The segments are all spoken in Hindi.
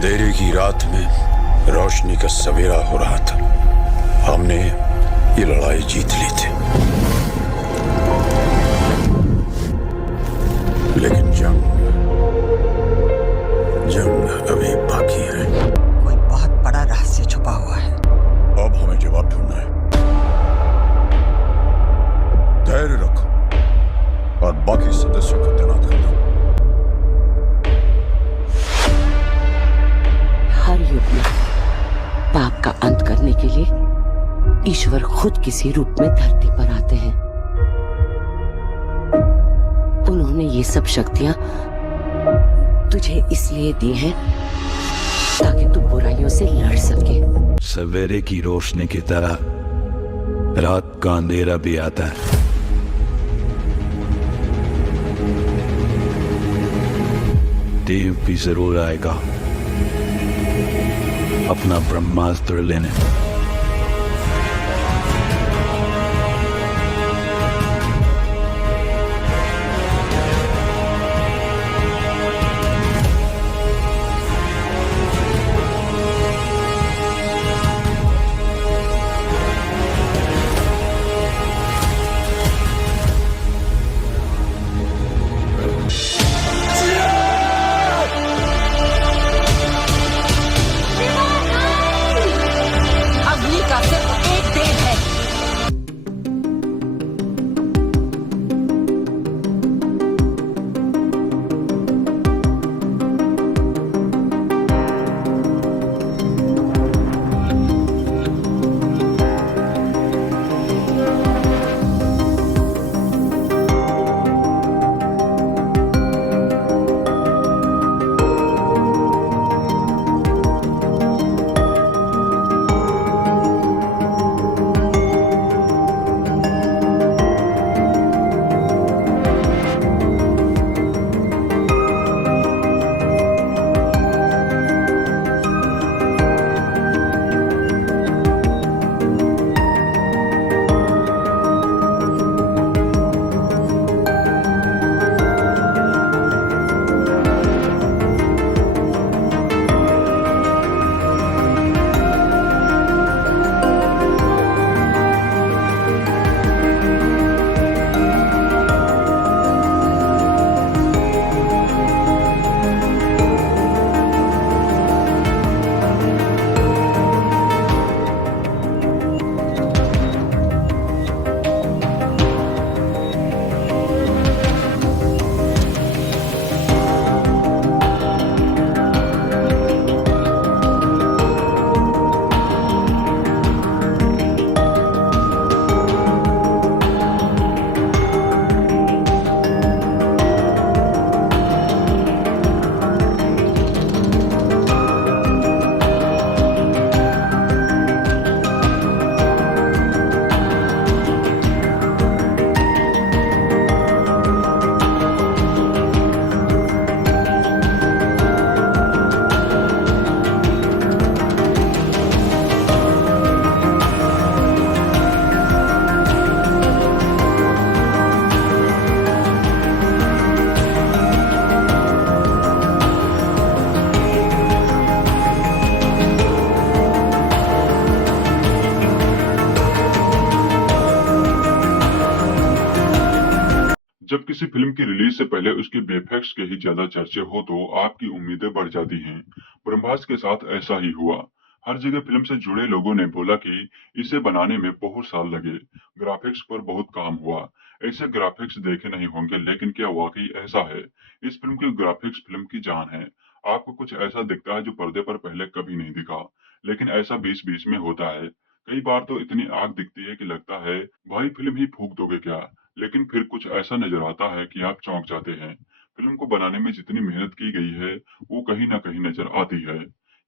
अंधेरे की रात में रोशनी का सवेरा हो रहा था। हमने ये लड़ाई जीत ली थी, लेकिन जंग अभी बाकी है। कोई बहुत बड़ा रहस्य छुपा हुआ है। अब हमें जवाब ढूंढना है। धैर्य रखो और बाकी सदस्यों को तैनात कर दो। हर युग में पाप का अंत करने के लिए ईश्वर खुद किसी रूप में धरती पर आते हैं। उन्होंने ये सब शक्तियां तुझे इसलिए दी हैं ताकि तू बुराइयों से लड़ सके। सवेरे की रोशनी की तरह रात का अंधेरा भी आता है। देव भी जरूर आएगा अपना ब्रह्मास्त्र लेने। अग्नि का सिर्फ एक देव है। जब किसी फिल्म की रिलीज से पहले उसके वीएफएक्स के ही ज्यादा चर्चे हो तो आपकी उम्मीदें बढ़ जाती हैं। ब्रह्मास्त्र के साथ ऐसा ही हुआ। हर जगह फिल्म से जुड़े लोगों ने बोला कि इसे बनाने में बहुत साल लगे, ग्राफिक्स पर बहुत काम हुआ। ऐसे ग्राफिक्स देखे नहीं होंगे, लेकिन क्या वाकई ऐसा है? इस फिल्म के ग्राफिक्स फिल्म की जान है। आपको कुछ ऐसा दिखता है जो पर्दे पर पहले कभी नहीं दिखा, लेकिन ऐसा बीच बीच में होता है। कई बार तो इतनी आग दिखती है कि लगता है भाई फिल्म ही फूंक दोगे क्या। लेकिन फिर कुछ ऐसा नजर आता है कि आप चौंक जाते हैं। फिल्म को बनाने में जितनी मेहनत की गई है वो कहीं ना कहीं नजर आती है।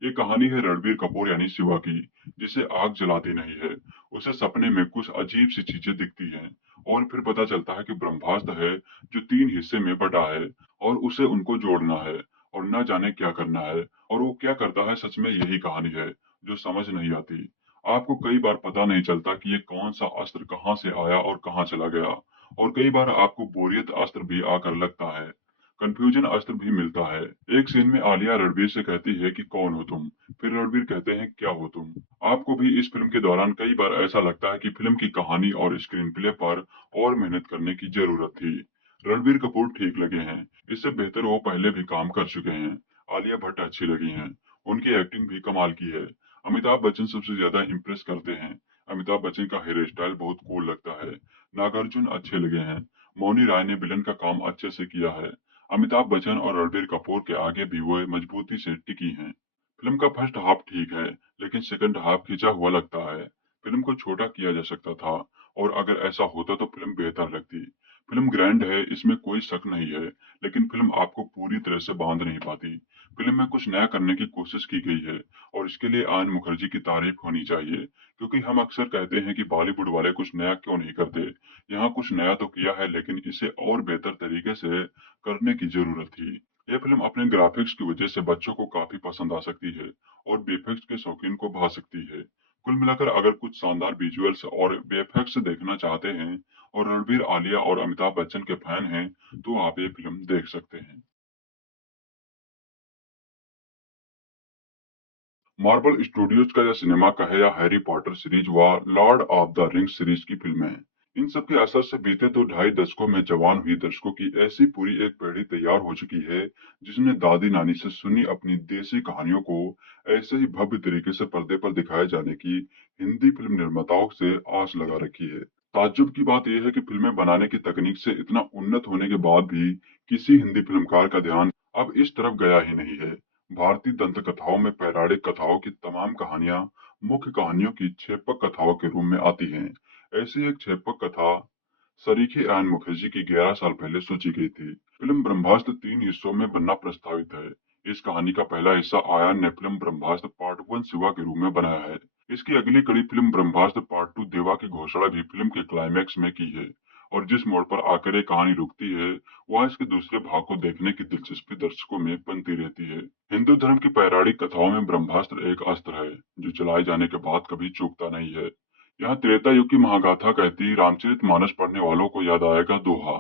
ये कहानी है रणबीर कपूर यानी शिवा की, जिसे आग जलाती नहीं है। उसे सपने में कुछ अजीब सी चीजें दिखती हैं और फिर पता चलता है कि ब्रह्मास्त्र है जो 3 हिस्से में बटा है और उसे उनको जोड़ना है और न जाने क्या करना है। और वो क्या करता है, सच में यही कहानी है जो समझ नहीं आती। आपको कई बार पता नहीं चलता कि ये कौन सा अस्त्र कहाँ से आया और कहाँ चला गया, और कई बार आपको बोरियत अस्त्र भी आकर लगता है। कंफ्यूजन अस्त्र भी मिलता है। एक सीन में आलिया रणबीर से कहती है कि कौन हो तुम, फिर रणबीर कहते हैं क्या हो तुम। आपको भी इस फिल्म के दौरान कई बार ऐसा लगता है कि फिल्म की कहानी और स्क्रीन प्ले पर और मेहनत करने की जरूरत थी। रणबीर कपूर ठीक लगे हैं, इससे बेहतर वो पहले भी काम कर चुके हैं। आलिया भट्ट अच्छी लगी हैं, उनकी एक्टिंग भी कमाल की है। अमिताभ बच्चन सबसे ज्यादा इम्प्रेस करते हैं। अमिताभ बच्चन का हेयर स्टाइल बहुत कूल लगता है। नागार्जुन अच्छे लगे हैं। मौनी राय ने विलन का काम अच्छे से किया है। अमिताभ बच्चन और रणबीर कपूर के आगे भी वो मजबूती से टिकी हैं। फिल्म का फर्स्ट हाफ ठीक है, लेकिन सेकंड हाफ खिंचा हुआ लगता है। फिल्म को छोटा किया जा सकता था, और अगर ऐसा होता तो फिल्म बेहतर लगती। फिल्म ग्रैंड है, इसमें कोई शक नहीं है, लेकिन फिल्म आपको पूरी तरह से बांध नहीं पाती। फिल्म में कुछ नया करने की कोशिश की गई है, और इसके लिए आयन मुखर्जी की तारीफ होनी चाहिए, क्योंकि हम अक्सर कहते हैं कि बॉलीवुड वाले कुछ नया क्यों नहीं करते। यहाँ कुछ नया तो किया है, लेकिन इसे और बेहतर तरीके से करने की जरूरत थी। यह फिल्म अपने ग्राफिक्स की वजह से बच्चों को काफी पसंद आ सकती है, और वीएफएक्स के शौकीन को भा सकती है। कुल मिलाकर अगर कुछ शानदार विजुअल्स और वीएफएक्स देखना चाहते हैं और रणबीर, आलिया और अमिताभ बच्चन के फैन हैं, तो आप ये फिल्म देख सकते हैं। मार्वल स्टूडियोज का यह सिनेमा कहे या हैरी पॉटर सीरीज व Lord of the rings series की फिल्में, इन सब के असर से बीते तो 2.5 दशकों में जवान हुई दर्शकों की ऐसी पूरी एक पीढ़ी तैयार हो चुकी है, जिसने दादी नानी से सुनी अपनी देसी कहानियों को ऐसे ही भव्य तरीके से पर्दे पर दिखाए जाने की हिंदी फिल्म निर्माताओं से आस लगा रखी है। ताज्जुब की बात यह है कि फिल्में बनाने की तकनीक से इतना उन्नत होने के बाद भी किसी हिंदी फिल्मकार का ध्यान अब इस तरफ गया ही नहीं है। भारतीय दंत कथाओं में पौराणिक कथाओं की तमाम कहानियां मुख्य कहानियों की छेपक कथाओं के रूप में आती हैं। ऐसी एक छेपक कथा सरीखे आयन मुखर्जी की 11 साल पहले सोची गई थी। फिल्म ब्रह्मास्त्र 3 हिस्सों में बनना प्रस्तावित है। इस कहानी का पहला हिस्सा आयन ने फिल्म ब्रह्मास्त्र पार्ट 1 शिवा के रूप में बनाया है। इसकी अगली कड़ी फिल्म ब्रह्मास्त्र पार्ट 2 देवा की घोषणा भी फिल्म के क्लाइमैक्स में की है, और जिस मोड़ पर आकर ये कहानी रुकती है, वहाँ इसके दूसरे भाग को देखने की दिलचस्पी दर्शकों में बनती रहती है। हिंदू धर्म की पौराणिक कथाओं में ब्रह्मास्त्र एक अस्त्र है, जो चलाए जाने के बाद कभी चूकता नहीं है। यहाँ त्रेता युग की महागाथा कहती रामचरितमानस पढ़ने वालों को याद आएगा दोहा,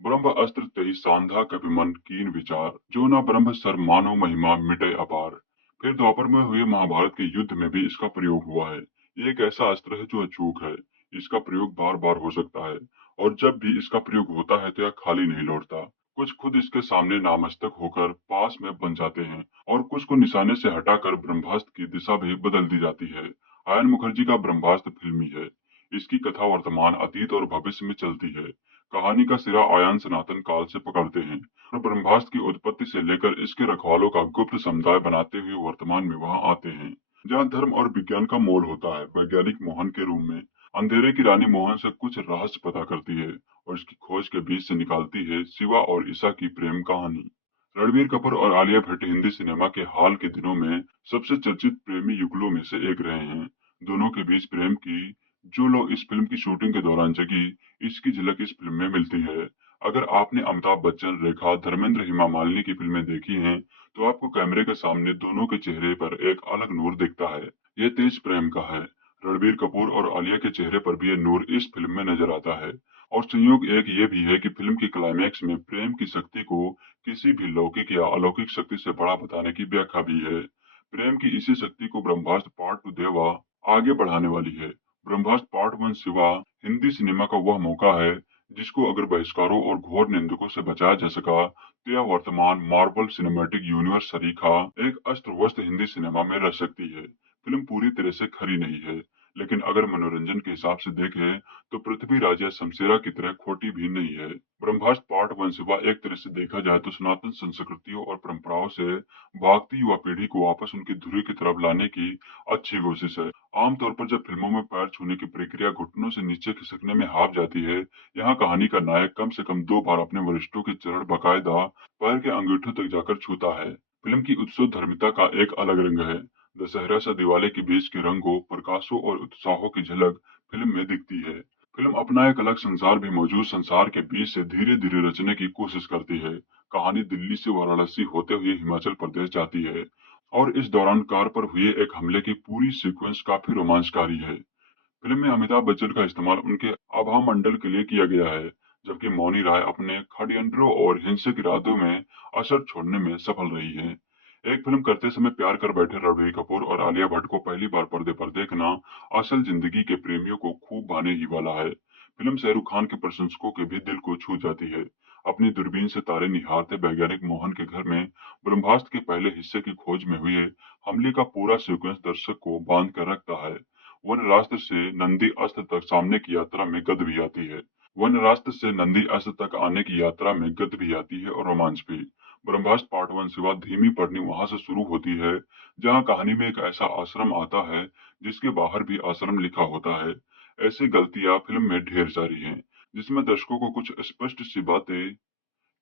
ब्रह्म अस्त्र तही सांधा कपि मन कीन विचार, जो ना ब्रह्म सर मानो महिमा मिटे अपार। फिर द्वापर में हुए महाभारत के युद्ध में भी इसका प्रयोग हुआ है। ये एक ऐसा अस्त्र है जो अचूक है। इसका प्रयोग बार बार हो सकता है, और जब भी इसका प्रयोग होता है तो यह खाली नहीं लौटता। कुछ खुद इसके सामने नामस्तक होकर पास में बन जाते हैं, और कुछ को निशाने से हटाकर ब्रह्मास्त्र की दिशा भी बदल दी जाती है। आयन मुखर्जी का ब्रह्मास्त्र फिल्मी है। इसकी कथा वर्तमान, अतीत और भविष्य में चलती है। कहानी का सिरा आयन सनातन काल से पकड़ते हैं, और ब्रह्मास्त्र की उत्पत्ति से लेकर इसके रखवालों का गुप्त समुदाय बनाते हुए वर्तमान में वहां आते हैं, जहाँ धर्म और विज्ञान का मोल होता है। वैज्ञानिक मोहन के रूप में अंधेरे की रानी मोहन से कुछ रहस्य पता करती है, और इसकी खोज के बीच से निकालती है शिवा और ईसा की प्रेम कहानी। रणबीर कपूर और आलिया भट्ट हिंदी सिनेमा के हाल के दिनों में सबसे चर्चित प्रेमी युगलों में से एक रहे हैं। दोनों के बीच प्रेम की जो लो इस फिल्म की शूटिंग के दौरान जगी, इसकी झलक इस फिल्म में मिलती है। अगर आपने अमिताभ बच्चन, रेखा, धर्मेंद्र, हेमा मालिनी की फिल्में देखी हैं, तो आपको कैमरे के सामने दोनों के चेहरे पर एक अलग नूर दिखता है। यह तेज प्रेम का है। रणबीर कपूर और आलिया के चेहरे पर भी यह नूर इस फिल्म में नजर आता है। और संयोग एक ये भी है कि फिल्म की क्लाइमैक्स में प्रेम की शक्ति को किसी भी लौकिक या अलौकिक शक्ति से बड़ा बताने की व्याख्या भी है। प्रेम की इसी शक्ति को ब्रह्मास्त्र पार्ट 2 देवा आगे बढ़ाने वाली है। ब्रह्मास्त्र पार्ट 1 शिवा हिंदी सिनेमा का वह मौका है, जिसको अगर बहिष्कारों और घोर निंदकों से बचाया जा सका, तो यह वर्तमान मार्वल सिनेमैटिक यूनिवर्स सरीखा एक अस्त्र वस्त्र हिंदी सिनेमा में रह सकती है। फिल्म पूरी तरह से खरी नहीं है, लेकिन अगर मनोरंजन के हिसाब से देखें तो पृथ्वी राज या शमशेरा की तरह खोटी भी नहीं है। ब्रह्मास्त्र पार्ट 1 शिवा एक तरह से देखा जाए तो सनातन संस्कृतियों और परंपराओं से भागती युवा पीढ़ी को वापस उनकी धुरी की तरफ लाने की अच्छी कोशिश है। आमतौर पर जब फिल्मों में पैर छूने की प्रक्रिया घुटनों से नीचे खिसकने में हाफ जाती है, यहाँ कहानी का नायक कम से कम 2 बार अपने वरिष्ठों के चरण बाकायदा पैर के अंगूठों तक जाकर छूता है। फिल्म की उत्सव धर्मिता का एक अलग रंग है। दशहरा से दिवाली के बीच के रंगों, प्रकाशों और उत्साहों की झलक फिल्म में दिखती है। फिल्म अपना एक अलग संसार भी मौजूद संसार के बीच से धीरे धीरे रचने की कोशिश करती है। कहानी दिल्ली से वाराणसी होते हुए हिमाचल प्रदेश जाती है, और इस दौरान कार पर हुए एक हमले की पूरी सीक्वेंस काफी रोमांचकारी है। फिल्म में अमिताभ बच्चन का इस्तेमाल उनके आभा मंडल के लिए किया गया है, जबकि मौनी राय अपने षड्यंत्रों और हिंसक इरादों में असर छोड़ने में सफल रही है। एक फिल्म करते समय प्यार कर बैठे रणबीर कपूर और आलिया भट्ट को पहली बार पर्दे पर देखना असल जिंदगी के प्रेमियों को खूब भाने ही वाला है। फिल्म शाहरुख खान के प्रशंसकों के भी दिल को छू जाती है। अपनी दूरबीन से तारे निहारते वैज्ञानिक मोहन के घर में ब्रह्मास्त्र के पहले हिस्से की खोज में हुए हमले का पूरा सीक्वेंस दर्शक को बांध कर रखता है। वन रास्त्र से नंदी अस्त्र तक सामने की यात्रा में गद भी आती है। वन रास्त्र से नंदी अस्त्र तक आने की यात्रा में गद भी आती है और रोमांच भी। ब्रह्मास्त्र पार्ट 1 सिवा धीमी पढ़नी वहां से शुरू होती है, जहां कहानी में एक ऐसा आश्रम आता है जिसके बाहर भी आश्रम लिखा होता है। ऐसी गलतियां फिल्म में ढेर सारी हैं, जिसमें दर्शकों को कुछ स्पष्ट सी बातें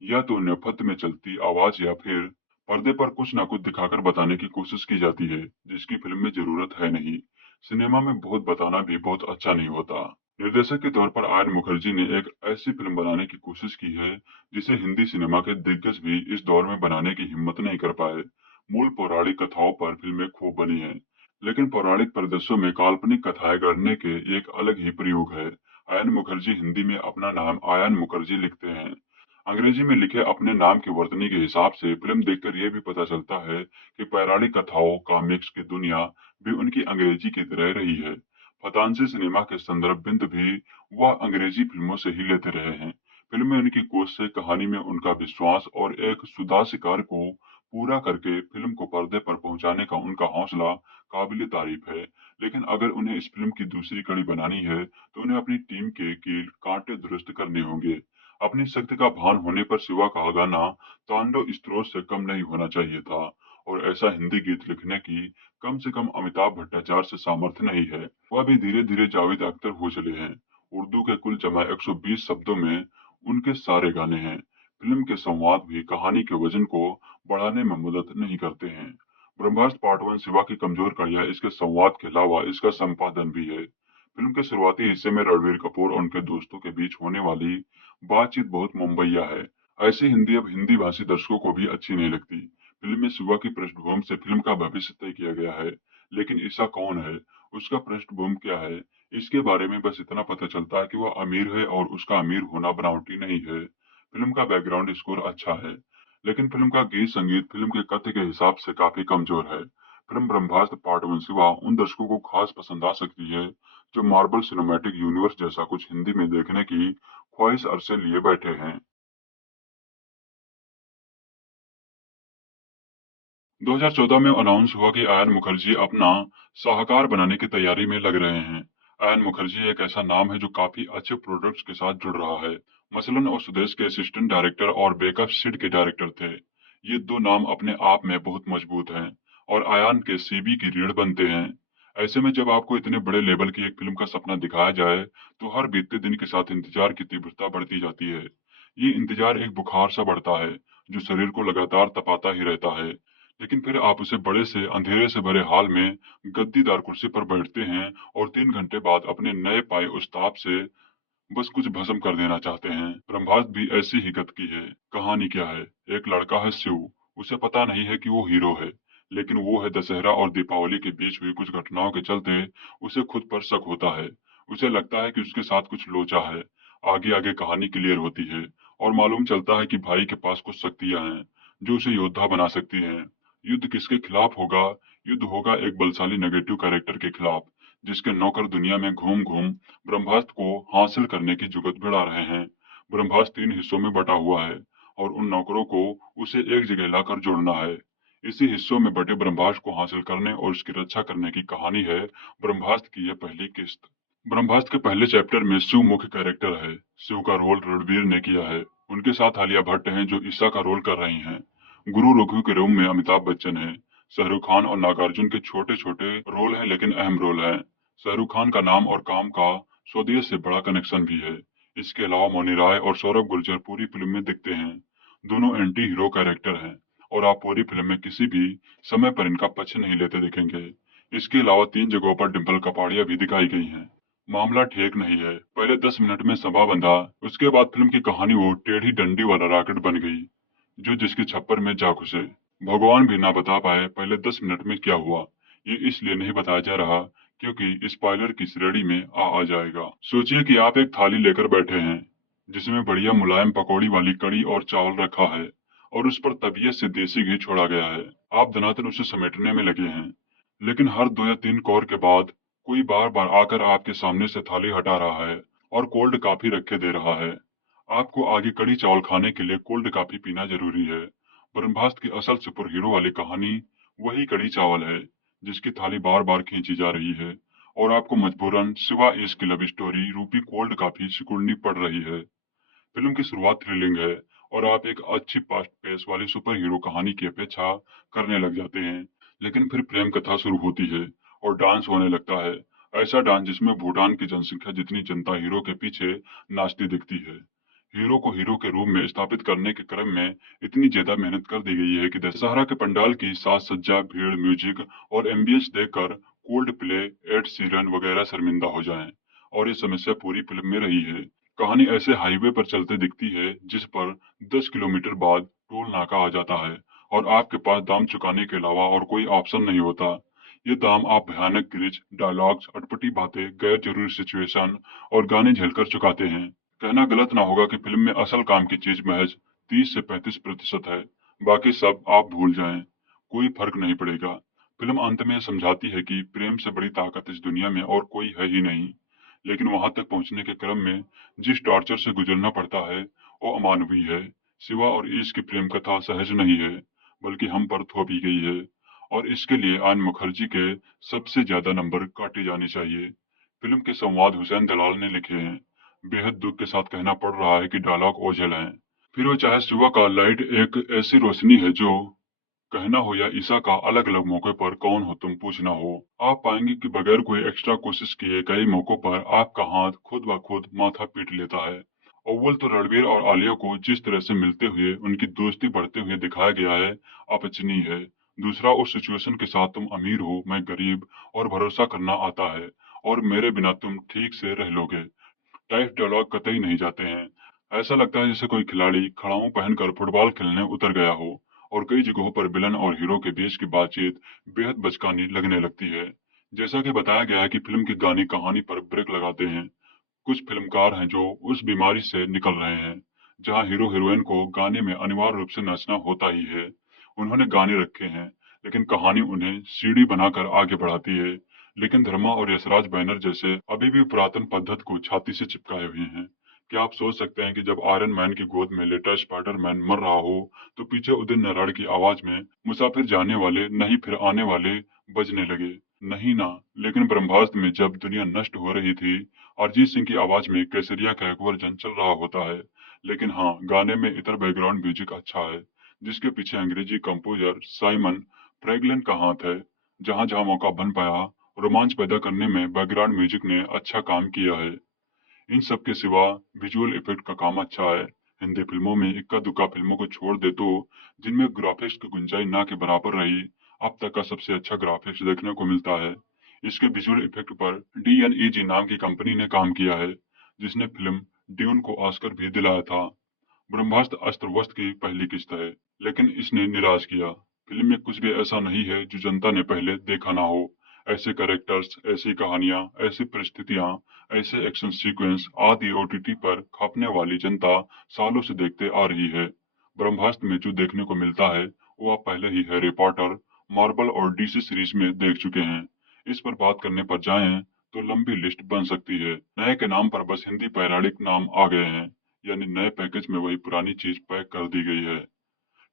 या तो नेपथ्य में चलती आवाज या फिर पर्दे पर कुछ ना कुछ दिखाकर बताने की कोशिश की जाती है, जिसकी फिल्म में जरूरत है नहीं। सिनेमा में बहुत बताना भी बहुत अच्छा नहीं होता। निर्देशक के तौर पर आयन मुखर्जी ने एक ऐसी फिल्म बनाने की कोशिश की है जिसे हिंदी सिनेमा के दिग्गज भी इस दौर में बनाने की हिम्मत नहीं कर पाए। मूल पौराणिक कथाओं पर फिल्में खूब बनी हैं, लेकिन पौराणिक परिदृश्यों में काल्पनिक कथाएं गढ़ने के एक अलग ही प्रयोग है। आयन मुखर्जी हिंदी में अपना नाम आयन मुखर्जी लिखते हैं। अंग्रेजी में लिखे अपने नाम की वर्तनी के हिसाब से फिल्म देखकर यह भी पता चलता है कि पौराणिक कथाओं कॉमिक्स की दुनिया भी उनकी अंग्रेजी की तरह रही है। फतांसी सिनेमा के संदर्भ बिंदु भी वह अंग्रेजी फिल्मों से ही लेते रहे हैं। फिल्म में उनकी कोश से कहानी में उनका विश्वास और एक सुधा शिकार को पूरा करके फिल्म को पर्दे पर पहुंचाने का उनका हौसला काबिल तारीफ है। लेकिन अगर उन्हें इस फिल्म की दूसरी कड़ी बनानी है तो उन्हें अपनी टीम के कील कांटे दुरुस्त करने होंगे। अपनी शक्ति का भान होने पर शिवा का गाना तांडव स्त्रोत से कम नहीं होना चाहिए था, और ऐसा हिंदी गीत लिखने की कम से कम अमिताभ भट्टाचार्य से सामर्थ्य नहीं है। वह भी धीरे धीरे जावेद अख्तर हो चले हैं। उर्दू के कुल जमा 120 शब्दों में उनके सारे गाने हैं। फिल्म के संवाद भी कहानी के वजन को बढ़ाने में मदद नहीं करते हैं। ब्रह्मास्त्र पार्ट 1 शिवा की कमजोर कड़ियां इसके संवाद के अलावा इसका संपादन भी है। फिल्म के शुरुआती हिस्से में रणबीर कपूर और उनके दोस्तों के बीच होने वाली बातचीत बहुत मुंबईया है। ऐसी हिंदी अब हिंदी भाषी दर्शकों को भी अच्छी नहीं लगती। फिल्म में शिवा की पृष्ठभूमि से फिल्म का भविष्य तय किया गया है, लेकिन ईसा कौन है, उसका पृष्ठभूमि क्या है, इसके बारे में बस इतना पता चलता है कि वह अमीर है और उसका अमीर होना बनावटी नहीं है। फिल्म का बैकग्राउंड स्कोर अच्छा है, लेकिन फिल्म का गीत संगीत फिल्म के कथ्य के हिसाब से काफी कमजोर है। फिल्म ब्रह्मास्त्र पार्ट 1 सिवा उन दर्शकों को खास पसंद आ सकती है जो मार्वल सिनेमैटिक यूनिवर्स जैसा कुछ हिंदी में देखने की ख्वाहिश अरसे लिए बैठे हैं। 2014 में अनाउंस हुआ कि आयन मुखर्जी अपना साहकार बनाने की तैयारी में लग रहे हैं। आयन मुखर्जी एक ऐसा नाम है जो काफी अच्छे प्रोडक्ट्स के साथ जुड़ रहा है। मसलन और सुदेश के असिस्टेंट डायरेक्टर और बेकअप सिड के डायरेक्टर थे। ये दो नाम अपने आप में बहुत मजबूत हैं और आयन के सीवी की रीढ़ बनते हैं। ऐसे में जब आपको इतने बड़े लेवल की एक फिल्म का सपना दिखाया जाए तो हर बीतते दिन के साथ इंतजार की तीव्रता बढ़ती जाती है। ये इंतजार एक बुखार सा बढ़ता है जो शरीर को लगातार तपाता ही रहता है, लेकिन फिर आप उसे बड़े से अंधेरे से भरे हाल में गद्दीदार कुर्सी पर बैठते हैं और 3 घंटे बाद अपने नए पाए उस ताप से बस कुछ भस्म कर देना चाहते हैं। ब्रह्मास्त्र भी ऐसी ही गत की है। कहानी क्या है? एक लड़का है शिव, उसे पता नहीं है कि वो हीरो है, लेकिन वो है दशहरा और दीपावली के बीच हुई कुछ घटनाओं के चलते उसे खुद पर शक होता है। उसे लगता है कि उसके साथ कुछ लोचा है। आगे आगे कहानी क्लियर होती है और मालूम चलता है कि भाई के पास कुछ शक्तियां हैं जो उसे योद्धा बना सकती हैं। युद्ध किसके खिलाफ होगा? युद्ध होगा एक बलशाली नेगेटिव कैरेक्टर के खिलाफ, जिसके नौकर दुनिया में घूम घूम ब्रह्मास्त्र को हासिल करने की जुगत भिड़ा रहे हैं। ब्रह्मास्त्र 3 हिस्सों में बटा हुआ है और उन नौकरों को उसे एक जगह लाकर जोड़ना है। इसी हिस्सों में बटे ब्रह्मास्त्र को हासिल करने और उसकी रक्षा करने की कहानी है ब्रह्मास्त्र की यह पहली किस्त। ब्रह्मास्त्र के पहले चैप्टर में शिव मुख्य कैरेक्टर है। शिव का रोल रणवीर ने किया है। उनके साथ आलिया भट्ट हैं जो ईसा का रोल कर रही हैं। गुरु रघु के रूम में अमिताभ बच्चन है। शाहरुख खान और नागार्जुन के छोटे छोटे रोल हैं लेकिन अहम रोल हैं। शाहरुख खान का नाम और काम का स्वदेश से बड़ा कनेक्शन भी है। इसके अलावा मौनी राय और सौरभ गुर्जर पूरी फिल्म में दिखते हैं। दोनों एंटी हीरो कैरेक्टर हैं और आप पूरी फिल्म में किसी भी समय पर इनका पक्ष नहीं लेते दिखेंगे। इसके अलावा 3 जगहों पर डिम्पल कपाड़िया भी दिखाई गई हैं। मामला ठीक नहीं है। पहले 10 मिनट में सभा बंधा, उसके बाद फिल्म की कहानी वो टेढ़ी डंडी वाला रॉकेट बन गई जो जिसके छप्पर में जा घुसे। भगवान भी ना बता पाए पहले 10 मिनट में क्या हुआ। ये इसलिए नहीं बताया जा रहा क्योंकि स्पॉइलर की श्रेणी में आ जाएगा। सोचिए कि आप एक थाली लेकर बैठे हैं जिसमें बढ़िया मुलायम पकौड़ी वाली कड़ी और चावल रखा है और उस पर तबीयत से देसी घी छोड़ा गया है। आप धनातन उसे समेटने में लगे हैं, लेकिन हर 2 या 3 कौर के बाद कोई बार बार आकर आपके सामने से थाली हटा रहा है और कोल्ड कॉफी रखे दे रहा है। आपको आगे कड़ी चावल खाने के लिए कोल्ड कॉफी पीना जरूरी है। ब्रह्मास्त्र की असल सुपर हीरो वाली कहानी वही कड़ी चावल है, जिसकी थाली बार बार खींची जा रही है और आपको मजबूरन सिवा इसकी लव स्टोरी रूपी कोल्ड कॉफी सिकुड़नी पड़ रही है। फिल्म की शुरुआत थ्रिलिंग है और आप एक अच्छी फास्ट पेस वाली सुपर हीरो कहानी की अपेक्षा करने लग जाते हैं, लेकिन फिर प्रेम कथा शुरू होती है और डांस होने लगता है। ऐसा डांस जिसमें भूटान की जनसंख्या जितनी जनता हीरो के पीछे नाचती दिखती है। हीरो को हीरो के रूप में स्थापित करने के क्रम में इतनी ज्यादा मेहनत कर दी गई है कि दशहरा के पंडाल की साज सज्जा, भीड़, म्यूजिक और एम्बियंस देखकर कोल्ड प्ले, एड सीरन वगैरह शर्मिंदा हो जाएं। और ये समस्या पूरी फिल्म में रही है। कहानी ऐसे हाईवे पर चलते दिखती है जिस पर 10 किलोमीटर बाद टोल नाका आ जाता है और आपके पास दाम चुकाने के अलावा और कोई ऑप्शन नहीं होता। ये दाम आप भयानक ग्लिच, डायलॉग्स, अटपटी बातें, गैर जरूरी सिचुएशन और गाने झेलकर चुकाते हैं। कहना गलत ना होगा कि फिल्म में असल काम की चीज महज 30 से 35% है। बाकी सब आप भूल जाएं, कोई फर्क नहीं पड़ेगा। फिल्म अंत में समझाती है कि प्रेम से बड़ी ताकत इस दुनिया में और कोई है ही नहीं, लेकिन वहां तक पहुंचने के क्रम में जिस टॉर्चर से गुजरना पड़ता है वो अमानवीय है। शिवा और ईश की प्रेम कथा सहज नहीं है, बल्कि हम पर थोपी गई है और इसके लिए आन मुखर्जी के सबसे ज्यादा नंबर काटे जाने चाहिए। फिल्म के संवाद हुसैन दलाल ने लिखे हैं। बेहद दुख के साथ कहना पड़ रहा है कि डायलॉग ओझल हैं। फिर वो चाहे शिवा का लाइट एक ऐसी रोशनी है जो कहना हो या ईसा का अलग अलग मौके पर कौन हो तुम पूछना हो, आप पाएंगे कि बगैर कोई एक्स्ट्रा कोशिश किए कई मौकों पर आपका हाथ खुद ब खुद माथा पीट लेता है। अव्वल तो रणवीर और आलिया को जिस तरह से मिलते हुए उनकी दोस्ती बढ़ते हुए दिखाया गया है, अपचनीय है। दूसरा, उस सिचुएशन के साथ तुम अमीर हो, मैं गरीब और भरोसा करना आता है और मेरे बिना तुम ठीक से रह लोगे टाइप डायलॉग कतई नहीं जाते हैं। ऐसा लगता है जैसे कोई खिलाड़ी खड़ाऊं पहनकर फुटबॉल खेलने उतर गया हो और कई जगहों पर विलन और हीरो के बीच की बातचीत बेहद बचकानी लगने लगती है। जैसा कि बताया गया है कि फिल्म के गाने कहानी पर ब्रेक लगाते हैं। कुछ फिल्मकार हैं जो उस बीमारी से निकल रहे हैं जहां हीरो हीरोइन को गाने में अनिवार्य रूप से नाचना होता ही है। उन्होंने गाने रखे हैं, लेकिन कहानी उन्हें सीडी बनाकर आगे बढ़ाती है। लेकिन धर्मा और यशराज बैनर जैसे अभी भी पुरातन पद्धति को छाती से चिपकाए हुए हैं। क्या आप सोच सकते हैं कि जब आयरन मैन की गोद में लेटा स्पाइडर मैन मर रहा हो तो पीछे उदित नारायण की आवाज में मुसाफिर जाने वाले नहीं फिर आने वाले बजने लगे? नहीं ना। लेकिन ब्रह्मास्त्र में जब दुनिया नष्ट हो रही थी, अरिजीत सिंह की आवाज में केसरिया का एक वर्जन चल रहा होता है। लेकिन हाँ, गाने में इतर बैकग्राउंड म्यूजिक अच्छा है, जिसके पीछे अंग्रेजी कंपोजर साइमन फ्रैगलिन का हाथ है। जहां जहां मौका बन पाया, रोमांच पैदा करने में बैकग्राउंड म्यूजिक ने अच्छा काम किया है। इन सब के सिवा विजुअल इफेक्ट का काम अच्छा है। हिंदी फिल्मों में इक्का दुक्का फिल्मों को छोड़ दे तो जिनमें ग्राफिक्स की गुंजाइश ना के बराबर रही, अब तक का सबसे अच्छा ग्राफिक्स देखने को मिलता है। इसके विजुअल इफेक्ट पर DNEG नाम की कंपनी ने काम किया है, जिसने फिल्म ड्यून को ऑस्कर भी दिलाया था। ब्रह्मास्त्र अस्त्र वस्त्र की पहली किस्त है, लेकिन इसने निराश किया। फिल्म में कुछ भी ऐसा नहीं है जो जनता ने पहले देखा ना हो। ऐसे कैरेक्टर्स, ऐसी कहानियां, ऐसी परिस्थितियां, ऐसे एक्शन सीक्वेंस आदि OTT पर खपने वाली जनता सालों से देखते आ रही है। ब्रह्मास्त्र में जो देखने को मिलता है वो आप पहले ही हैरी पॉटर, मार्वल और DC सीरीज में देख चुके हैं। इस पर बात करने पर जाएं तो लंबी लिस्ट बन सकती है। नए के नाम पर बस हिंदी पौराणिक नाम आ गए हैं, यानी नए पैकेज में वही पुरानी चीज पैक कर दी गई है।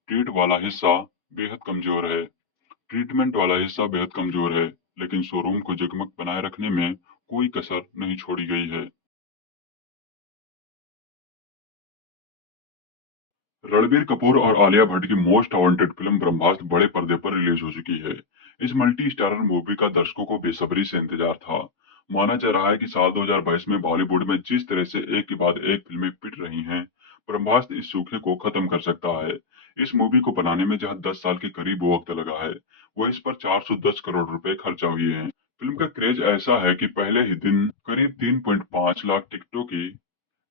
ट्रीट वाला हिस्सा बेहद कमजोर है ट्रीटमेंट वाला हिस्सा बेहद कमजोर है, लेकिन शोरूम को जगमग बनाए रखने में कोई कसर नहीं छोड़ी गई है। रणबीर कपूर और आलिया भट्ट की मोस्ट वांटेड फिल्म ब्रह्मास्त्र बड़े पर्दे पर रिलीज हो चुकी है। इस मल्टी स्टारर मूवी का दर्शकों को बेसब्री से इंतजार था। माना जा रहा है कि साल 2022 में बॉलीवुड में जिस तरह से एक के बाद एक फिल्में पिट रही हैं, ब्रह्मास्त्र इस सूखे को खत्म कर सकता है। इस मूवी को बनाने में जहां 10 साल के करीब वक्त लगा है, वह इस पर 410 करोड़ रुपए खर्चा हुए हैं। फिल्म का क्रेज ऐसा है कि पहले ही दिन करीब 3.5 लाख टिकटों की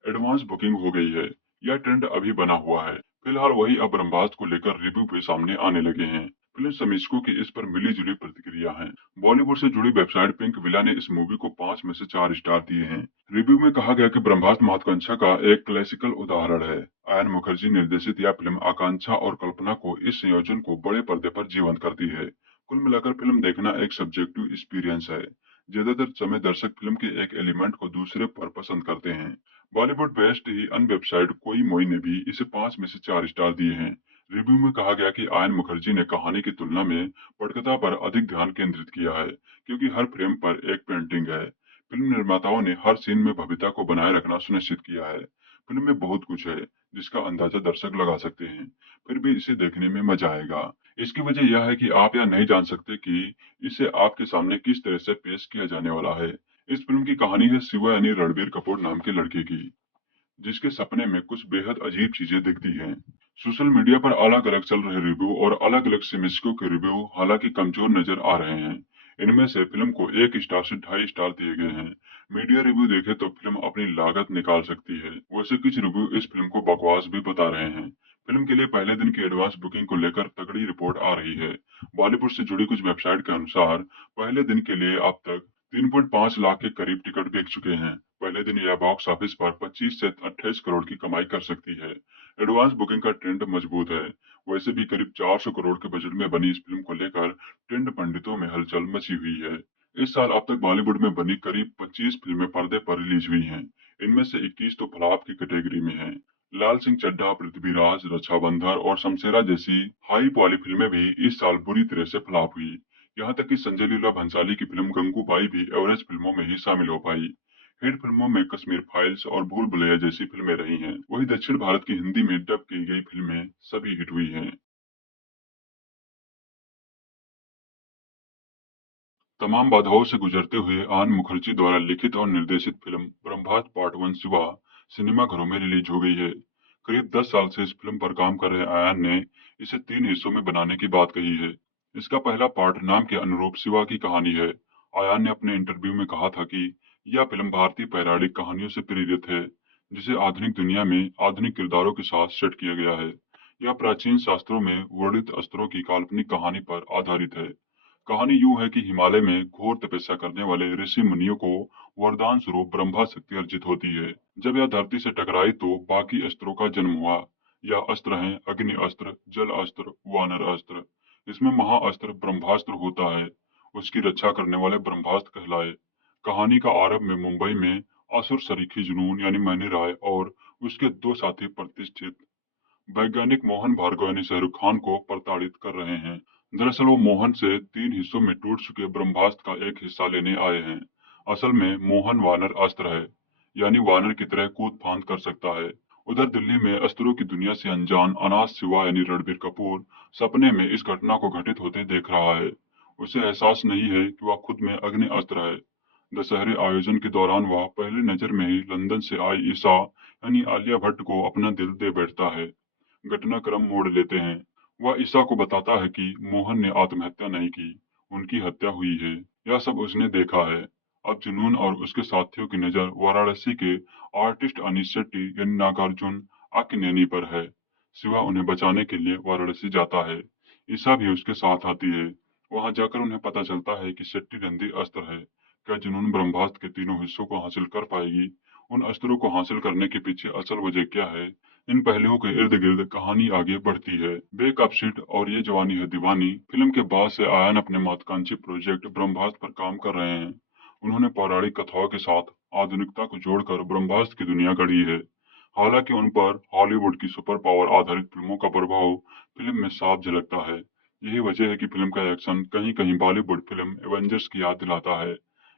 एडवांस बुकिंग हो गई है। यह ट्रेंड अभी बना हुआ है। फिलहाल वही अब ब्रह्मास्त्र को लेकर रिव्यू भी सामने आने लगे हैं। फिल्म समीक्षकों की इस पर मिली जुली प्रतिक्रिया है। बॉलीवुड से जुड़ी वेबसाइट पिंक विला ने इस मूवी को 5 में से 4 स्टार दिए हैं। रिव्यू में कहा गया कि ब्रह्मास्त्र महत्वाकांक्षा का एक क्लासिकल उदाहरण है। आयन मुखर्जी निर्देशित यह फिल्म आकांक्षा और कल्पना को इस संयोजन को बड़े पर्दे पर जीवंत करती है। कुल मिलाकर फिल्म देखना एक सब्जेक्टिव एक्सपीरियंस है। ज्यादातर समय दर्शक फिल्म के एक एलिमेंट को दूसरे पर पसंद करते हैं। बॉलीवुड बेस्ट ही अन वेबसाइट कोई मोई ने भी इसे 5 में से 4 स्टार दिए हैं। रिव्यू में कहा गया कि आयन मुखर्जी ने कहानी की तुलना में पटकथा पर अधिक ध्यान केंद्रित किया है, क्योंकि हर फ्रेम पर एक पेंटिंग है। फिल्म निर्माताओं ने हर सीन में भव्यता को बनाए रखना सुनिश्चित किया है। फिल्म में बहुत कुछ है जिसका अंदाजा दर्शक लगा सकते हैं, फिर भी इसे देखने में मजा आएगा। इसकी वजह यह है कि आप यह नहीं जान सकते कि इसे आपके सामने किस तरह से पेश किया जाने वाला है। इस फिल्म की कहानी है शिवा यानी रणबीर कपूर नाम के लड़के की, जिसके सपने में कुछ बेहद अजीब चीजें दिखती हैं। सोशल मीडिया पर अलग अलग चल रहे रिव्यू और अलग अलग समीक्षकों के रिव्यू हालांकि कमजोर नजर आ रहे हैं। इनमें से फिल्म को 1 स्टार से 2.5 स्टार दिए गए हैं। मीडिया रिव्यू देखे तो फिल्म अपनी लागत निकाल सकती है। वैसे कुछ रिव्यू इस फिल्म को बकवास भी बता रहे हैं। फिल्म के लिए पहले दिन की एडवांस बुकिंग को लेकर तगड़ी रिपोर्ट आ रही है। बॉलीवुड से जुड़ी कुछ वेबसाइट के अनुसार पहले दिन के लिए अब तक 3.5 लाख के करीब टिकट बिक चुके हैं। पहले दिन यह बॉक्स ऑफिस पर 25 से 28 करोड़ की कमाई कर सकती है। एडवांस बुकिंग का ट्रेंड मजबूत है। वैसे भी करीब 400 करोड़ के बजट में बनी इस फिल्म को लेकर ट्रेंड पंडितों में हलचल मची हुई है। इस साल अब तक बॉलीवुड में बनी करीब 25 फिल्में पर्दे पर रिलीज हुई हैं। इनमें से 21 तो फ्लॉप की कैटेगरी में हैं। लाल सिंह चड्ढा, पृथ्वीराज, रक्षाबंधन और शमशेरा जैसी हाइप वाली फिल्में भी इस साल बुरी तरह से फ्लॉप हुई। यहाँ तक कि संजय लीला भंसाली की फिल्म गंगूबाई भी एवरेज फिल्मों में ही शामिल हो पाई। हिट फिल्मों में कश्मीर फाइल्स और भूल भुलैया जैसी फिल्में रही हैं। वहीं दक्षिण भारत की हिंदी में डब की गई फिल्में सभी हिट हुई हैं। तमाम बाधाओं से गुजरते हुए आन मुखर्जी द्वारा लिखित और निर्देशित फिल्म ब्रह्मास्त्र पार्ट 1 शिवा सिनेमाघरों में रिलीज हो गई है। करीब 10 साल से इस फिल्म पर काम कर रहे आयान ने इसे 3 हिस्सों में बनाने की बात कही है। इसका पहला पार्ट नाम के अनुरूप शिवा की कहानी है। आयान ने अपने इंटरव्यू में कहा था कि यह फिल्म भारतीय पौराणिक कहानियों से प्रेरित है, जिसे आधुनिक दुनिया में आधुनिक किरदारों के साथ सेट किया गया है। यह प्राचीन शास्त्रों में वर्णित अस्त्रों की काल्पनिक कहानी पर आधारित है। कहानी यूं है कि हिमालय में घोर तपस्या करने वाले ऋषि मुनियों को वरदान स्वरूप ब्रह्मा शक्ति अर्जित होती है। जब यह धरती से टकराई तो बाकी अस्त्रों का जन्म हुआ। यह अस्त्र हैं अग्नि अस्त्र, जल अस्त्र, वानर अस्त्र। इसमें महाअस्त्र ब्रह्मास्त्र होता है। उसकी रक्षा करने वाले ब्रह्मास्त्र कहलाए। कहानी का आरंभ में मुंबई में असुर सरीखी जुनून यानी मैनी राय और उसके 2 साथी प्रतिष्ठित वैज्ञानिक मोहन भार्गव यानी शाहरुख खान को प्रताड़ित कर रहे हैं। दरअसल वो मोहन से 3 हिस्सों में टूट चुके ब्रह्मास्त्र का एक हिस्सा लेने आए हैं। असल में मोहन वानर अस्त्र है, यानी वानर की तरह कूद फांद कर सकता है। उधर दिल्ली में अस्त्रों की दुनिया से अनजान अनाथ शिवा यानी रणबीर कपूर सपने में इस घटना को घटित होते देख रहा है। उसे एहसास नहीं है कि वह खुद में अग्नि अस्त्र है। दशहरे आयोजन के दौरान वह पहली नजर में ही लंदन से आई ईशा यानी आलिया भट्ट को अपना दिल दे बैठता है। घटनाक्रम मोड़ लेते हैं। वह ईशा को बताता है कि मोहन ने आत्महत्या नहीं की, उनकी हत्या हुई है। यह सब उसने देखा है। अब जुनून और उसके साथियों की नजर वाराणसी के आर्टिस्ट अनीश शेट्टी यानी नागार्जुन अक्किनेनी पर है। शिवा उन्हें बचाने के लिए वाराणसी जाता है। ईशा भी उसके साथ आती है। वहां जाकर उन्हें पता चलता है कि शेट्टी नंदी अस्त्र है। क्या जुनून ब्रह्मास्त्र के तीनों हिस्सों को हासिल कर पाएगी? उन अस्त्रों को हासिल करने के पीछे असल वजह क्या है? इन पहलुओं के इर्द गिर्द कहानी आगे बढ़ती है। बेकअप शीट और ये जवानी है दीवानी फिल्म के बाद से आयन अपने महत्वाकांक्षी प्रोजेक्ट ब्रह्मास्त्र पर काम कर रहे हैं। उन्होंने पौराणिक कथाओं के साथ आधुनिकता को जोड़कर ब्रह्मास्त्र की दुनिया गढ़ी है। हालांकि उन पर हॉलीवुड की सुपर पावर आधारित फिल्मों का प्रभाव फिल्म में साफ झलकता है। यही वजह है कि फिल्म का एक्शन कहीं कहीं बॉलीवुड फिल्म एवेंजर्स की याद दिलाता है।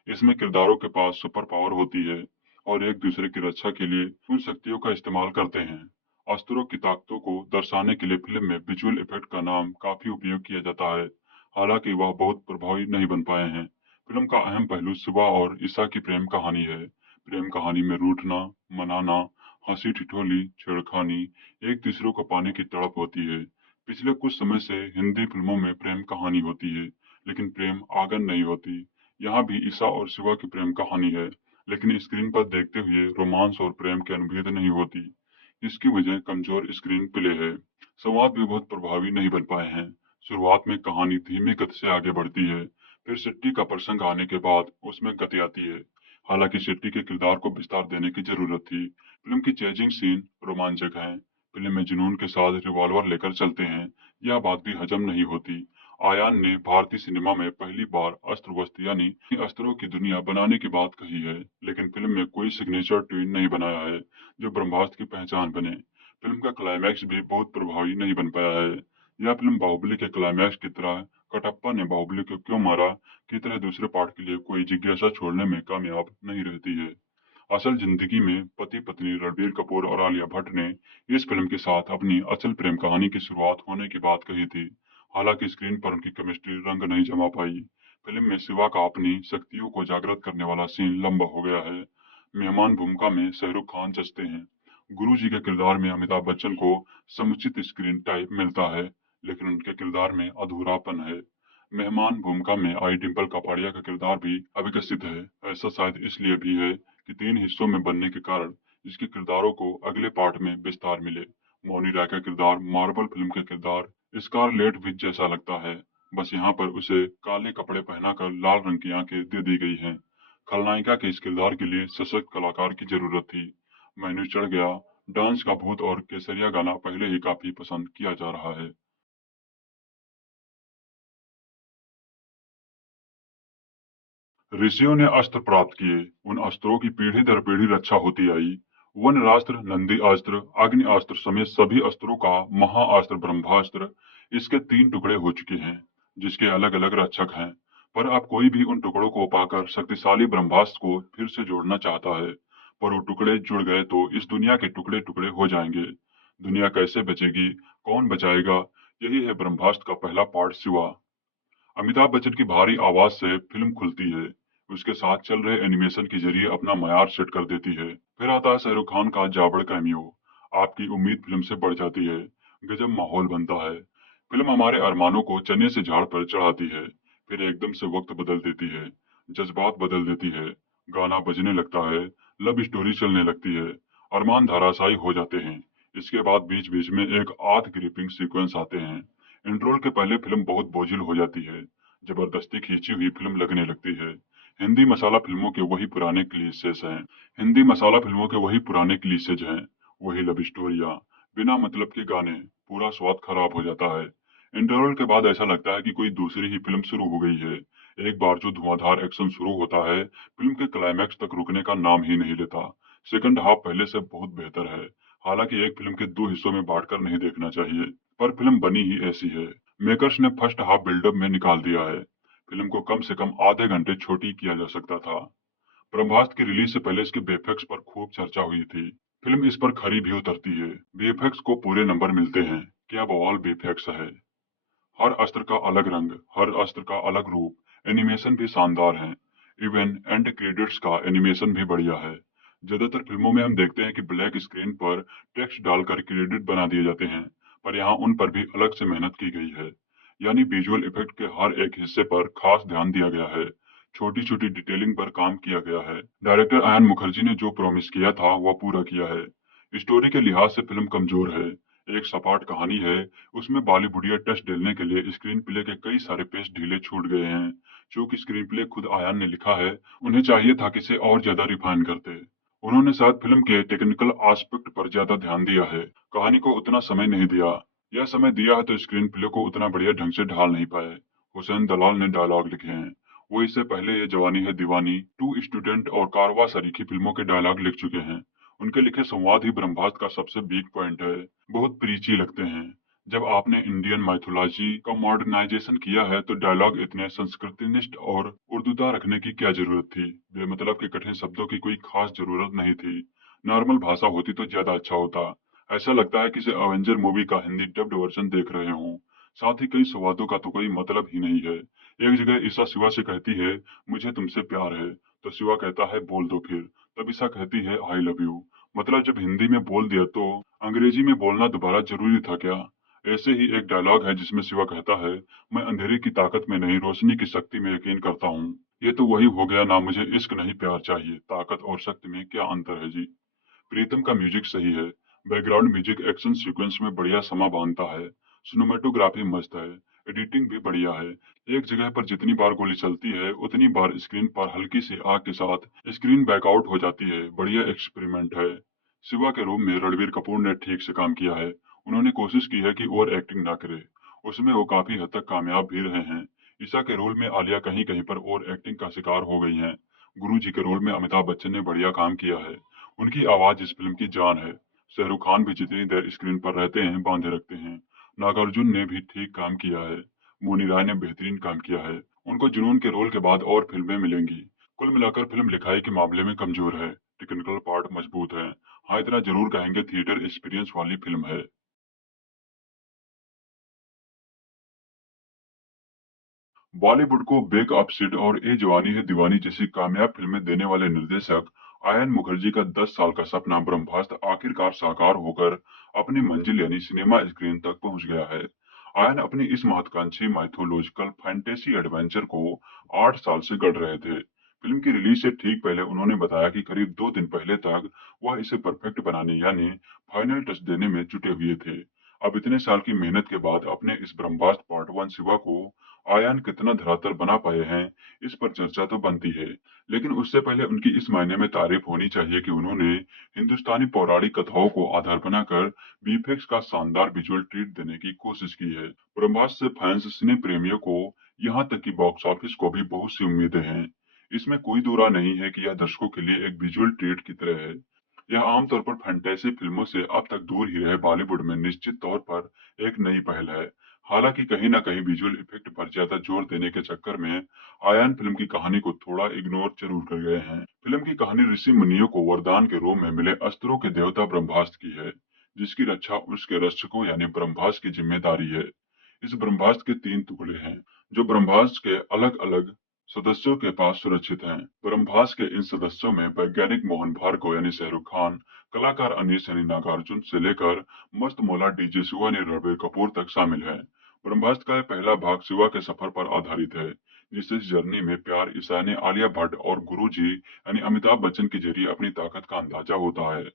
इसमें किरदारों के पास सुपर पावर होती है और एक दूसरे की रक्षा के लिए उन शक्तियों का इस्तेमाल करते हैं। अस्त्रों की ताकतों को दर्शाने के लिए फिल्म में विजुअल इफेक्ट का नाम काफी उपयोग किया जाता है। हालांकि वह बहुत प्रभावी नहीं बन पाए हैं। फिल्म का अहम पहलू शिवा और ईशा की प्रेम कहानी है। प्रेम कहानी में रूठना, मनाना, हंसी ठिठोली, छेड़खानी, एक दूसरे को पाने की तड़प होती है। पिछले कुछ समय से हिंदी फिल्मों में प्रेम कहानी होती है, लेकिन प्रेम आगन नहीं होती। यहाँ भी ईशा और शिवा की प्रेम कहानी है, लेकिन स्क्रीन पर देखते हुए रोमांस और प्रेम की अनुभूति नहीं होती। इसकी वजह कमजोर स्क्रीन प्ले है। संवाद भी बहुत प्रभावी नहीं बन पाए हैं। शुरुआत में कहानी धीमी गति से आगे बढ़ती है, फिर सिट्टी का प्रसंग आने के बाद उसमें गति आती है। हालांकि शेट्टी के किरदार को विस्तार देने की जरूरत थी। फिल्म की चेजिंग सीन रोमांचक है। फिल्म में जुनून के साथ रिवॉल्वर लेकर चलते हैं, यह बात भी हजम नहीं होती। आयान ने भारतीय सिनेमा में पहली बार अस्त्र वस्त्र यानी अस्त्रों की दुनिया बनाने की बात कही है, लेकिन फिल्म में कोई सिग्नेचर ट्यून नहीं बनाया है जो ब्रह्मास्त्र की पहचान बने। फिल्म का क्लाइमैक्स भी बहुत प्रभावी नहीं बन पाया है। यह फिल्म बाहुबली के क्लाइमैक्स की तरह कटप्पा ने बाहुबली को क्यों मारा की तरह दूसरे पार्ट के लिए कोई जिज्ञासा छोड़ने में कामयाब नहीं रहती है। असल जिंदगी में पति पत्नी रणबीर कपूर और आलिया भट्ट ने इस फिल्म के साथ अपनी असल प्रेम कहानी की शुरुआत होने की बात कही थी। हालांकि स्क्रीन पर उनकी केमिस्ट्री रंग नहीं जमा पाई। फिल्म में शिवा का अपनी शक्तियों को जागृत करने वाला सीन लंबा हो गया है। मेहमान भूमिका में शाहरुख खान जचते हैं। गुरु जी के किरदार में अमिताभ बच्चन को समुचित स्क्रीन टाइम मिलता है, लेकिन उनके किरदार में अधूरापन है। मेहमान भूमिका में आई डिंपल कपाड़िया का किरदार भी अविकसित है। ऐसा शायद इसलिए भी है कि 3 हिस्सों में बनने के कारण इसके किरदारों को अगले पार्ट में विस्तार मिले। मौनी राय का किरदार मार्वल फिल्म के किरदार स्कारलेट विच जैसा लगता है, बस यहाँ पर उसे काले कपड़े पहनाकर लाल रंग की आंखें दे दी गई हैं। खलनायिका के इस किरदार के लिए सशक्त कलाकार की जरूरत थी। मैंने चढ़ गया, डांस का भूत और केसरिया गाना पहले ही काफी पसंद किया जा रहा है। ऋषियों ने अस्त्र प्राप्त किए, उन अस्त्रों की पीढ़ी दर पीढ़ी रक्षा होती आई। वन रास्त्र, नंदी अस्त्र, अग्नि अस्त्र समेत सभी अस्त्रों का महाअस्त्र ब्रह्मास्त्र इसके 3 टुकड़े हो चुके हैं, जिसके अलग अलग रक्षक हैं। पर अब कोई भी उन टुकड़ों को पाकर शक्तिशाली ब्रह्मास्त्र को फिर से जोड़ना चाहता है, पर वो टुकड़े जुड़ गए तो इस दुनिया के टुकड़े टुकड़े हो जाएंगे। दुनिया कैसे बचेगी, कौन बचाएगा, यही है ब्रह्मास्त्र का पहला पार्ट शिवा। अमिताभ बच्चन की भारी आवाज से फिल्म खुलती है, उसके साथ चल रहे एनिमेशन के जरिए अपना मयार सेट कर देती है। फिर आता है शाहरुख खान का जाबड़ कैमियो, आपकी उम्मीद फिल्म से बढ़ जाती है। गजब माहौल बनता है। फिल्म हमारे अरमानों को चने से झाड़ पर चढ़ाती है, फिर एकदम से वक्त बदल देती है, जज्बात बदल देती है, गाना बजने लगता है, लव स्टोरी चलने लगती है, अरमान धराशायी हो जाते हैं। इसके बाद बीच बीच में एक आर्ट ग्रिपिंग सीक्वेंस आते हैं। इंट्रोल के पहले फिल्म बहुत बोझिल हो जाती है, जबरदस्ती खींची हुई फिल्म लगने लगती है। हिंदी मसाला फिल्मों के वही पुराने क्लीशेज हैं। हिंदी मसाला फिल्मों के वही पुराने क्लीशेज हैं, वही लव स्टोरियां, बिना मतलब के गाने, पूरा स्वाद खराब हो जाता है। इंटरवल के बाद ऐसा लगता है कि कोई दूसरी ही फिल्म शुरू हो गई है। एक बार जो धुआंधार एक्शन शुरू होता है, फिल्म के क्लाइमैक्स तक रुकने का नाम ही नहीं लेता। सेकंड हाफ पहले से बहुत बेहतर है। हालांकि एक फिल्म के 2 हिस्सों में बांटकर नहीं देखना चाहिए, पर फिल्म बनी ही ऐसी है। मेकर्स ने फर्स्ट हाफ बिल्डअप में निकाल दिया है। फिल्म को कम से कम आधे घंटे छोटी किया जा सकता था। ब्रह्मास्त्र की रिलीज से पहले इसके वीएफएक्स पर खूब चर्चा हुई थी। फिल्म इस पर खरी भी उतरती है। वीएफएक्स को पूरे नंबर मिलते हैं। क्या बवाल वीएफएक्स है। हर अस्त्र का अलग रंग, हर अस्त्र का अलग रूप, एनिमेशन भी शानदार है। इवन एंड क्रेडिट्स का एनिमेशन भी बढ़िया है। ज्यादातर फिल्मों में हम देखते हैं कि ब्लैक स्क्रीन पर टेक्स्ट डालकर क्रेडिट बना दिए जाते हैं, पर यहाँ उन पर भी अलग से मेहनत की गई है। यानी विजुअल इफेक्ट के हर एक हिस्से पर खास ध्यान दिया गया है। छोटी छोटी डिटेलिंग पर काम किया गया है। डायरेक्टर आयन मुखर्जी ने जो प्रॉमिस किया था वह पूरा किया है। स्टोरी के लिहाज से फिल्म कमजोर है। एक सपाट कहानी है, उसमें बॉलीवुडिया टच डालने के लिए स्क्रीन प्ले के कई सारे पेज ढीले छूट गए हैं। चूंकि स्क्रीन प्ले खुद आयन ने लिखा है, उन्हें चाहिए था कि इसे और ज्यादा रिफाइन करते। उन्होंने शायद फिल्म के टेक्निकल एस्पेक्ट पर ज्यादा ध्यान दिया है, कहानी को उतना समय नहीं दिया। यह समय दिया है तो स्क्रीन प्ले को उतना बढ़िया ढंग से ढाल नहीं पाए। हुसैन दलाल ने डायलॉग लिखे हैं, वो इससे पहले ये जवानी है दीवानी, 2 स्टूडेंट और कारवा सरीखी फिल्मों के डायलॉग लिख चुके हैं। उनके लिखे संवाद ही ब्रह्मास्त्र का सबसे वीक पॉइंट है। बहुत प्रीची लगते हैं। जब आपने इंडियन माइथोलॉजी का मॉडर्नाइजेशन किया है तो डायलॉग इतने संस्कृतिनिष्ठ और उर्दूदा रखने की क्या जरूरत थी। बेमतलब के कठिन शब्दों की कोई खास जरूरत नहीं थी। नॉर्मल भाषा होती तो ज्यादा अच्छा होता। ऐसा लगता है किसी एवेंजर मूवी का हिंदी डब्ड वर्जन देख रहे हों। साथ ही कई संवादों का तो कोई मतलब ही नहीं है। एक जगह ईसा शिवा से कहती है मुझे तुमसे प्यार है, तो शिवा कहता है बोल दो फिर। तब ईसा कहती है आई लव यू। मतलब जब हिंदी में बोल दिया तो अंग्रेजी में बोलना दोबारा जरूरी था क्या। ऐसे ही एक डायलॉग है जिसमें शिवा कहता है मैं अंधेरे की ताकत में नहीं रोशनी की शक्ति में यकीन करता हूँ। ये तो वही हो गया ना, मुझे इश्क नहीं प्यार चाहिए, ताकत और शक्ति में क्या अंतर है जी। प्रीतम का म्यूजिक सही है। बैकग्राउंड म्यूजिक एक्शन सीक्वेंस में बढ़िया समा बांधता है। सिनेमेटोग्राफी मस्त है। एडिटिंग भी बढ़िया है। एक जगह पर जितनी बार गोली चलती है उतनी बार स्क्रीन पर हल्की सी आग के साथ स्क्रीन बैकआउट हो जाती है। बढ़िया एक्सपेरिमेंट है। शिवा के रोल में रणबीर कपूर ने ठीक से काम किया है। उन्होंने कोशिश की है कि ओवर एक्टिंग ना करे। उसमें वो काफी हद तक कामयाब भी रहे हैं। ईशा के रोल में आलिया कहीं कहीं पर ओवर एक्टिंग का शिकार हो गई हैं। गुरु जी के रोल में अमिताभ बच्चन ने बढ़िया काम किया है। उनकी आवाज इस फिल्म की जान है। शाहरुख खान भी जितनी देर स्क्रीन पर रहते हैं बांधे रखते हैं। नागार्जुन ने भी ठीक काम किया है। मोनी राय ने बेहतरीन काम किया है। उनको जुनून के रोल के बाद और फिल्में मिलेंगी। कुल मिलाकर फिल्म लिखाई के मामले में कमजोर है। टेक्निकल पार्ट मजबूत है। हाँ, इतना जरूर कहेंगे थिएटर एक्सपीरियंस वाली फिल्म है। बॉलीवुड को बेक अप सिड और ए जवानी है दीवानी जैसी कामयाब फिल्में देने वाले निर्देशक आयन मुखर्जी का 10 साल का सपना ब्रह्मास्त्र आखिरकार साकार होकर अपनी मंजिल यानी सिनेमा स्क्रीन तक पहुंच गया है। आयन अपनी इस महत्वाकांक्षी माइथोलॉजिकल फैंटेसी एडवेंचर को 8 साल से गढ़ रहे थे। फिल्म की रिलीज से ठीक पहले उन्होंने बताया कि करीब 2 दिन पहले तक वह इसे परफेक्ट बनाने यानी फाइनल टच देने में जुटे हुए थे। अब इतने साल की मेहनत के बाद अपने इस ब्रह्मास्त्र पार्ट 1 शिवा को आयान कितना धरातल बना पाए हैं, इस पर चर्चा तो बनती है। लेकिन उससे पहले उनकी इस मायने में तारीफ होनी चाहिए कि उन्होंने हिंदुस्तानी पौराणिक कथाओं को आधार बनाकर वीएफएक्स का शानदार विजुअल ट्रीट देने की कोशिश की है। ब्रह्मास्त्र से फैंस सिने प्रेमियों को यहाँ तक कि बॉक्स ऑफिस को भी बहुत सी उम्मीदें हैं। इसमें कोई दो राय नहीं है कि यह दर्शकों के लिए एक विजुअल ट्रीट की तरह है। यह आमतौर पर फैंटेसी फिल्मों से अब तक दूर ही रहे बॉलीवुड में निश्चित तौर पर एक नई पहल है। हालांकि कहीं न कहीं विजुअल इफेक्ट पर ज्यादा जोर देने के चक्कर में आयान फिल्म की कहानी को थोड़ा इग्नोर जरूर कर गए हैं। फिल्म की कहानी ऋषि मुनियों को वरदान के रूप में मिले अस्त्रों के देवता ब्रह्मास्त्र की है, जिसकी रक्षा उसके रक्षकों यानी ब्रह्मास्त्र की जिम्मेदारी है। इस ब्रह्मास्त्र के 3 टुकड़े हैं, जो ब्रह्मास्त्र के अलग-अलग सदस्यों के पास सुरक्षित हैं। ब्रह्मास्त्र के इन सदस्यों में वैज्ञानिक मोहन भार्गव यानी शाहरुख खान, कलाकार अनीस यानी नागार्जुन से लेकर मस्त मौला डीजे शिवा यानी रणबीर कपूर तक शामिल है। ब्रह्मास्त्र का पहला भाग शिवा के सफर पर आधारित है, जिस जर्नी में प्यार ईशा ने आलिया भट्ट और गुरुजी यानी अमिताभ बच्चन के जरिए अपनी ताकत का अंदाजा होता है।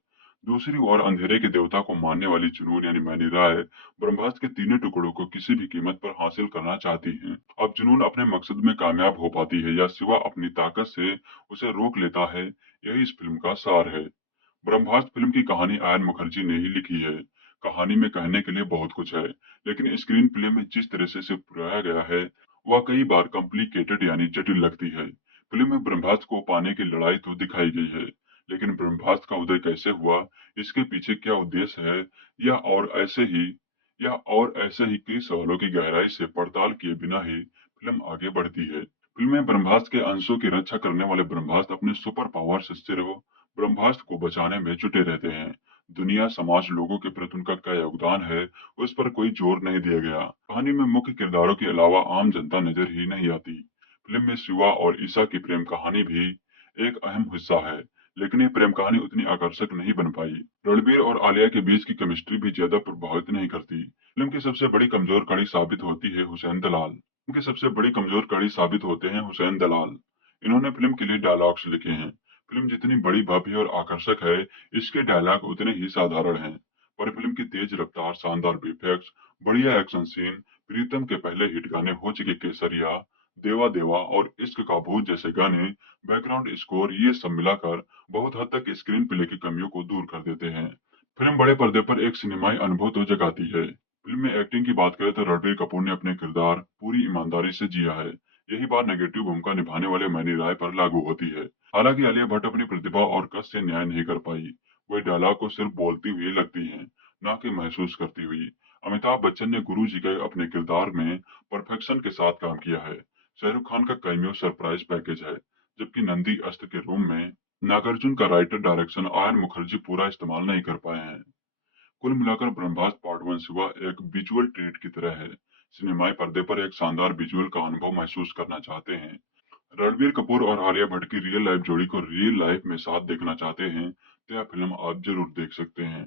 दूसरी ओर अंधेरे के देवता को मानने वाली जुनून यानी मैनी राय ब्रह्मास्त्र के तीनों टुकड़ों को किसी भी कीमत पर हासिल करना चाहती हैं। अब जुनून अपने मकसद में कामयाब हो पाती है या शिवा अपनी ताकत से उसे रोक लेता है, यही इस फिल्म का सार है। ब्रह्मास्त्र फिल्म की कहानी आयन मुखर्जी ने ही लिखी है। कहानी में कहने के लिए बहुत कुछ है, लेकिन स्क्रीन प्ले में जिस तरह से इसे पुराया गया है वह कई बार कॉम्प्लिकेटेड यानी जटिल लगती है। फिल्म में ब्रह्मास्त्र को पाने की लड़ाई तो दिखाई गई है, लेकिन ब्रह्मास्त्र का उदय कैसे हुआ, इसके पीछे क्या उद्देश्य है, या और ऐसे ही कई सवालों की गहराई से पड़ताल किए बिना ही फिल्म आगे बढ़ती है। फिल्म में ब्रह्मास्त्र के अंशों की रक्षा करने वाले ब्रह्मास्त्र अपने सुपर पावर से सिर्फ ब्रह्मास्त्र को बचाने में जुटे रहते हैं। दुनिया, समाज, लोगों के प्रति उनका क्या योगदान है, उस पर कोई जोर नहीं दिया गया। कहानी में मुख्य किरदारों के अलावा आम जनता नजर ही नहीं आती। फिल्म में शिवा और ईशा की प्रेम कहानी भी एक अहम हिस्सा है, लेकिन ये प्रेम कहानी उतनी आकर्षक नहीं बन पाई। रणबीर और आलिया के बीच की केमिस्ट्री भी ज्यादा प्रभावित नहीं करती। फिल्म की सबसे बड़ी कमजोर कड़ी साबित होती है हुसैन दलाल। फिल्म की सबसे बड़ी कमजोर कड़ी साबित होते हैं हुसैन दलाल। इन्होंने फिल्म के लिए डायलॉग्स लिखे हैं। फिल्म जितनी बड़ी, भव्य और आकर्षक है, इसके डायलॉग उतने ही साधारण हैं। पर फिल्म की तेज रफ्तार, शानदार वीएफएक्स, बढ़िया एक्शन सीन, प्रीतम के पहले हिट गाने हो चुके केसरिया, देवा देवा और इश्क का भूत जैसे गाने, बैकग्राउंड स्कोर, ये सब मिलाकर बहुत हद तक स्क्रीन प्ले की कमियों को दूर कर देते हैं। फिल्म बड़े पर्दे पर एक सिनेमाई अनुभव तो जगाती है। फिल्म में एक्टिंग की बात करें तो रणबीर कपूर ने अपने किरदार पूरी ईमानदारी से जिया है। यही बात नेगेटिव भूमिका निभाने वाले मैनी राय पर लागू होती है। हालांकि आलिया भट्ट अपनी प्रतिभा और कस से न्याय नहीं कर पाई। वे डायलॉग को सिर्फ बोलती हुई लगती हैं, न कि महसूस करती हुई। अमिताभ बच्चन ने गुरु जी के अपने किरदार में परफेक्शन के साथ काम किया है। शाहरुख खान का कैमियो सरप्राइज पैकेज है, जबकि नंदी अस्त्र के रूम में नागार्जुन का राइटर डायरेक्शन आयन मुखर्जी पूरा इस्तेमाल नहीं कर पाए हैं। कुल मिलाकर ब्रह्मास्त्र पार्ट 1 शिवा एक विजुअल ट्रीट की तरह है। सिनेमाई पर्दे पर एक शानदार विजुअल का अनुभव महसूस करना चाहते हैं, रणबीर कपूर और आलिया भट्ट की रियल लाइफ जोड़ी को रियल लाइफ में साथ देखना चाहते हैं, तो यह फिल्म आप जरूर देख सकते हैं।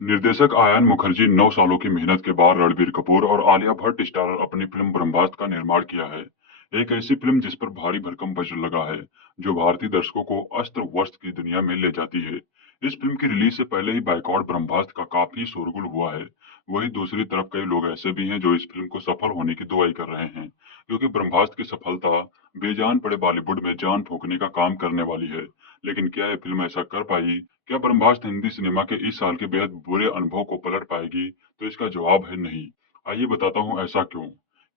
निर्देशक आयान मुखर्जी 9 सालों की मेहनत के बाद रणबीर कपूर और आलिया भट्ट स्टारर अपनी फिल्म ब्रह्मास्त्र का निर्माण किया है। एक ऐसी फिल्म जिस पर भारी भरकम बजट लगा है, जो भारतीय दर्शकों को अस्त्र वस्त्र की दुनिया में ले जाती है। इस फिल्म की रिलीज से पहले ही बायकॉट ब्रह्मास्त्र का काफी शोरगुल हुआ है। वहीं दूसरी तरफ कई लोग ऐसे भी हैं जो इस फिल्म को सफल होने की दुआई कर रहे हैं, क्योंकि ब्रह्मास्त्र की सफलता बेजान पड़े बॉलीवुड में जान फूंकने का काम करने वाली है। लेकिन क्या यह फिल्म ऐसा कर पाई? क्या ब्रह्मास्त्र हिंदी सिनेमा के इस साल के बेहद बुरे अनुभव को पलट पाएगी? तो इसका जवाब है नहीं। आइए बताता हूँ ऐसा क्यों।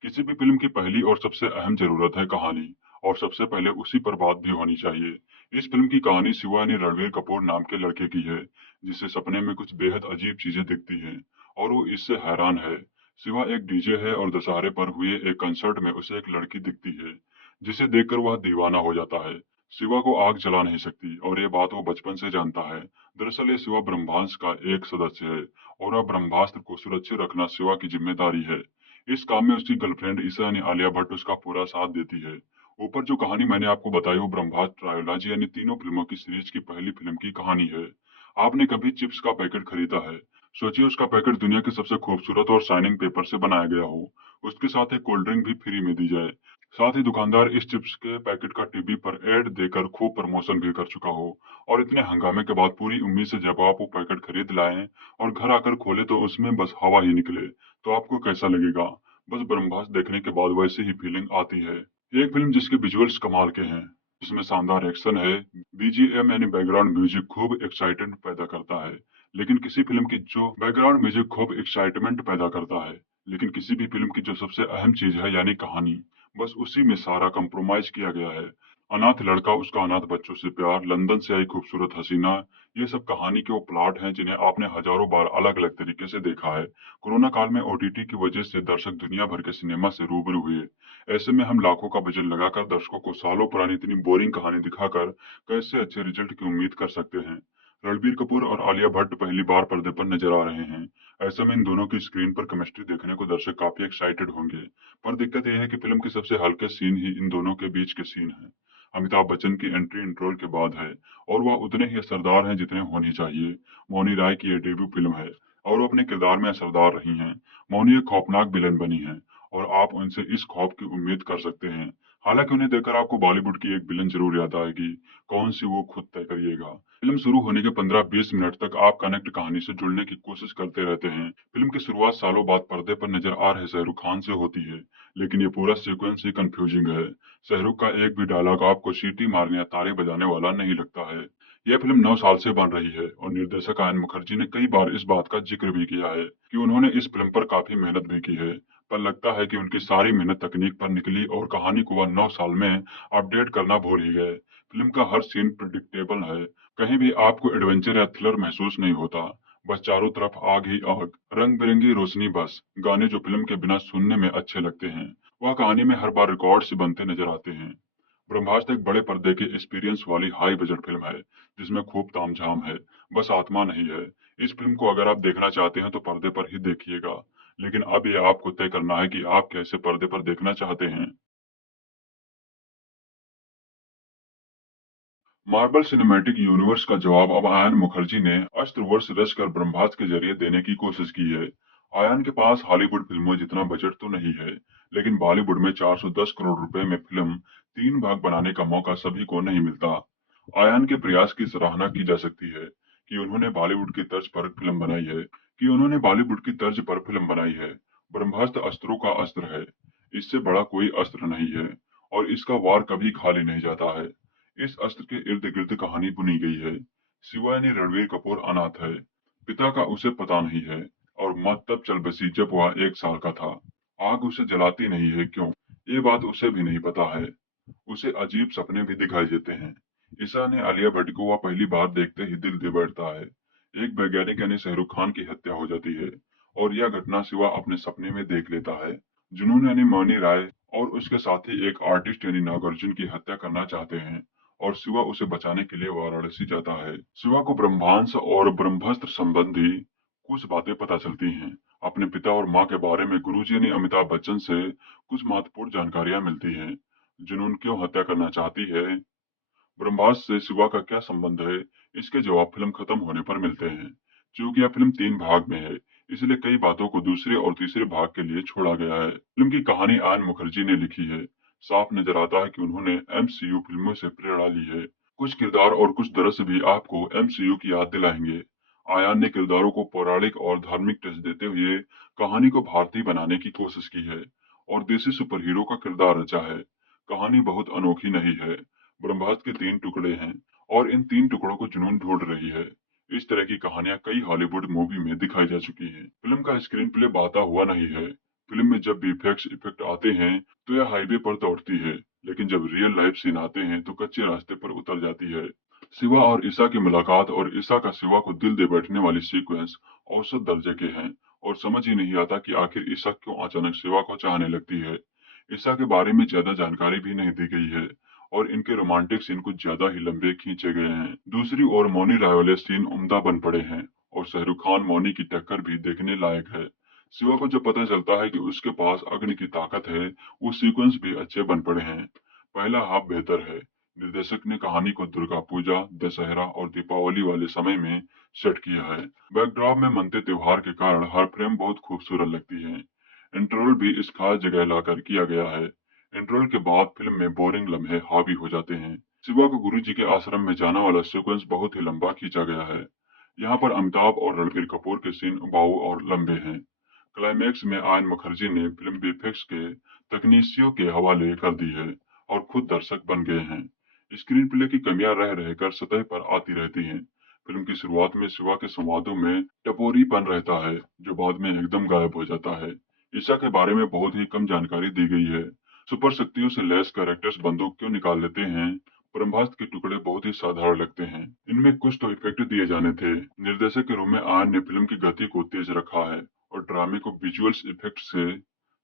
किसी भी फिल्म की पहली और सबसे अहम जरूरत है कहानी, और सबसे पहले उसी पर बात भी होनी चाहिए। इस फिल्म की कहानी शिवा यानी रणवीर कपूर नाम के लड़के की है, जिसे सपने में कुछ बेहद अजीब चीजें दिखती हैं और वो इससे हैरान है। शिवा एक डीजे है और दशहरे पर हुए एक कंसर्ट में उसे एक लड़की दिखती है, जिसे देखकर वह दीवाना हो जाता है। शिवा को आग जला नहीं सकती और ये बात वो बचपन से जानता है। दरअसल ये शिवा ब्रह्मास्त्र का एक सदस्य है और अब ब्रह्मास्त्र को सुरक्षित रखना शिवा की जिम्मेदारी है। इस काम में उसकी गर्लफ्रेंड ईशा यानी आलिया भट्ट उसका पूरा साथ देती है। ऊपर जो कहानी मैंने आपको बताई वो ब्रह्मास्त्र ट्रायोलॉजी यानी तीनों फिल्मों की सीरीज की पहली फिल्म की कहानी है। आपने कभी चिप्स का पैकेट खरीदा है? सोचिए उसका पैकेट दुनिया के सबसे खूबसूरत और शाइनिंग पेपर से बनाया गया हो, उसके साथ एक कोल्ड ड्रिंक भी फ्री में दी जाए, साथ ही दुकानदार इस चिप्स के पैकेट का टीवी पर एड देकर खूब प्रमोशन भी कर चुका हो, और इतने हंगामे के बाद पूरी उम्मीद से जब आप वो पैकेट खरीद लाएं और घर आकर खोले तो उसमें बस हवा ही निकले, तो आपको कैसा लगेगा? बस ब्रह्मास्त्र देखने के बाद वैसी ही फीलिंग आती है। एक फिल्म जिसके विजुअल्स कमाल के हैं, जिसमें शानदार एक्शन है, बीजीएम यानी बैकग्राउंड म्यूजिक खूब एक्साइटमेंट पैदा करता है। लेकिन किसी फिल्म की जो बैकग्राउंड म्यूजिक खूब एक्साइटमेंट पैदा करता है, लेकिन किसी भी फिल्म की जो सबसे अहम चीज है यानी कहानी, बस उसी में सारा कंप्रोमाइज किया गया है। अनाथ लड़का, उसका अनाथ बच्चों से प्यार, लंदन से आई खूबसूरत हसीना, ये सब कहानी के वो प्लॉट हैं जिन्हें आपने हजारों बार अलग अलग तरीके से देखा है। कोरोना काल में ओटीटी की वजह से दर्शक दुनिया भर के सिनेमा से रूबरू हुए। ऐसे में हम लाखों का बजट लगाकर दर्शकों को सालों पुरानी इतनी बोरिंग कहानी दिखाकर कैसे अच्छे रिजल्ट की उम्मीद कर सकते हैं? रणबीर कपूर और आलिया भट्ट पहली बार पर्दे पर नजर आ रहे हैं। ऐसे में इन दोनों की स्क्रीन पर केमिस्ट्री देखने को दर्शक काफी एक्साइटेड होंगे। पर दिक्कत यह है कि फिल्म के सबसे हल्के सीन ही इन दोनों के बीच के सीन हैं। अमिताभ बच्चन की एंट्री इंट्रोल के बाद है और वह उतने ही असरदार हैं जितने होनी चाहिए। मौनी राय की यह डेब्यू फिल्म है और वो अपने किरदार में असरदार रही हैं। मौनी एक खौफनाक विलेन बनी है और आप उनसे इस खौफ की उम्मीद कर सकते हैं। हालांकि उन्हें देखकर आपको बॉलीवुड की एक विलन जरूर याद आएगी। कौन सी वो खुद तय करिएगा। फिल्म शुरू होने के 15-20 मिनट तक आप कनेक्ट कहानी से जुड़ने की कोशिश करते रहते हैं। फिल्म की शुरुआत सालों बाद पर्दे पर नजर आ रहे शाहरुख खान से होती है, लेकिन ये पूरा सीक्वेंस ही कंफ्यूजिंग है। शाहरुख का एक भी डायलॉग आपको सीटी मारने या ताली बजाने वाला नहीं लगता है। यह फिल्म 9 साल से बन रही है और निर्देशक आयन मुखर्जी ने कई बार इस बात का जिक्र भी किया है कि उन्होंने इस फिल्म पर काफी मेहनत भी की है, पर लगता है कि उनकी सारी मेहनत तकनीक पर निकली और कहानी को वह 9 साल में अपडेट करना भूल ही गए। फिल्म का हर सीन प्रिडिक्टेबल है, कहीं भी आपको एडवेंचर या थ्रिलर महसूस नहीं होता। बस चारों तरफ आग ही आग, रंग बिरंगी रोशनी, बस गाने जो फिल्म के बिना सुनने में अच्छे लगते हैं, वह कहानी में हर बार रिकॉर्ड से बनते नजर आते हैं। ब्रह्मास्त्र एक बड़े पर्दे की एक्सपीरियंस वाली हाई बजट फिल्म है, जिसमें खूब तामझाम है, बस आत्मा नहीं है। इस फिल्म को अगर आप देखना चाहते हैं तो पर्दे पर ही देखिएगा, लेकिन अब ये आपको तय करना है कि आप कैसे पर्दे पर देखना चाहते हैं। मार्वल सिनेमैटिक यूनिवर्स का जवाब अब आयन मुखर्जी ने अस्त्रवर्ष रच कर ब्रह्मास्त्र के जरिए देने की कोशिश की है। आयन के पास हॉलीवुड फिल्मों जितना बजट तो नहीं है, लेकिन बॉलीवुड में 410 करोड़ रुपए में फिल्म 3 भाग बनाने का मौका सभी को नहीं मिलता। आयन के प्रयास की सराहना की जा सकती है कि उन्होंने बॉलीवुड की तर्ज पर फिल्म बनाई है। ब्रह्मास्त्र अस्त्रों का अस्त्र है, इससे बड़ा कोई अस्त्र नहीं है और इसका वार कभी खाली नहीं जाता है। इस अस्त्र के इर्द गिर्द कहानी बुनी गई है। शिवा यानी रणवीर कपूर अनाथ है, पिता का उसे पता नहीं है और मौत तब चल बसी जब वह 1 साल का था। आग उसे जलाती नहीं है क्यों, ये बात उसे भी नहीं पता है। उसे अजीब सपने भी दिखाई देते हैं। ईशा ने आलिया भट्ट को वह पहली बार देखते ही दिल दे बैठता है। एक वैज्ञानिक यानी शाहरुख खान की हत्या हो जाती है और यह घटना शिवा अपने सपने में देख लेता है। जुनून यानी मौनी राय और उसके साथी एक आर्टिस्ट यानी नागार्जुन की हत्या करना चाहते हैं और शिवा उसे बचाने के लिए वाराणसी जाता है। शिवा को ब्रह्मांस और ब्रह्मास्त्र संबंधी कुछ बातें पता चलती हैं। अपने पिता और माँ के बारे में गुरुजी यानी अमिताभ बच्चन से कुछ महत्वपूर्ण जानकारियां मिलती हैं। जुनून क्यों हत्या करना चाहती है, ब्रह्मास्त्र से शिवा का क्या संबंध है, इसके जवाब फिल्म खत्म होने पर मिलते हैं। क्योंकि यह फिल्म 3 भाग में है, इसलिए कई बातों को दूसरे और तीसरे भाग के लिए छोड़ा गया है। फिल्म की कहानी आयन मुखर्जी ने लिखी है। साफ नजर आता है कि उन्होंने एमसीयू फिल्मों से प्रेरणा ली है। कुछ किरदार और कुछ दृश्य भी आपको एमसीयू की याद दिलाएंगे। आयान ने किरदारों को पौराणिक और धार्मिक टच देते हुए कहानी को भारतीय बनाने की कोशिश की है और देसी सुपर हीरो का किरदार रचा है। कहानी बहुत अनोखी नहीं है। ब्रह्मास्त्र के 3 टुकड़े हैं और इन 3 टुकड़ों को जुनून ढूंढ रही है। इस तरह की कहानियां कई हॉलीवुड मूवी में दिखाई जा चुकी हैं। फिल्म का स्क्रीन प्ले बाता हुआ नहीं है। फिल्म में जब भी इफेक्ट आते हैं तो यह हाईवे पर दौड़ती है, लेकिन जब रियल लाइफ सीन आते हैं तो कच्चे रास्ते पर उतर जाती है। शिवा और ईसा की मुलाकात और ईसा का शिवा को दिल दे बैठने वाली सीक्वेंस औसत दर्जे के हैं और समझ ही नहीं आता कि आखिर ईसा क्यों अचानक शिवा को चाहने लगती है। ईसा के बारे में ज्यादा जानकारी भी नहीं दी गई है और इनके रोमांटिक सीन कुछ ज्यादा ही लंबे खींचे गए हैं। दूसरी ओर मौनी राय वाले सीन उम्दा बन पड़े हैं और शाहरुख खान मौनी की टक्कर भी देखने लायक है। शिवा को जब पता चलता है कि उसके पास अग्नि की ताकत है, वो सीक्वेंस भी अच्छे बन पड़े हैं। पहला हाफ बेहतर है। निर्देशक ने कहानी को दुर्गा पूजा, दशहरा और दीपावली वाले समय में सेट किया है। बैकड्रॉप में मनते त्योहार के कारण हर फ्रेम बहुत खूबसूरत लगती है। इंटरवल भी इस खास जगह लाकर किया गया है। इंटरवल के बाद फिल्म में बोरिंग लम्हे हावी हो जाते हैं। शिवा को गुरु जी के आश्रम में जाना वाला सीक्वेंस बहुत ही लंबा खींचा गया है। यहाँ पर अमिताभ और रणबीर कपूर के सीन उबाऊ और लंबे हैं। क्लाइमैक्स में आयन मुखर्जी ने फिल्म वीएफएक्स के तकनीशियों के हवाले कर दी है और खुद दर्शक बन गए हैं। स्क्रीन प्ले की कमियां रह रहकर सतह पर आती रहती हैं। फिल्म की शुरुआत में शिवा के संवादों में टपोरीपन रहता है, जो बाद में एकदम गायब हो जाता है। ईसा के बारे में बहुत ही कम जानकारी दी गई है। सुपर शक्तियों से लैस कैरेक्टर्स बंदूक क्यों निकाल लेते हैं? ब्रह्मास्त्र के टुकड़े बहुत ही साधारण लगते हैं। इनमें कुछ तो इफेक्ट दिए जाने थे। निर्देशक के रूप में आयन ने फिल्म की गति को तेज रखा है और ड्रामे को विजुअल्स इफेक्ट से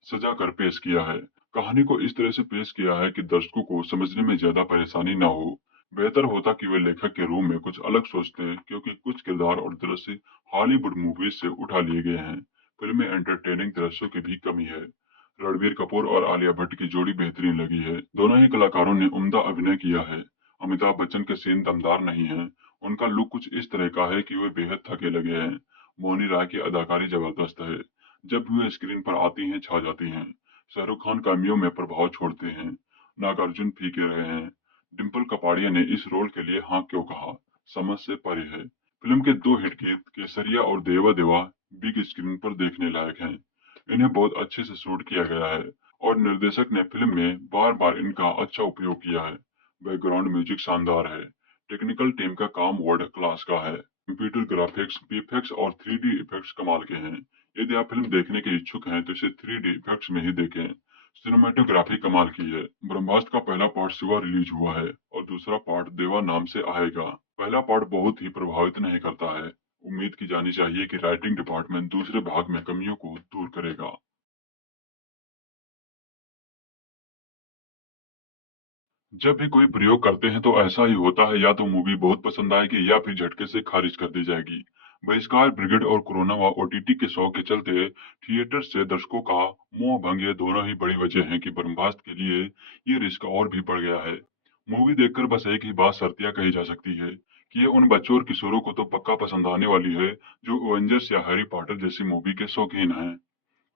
सजा कर पेश किया है। कहानी को इस तरह से पेश किया है कि दर्शकों को समझने में ज्यादा परेशानी न हो। बेहतर होता कि वे लेखक के रूप में कुछ अलग सोचते, क्योंकि कुछ किरदार और दृश्य हॉलीवुड मूवीज से उठा लिए गए हैं। फिल्म में एंटरटेनिंग दृश्यों की भी कमी है। रणबीर कपूर और आलिया भट्ट की जोड़ी बेहतरीन लगी है। दोनों ही कलाकारों ने उम्दा अभिनय किया है। अमिताभ बच्चन के सीन दमदार नहीं है। उनका लुक कुछ इस तरह का है कि वे बेहद थके लगे हैं। मौनी राय की अदाकारी जबरदस्त है। जब भी वे स्क्रीन पर आती हैं छा जाती हैं। शाहरुख खान कामियों में प्रभाव छोड़ते हैं। नागार्जुन फीके रहे हैं। डिम्पल कपाड़िया ने इस रोल के लिए हाँ क्यों कहा, समझ से परे है। फिल्म के 2 हिट गीत केसरिया और देवा देवा बिग स्क्रीन पर देखने लायक हैं। इन्हें बहुत अच्छे से शूट किया गया है और निर्देशक ने फिल्म में बार बार इनका अच्छा उपयोग किया है। बैकग्राउंड म्यूजिक शानदार है। टेक्निकल टीम का काम वर्ल्ड क्लास का है। कंप्यूटर ग्राफिक्स, वीएफएक्स और 3D इफेक्ट्स कमाल के हैं। यदि आप फिल्म देखने के इच्छुक हैं तो इसे 3D इफेक्ट्स में ही देखें। सिनेमेटोग्राफी कमाल की है। ब्रह्मास्त्र का पहला पार्ट शिवा रिलीज हुआ है और दूसरा पार्ट देवा नाम से आएगा। पहला पार्ट बहुत ही प्रभावित नहीं करता है। उम्मीद की जानी चाहिए कि राइटिंग डिपार्टमेंट दूसरे भाग में कमियों को दूर करेगा। जब भी कोई प्रयोग करते हैं तो ऐसा ही होता है, या तो मूवी बहुत पसंद आएगी या फिर झटके से खारिज कर दी जाएगी। बहिष्कार ब्रिगेड और कोरोना व ओटीटी के शौक के चलते थिएटर से दर्शकों का मोह भंग, ये दोनों ही बड़ी वजह हैं कि ब्रह्मास्त्र के लिए ये रिस्क और भी बढ़ गया है। मूवी देखकर बस एक ही बात शर्तिया कही जा सकती है कि ये उन बच्चों और किशोरों को तो पक्का पसंद आने वाली है जो एवेंजर्स या हैरी पॉटर जैसी मूवी के शौकीन हैं।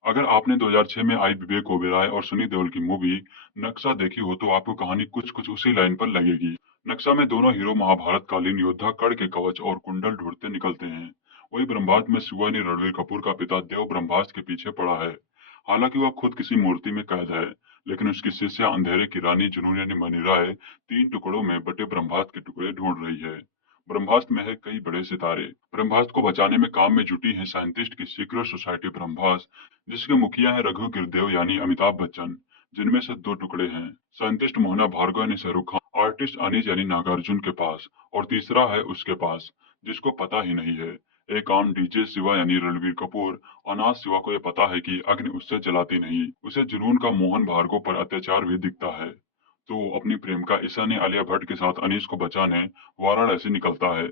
अगर आपने 2006 में आई विवेक ओबेरॉय और सनी देओल की मूवी नक्शा देखी हो तो आपको कहानी कुछ कुछ उसी लाइन पर लगेगी। नक्शा में दोनों हीरो महाभारत कालीन योद्धा कड़ के कवच और कुंडल ढूंढते निकलते हैं। वही ब्रह्मास्त्र में शिवा ने रणवीर कपूर का पिता देव ब्रह्मास्त्र के पीछे पड़ा है। हालांकि वह खुद किसी मूर्ति में कैद है, लेकिन उसकी शिष्या अंधेरे की रानी जुनून यानी मनी राय 3 टुकड़ों में बटे ब्रह्मास्त्र के टुकड़े ढूंढ रही है। ब्रह्मास्त्र में है कई बड़े सितारे। ब्रह्मास्त्र को बचाने में काम में जुटी है साइंटिस्ट की सीक्रेट सोसाइटी ब्रह्मास्त्र, जिसके मुखिया है रघु गिरदेव यानी अमिताभ बच्चन, जिनमें से 2 टुकड़े हैं। साइंटिस्ट मोहना भार्गव यानी शाहरुख खान, आर्टिस्ट अनीस यानी नागार्जुन के पास, और तीसरा है उसके पास जिसको पता ही नहीं है। एक आम डीजे शिवा यानी रणवीर कपूर। अनाथ शिवा को यह पता है कि अग्नि उससे जलाती नहीं। उसे जुनून का मोहन भार्गव पर अत्याचार भी दिखता है, तो वो अपनी प्रेमिका ईसा ने आलिया भट्ट के साथ अनीस को बचाने वाराणसी निकलता है।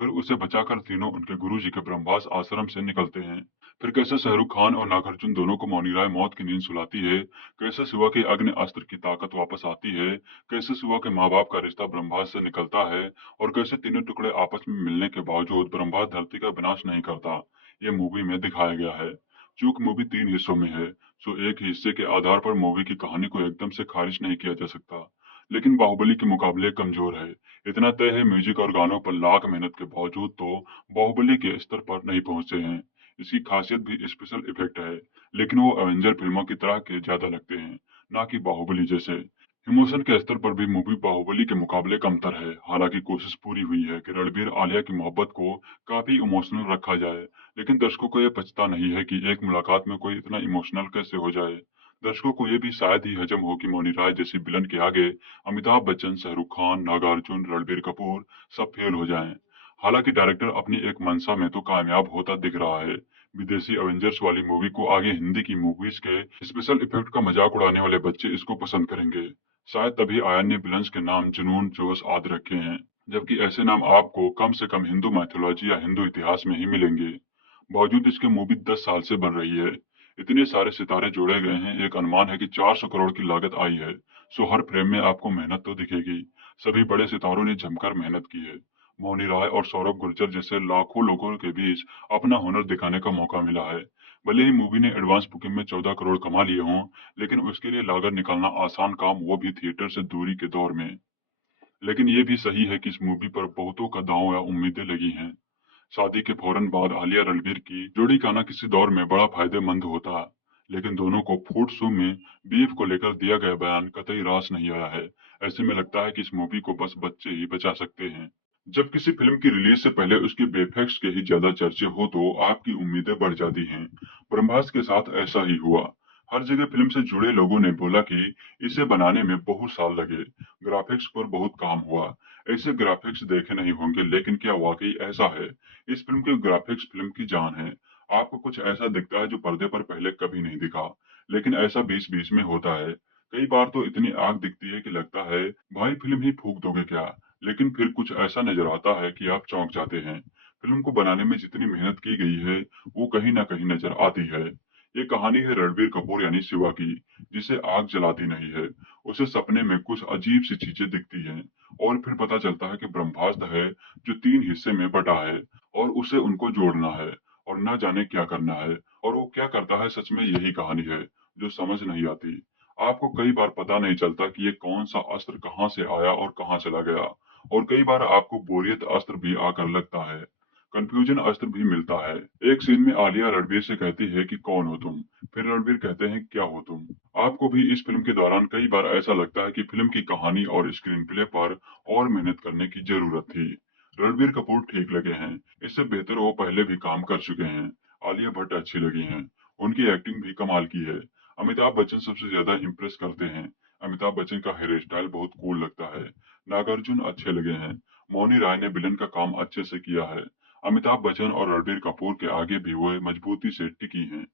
फिर उसे बचाकर तीनों उनके गुरुजी के ब्रह्मास्त्र आश्रम से निकलते हैं। फिर कैसे शाहरुख खान और नागार्जुन दोनों को मौनी राय मौत की नींद सुलाती है, कैसे शिवा के अग्नि अस्त्र की ताकत वापस आती है, कैसे शिवा के माँ बाप का रिश्ता ब्रह्मास्त्र से निकलता है, और कैसे तीनों टुकड़े आपस में मिलने के बावजूद ब्रह्मास्त्र धरती का विनाश नहीं करता, ये मूवी में दिखाया गया है। चूंकि मूवी 3 हिस्सों में है, सो एक ही हिस्से के आधार पर मूवी की कहानी को एकदम से खारिज नहीं किया जा सकता। लेकिन बाहुबली के मुकाबले कमजोर है। इतना तय है, म्यूजिक और गानों पर लाख मेहनत के बावजूद तो बाहुबली के स्तर पर नहीं पहुंचे हैं। इसकी खासियत भी स्पेशल इफेक्ट है, लेकिन वो एवेंजर फिल्मों की तरह के ज्यादा लगते हैं, ना कि बाहुबली जैसे। इमोशन के स्तर पर भी मूवी बाहुबली के मुकाबले कमतर है। हालांकि कोशिश पूरी हुई है कि रणबीर आलिया की मोहब्बत को काफी इमोशनल रखा जाए, लेकिन दर्शकों को यह पछता नहीं है कि एक मुलाकात में कोई इतना इमोशनल कैसे हो जाए। दर्शकों को यह भी शायद ही हजम हो कि मौनी राय जैसी विलन के आगे अमिताभ बच्चन, शाहरुख खान, नागार्जुन, रणबीर कपूर सब फेल हो जाएं। हालांकि डायरेक्टर अपनी एक मंशा में तो कामयाब होता दिख रहा है। विदेशी एवेंजर्स वाली मूवी को आगे हिंदी की मूवीज के स्पेशल इफेक्ट का मजाक उड़ाने वाले बच्चे इसको पसंद करेंगे। शायद तभी आयन ने विलन्स के नाम जुनून, जोश आदि रखे हैं, जबकि ऐसे नाम आपको कम से कम हिंदू मैथोलॉजी या हिंदू इतिहास में ही मिलेंगे। बावजूद इसके मूवी 10 साल से बन रही है। इतने सारे सितारे जोड़े गए हैं, एक अनुमान है कि 400 करोड़ की लागत आई है। सो हर फ्रेम में आपको मेहनत तो दिखेगी। सभी बड़े सितारों ने जमकर मेहनत की है। मौनी राय और सौरभ गुर्जर जैसे लाखों लोगों के बीच अपना हुनर दिखाने का मौका मिला है। भले ही मूवी ने एडवांस बुकिंग में 14 करोड़ कमा लिए हों, लेकिन उसके लिए लागत निकालना आसान काम, वो भी थिएटर से दूरी के दौर में। लेकिन ये भी सही है कि इस मूवी पर बहुतों का दांव या उम्मीदें लगी हैं। शादी के फौरन बाद आलिया रणबीर की जोड़ी का आना किसी दौर में बड़ा फायदेमंद होता, लेकिन दोनों को फूड शो में बीफ को लेकर दिया गया बयान कतई रास नहीं आया है। ऐसे में लगता है कि इस मूवी को बस बच्चे ही बचा सकते हैं। जब किसी फिल्म की रिलीज से पहले उसके वेफएक्स के ही ज्यादा चर्चे हो तो आपकी उम्मीदें बढ़ जाती हैं। ब्रह्मास्त्र के साथ ऐसा ही हुआ। हर जगह फिल्म से जुड़े लोगों ने बोला कि इसे बनाने में बहुत साल लगे, ग्राफिक्स पर बहुत काम हुआ। ऐसे ग्राफिक्स देखे नहीं होंगे, लेकिन क्या वाकई ऐसा है? इस फिल्म के ग्राफिक्स फिल्म की जान है। आपको कुछ ऐसा दिखता है जो पर्दे पर पहले कभी नहीं दिखा, लेकिन ऐसा बीच बीच में होता है। कई बार तो इतनी आग दिखती है कि लगता है भाई फिल्म ही फूक दोगे क्या। लेकिन फिर कुछ ऐसा नजर आता है कि आप चौंक जाते हैं। फिल्म को बनाने में जितनी मेहनत की गई है वो कहीं ना कहीं नजर आती है। ये कहानी है रणबीर कपूर यानी शिवा की, जिसे आग जलाती नहीं है। उसे सपने में कुछ अजीब सी चीजें दिखती हैं, और फिर पता चलता है कि ब्रह्मास्त्र है जो 3 हिस्से में बटा है, और उसे उनको जोड़ना है, और ना जाने क्या करना है। और वो क्या करता है, सच में यही कहानी है जो समझ नहीं आती। आपको कई बार पता नहीं चलता कि ये कौन सा अस्त्र कहाँ से आया और कहाँ चला गया, और कई बार आपको बोरियत अस्त्र भी आकर लगता है, कंफ्यूजन अस्त्र भी मिलता है। एक सीन में आलिया रणबीर से कहती है कि कौन हो तुम, फिर रणबीर कहते हैं क्या हो तुम। आपको भी इस फिल्म के दौरान कई बार ऐसा लगता है कि फिल्म की कहानी और स्क्रीन प्ले पर और मेहनत करने की जरूरत थी। रणबीर कपूर ठीक लगे हैं, इससे बेहतर वो पहले भी काम कर चुके हैं। आलिया भट्ट अच्छी लगी हैं, उनकी एक्टिंग भी कमाल की है। अमिताभ बच्चन सबसे ज्यादा इम्प्रेस करते हैं। अमिताभ बच्चन का हेयर स्टाइल बहुत कूल लगता है। नागार्जुन अच्छे लगे हैं। मौनी राय ने विलन का काम अच्छे से किया है। अमिताभ बच्चन और रणबीर कपूर के आगे भी वो मजबूती से टिकी हैं।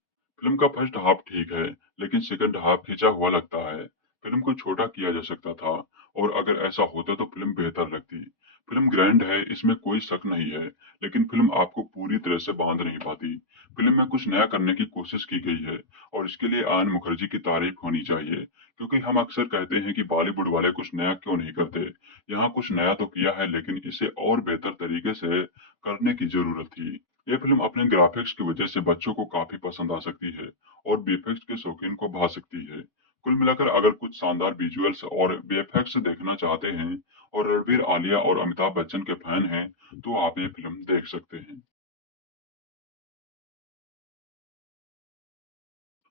फिल्म का फर्स्ट हाफ ठीक है, लेकिन सेकंड हाफ खिंचा हुआ लगता है। फिल्म को छोटा किया जा सकता था, और अगर ऐसा होता तो फिल्म बेहतर लगती। फिल्म ग्रैंड है, इसमें कोई शक नहीं है, लेकिन फिल्म आपको पूरी तरह से बांध नहीं पाती। फिल्म में कुछ नया करने की कोशिश की गई है, और इसके लिए आयन मुखर्जी की तारीफ होनी चाहिए, क्योंकि हम अक्सर कहते हैं कि बॉलीवुड वाले कुछ नया क्यों नहीं करते। यहाँ कुछ नया तो किया है, लेकिन इसे और बेहतर तरीके से करने की जरूरत थी। ये फिल्म अपने ग्राफिक्स की वजह से बच्चों को काफी पसंद आ सकती है, और वीएफएक्स के शौकीन को भा सकती है। कुल मिलाकर अगर कुछ शानदार विजुअल्स और वीएफएक्स देखना चाहते हैं, और रणबीर, आलिया और अमिताभ बच्चन के फैन हैं, तो आप ये फिल्म देख सकते हैं।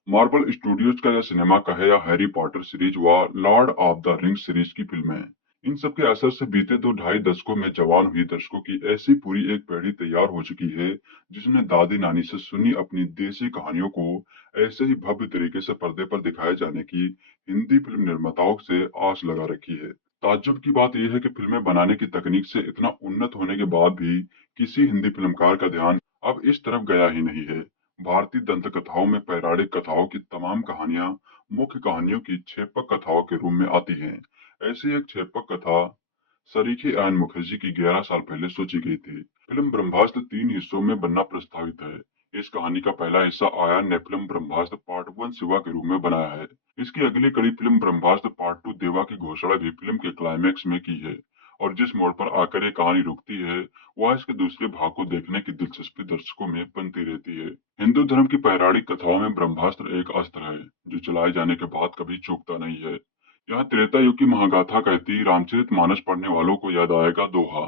मार्वल स्टूडियोज का यह सिनेमा कहे या हैरी पॉटर सीरीज व Lord of the rings series की फिल्में, इन सब के असर से बीते 2 ढाई दशकों में जवान हुई दर्शकों की ऐसी पूरी एक पीढ़ी तैयार हो चुकी है, जिसने दादी नानी से सुनी अपनी देसी कहानियों को ऐसे ही भव्य तरीके से पर्दे पर दिखाए जाने की हिंदी फिल्म निर्माताओं से आस लगा रखी है। ताज्जुब की बात यह है कि फिल्में बनाने की तकनीक से इतना उन्नत होने के बाद भी किसी हिंदी फिल्मकार का ध्यान अब इस तरफ गया ही नहीं है। भारतीय दंत कथाओं में पौराणिक कथाओं की तमाम कहानियां मुख्य कहानियों की छेपक कथाओं के रूप में आती हैं। ऐसी एक छेपक कथा सरीखे आयन मुखर्जी की 11 साल पहले सोची गई थी। फिल्म ब्रह्मास्त्र 3 हिस्सों में बनना प्रस्तावित है। इस कहानी का पहला हिस्सा आयन ने फिल्म ब्रह्मास्त्र पार्ट 1 शिवा के रूप में बनाया है। इसकी अगली कड़ी फिल्म ब्रह्मास्त्र पार्ट 2 देवा की घोषणा भी फिल्म के क्लाइमैक्स में की है, और जिस मोड़ पर आकर ये कहानी रुकती है, वह इसके दूसरे भाग को देखने की दिलचस्पी दर्शकों में बनती रहती है। हिंदू धर्म की पौराणिक कथाओं में ब्रह्मास्त्र एक अस्त्र है जो चलाए जाने के बाद कभी चूकता नहीं है। यहाँ त्रेता युग की महागाथा कहती रामचरितमानस पढ़ने वालों को याद आएगा दोहा,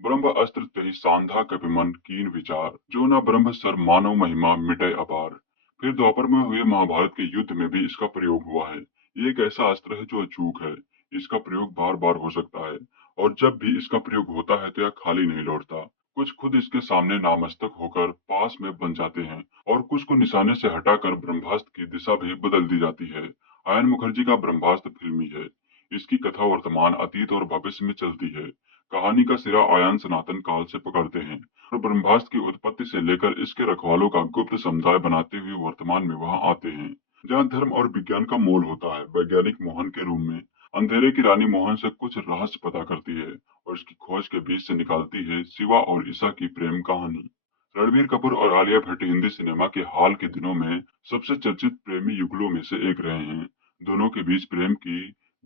ब्रह्म अस्त्र तहि सांधा कपिमन कीन विचार, जो न ब्रह्म सर मानव महिमा मिटे अपार। फिर द्वापर में हुए महाभारत के युद्ध में भी इसका प्रयोग हुआ है। ये एक ऐसा अस्त्र है जो अचूक है। इसका प्रयोग बार बार हो सकता है और जब भी इसका प्रयोग होता है तो यह खाली नहीं लौटता। कुछ खुद इसके सामने नामस्तक होकर पास में बन जाते हैं और कुछ को निशाने से हटाकर ब्रह्मास्त्र की दिशा भी बदल दी जाती है। आयन मुखर्जी का ब्रह्मास्त्र फिल्मी है। इसकी कथा वर्तमान, अतीत और भविष्य में चलती है। कहानी का सिरा आयन सनातन काल से पकड़ते हैं और ब्रह्मास्त्र की उत्पत्ति से लेकर इसके रखवालों का गुप्त समुदाय बनाते हुए वर्तमान में वहां आते हैं, जहां धर्म और विज्ञान का मोल होता है। वैज्ञानिक मोहन के रूप में अंधेरे की रानी मोहन से कुछ रहस्य पता करती है और इसकी खोज के बीच से निकालती है शिवा और ईसा की प्रेम कहानी। रणबीर कपूर और आलिया भट्ट हिंदी सिनेमा के हाल के दिनों में सबसे चर्चित प्रेमी युगलों में से एक रहे हैं। दोनों के बीच प्रेम की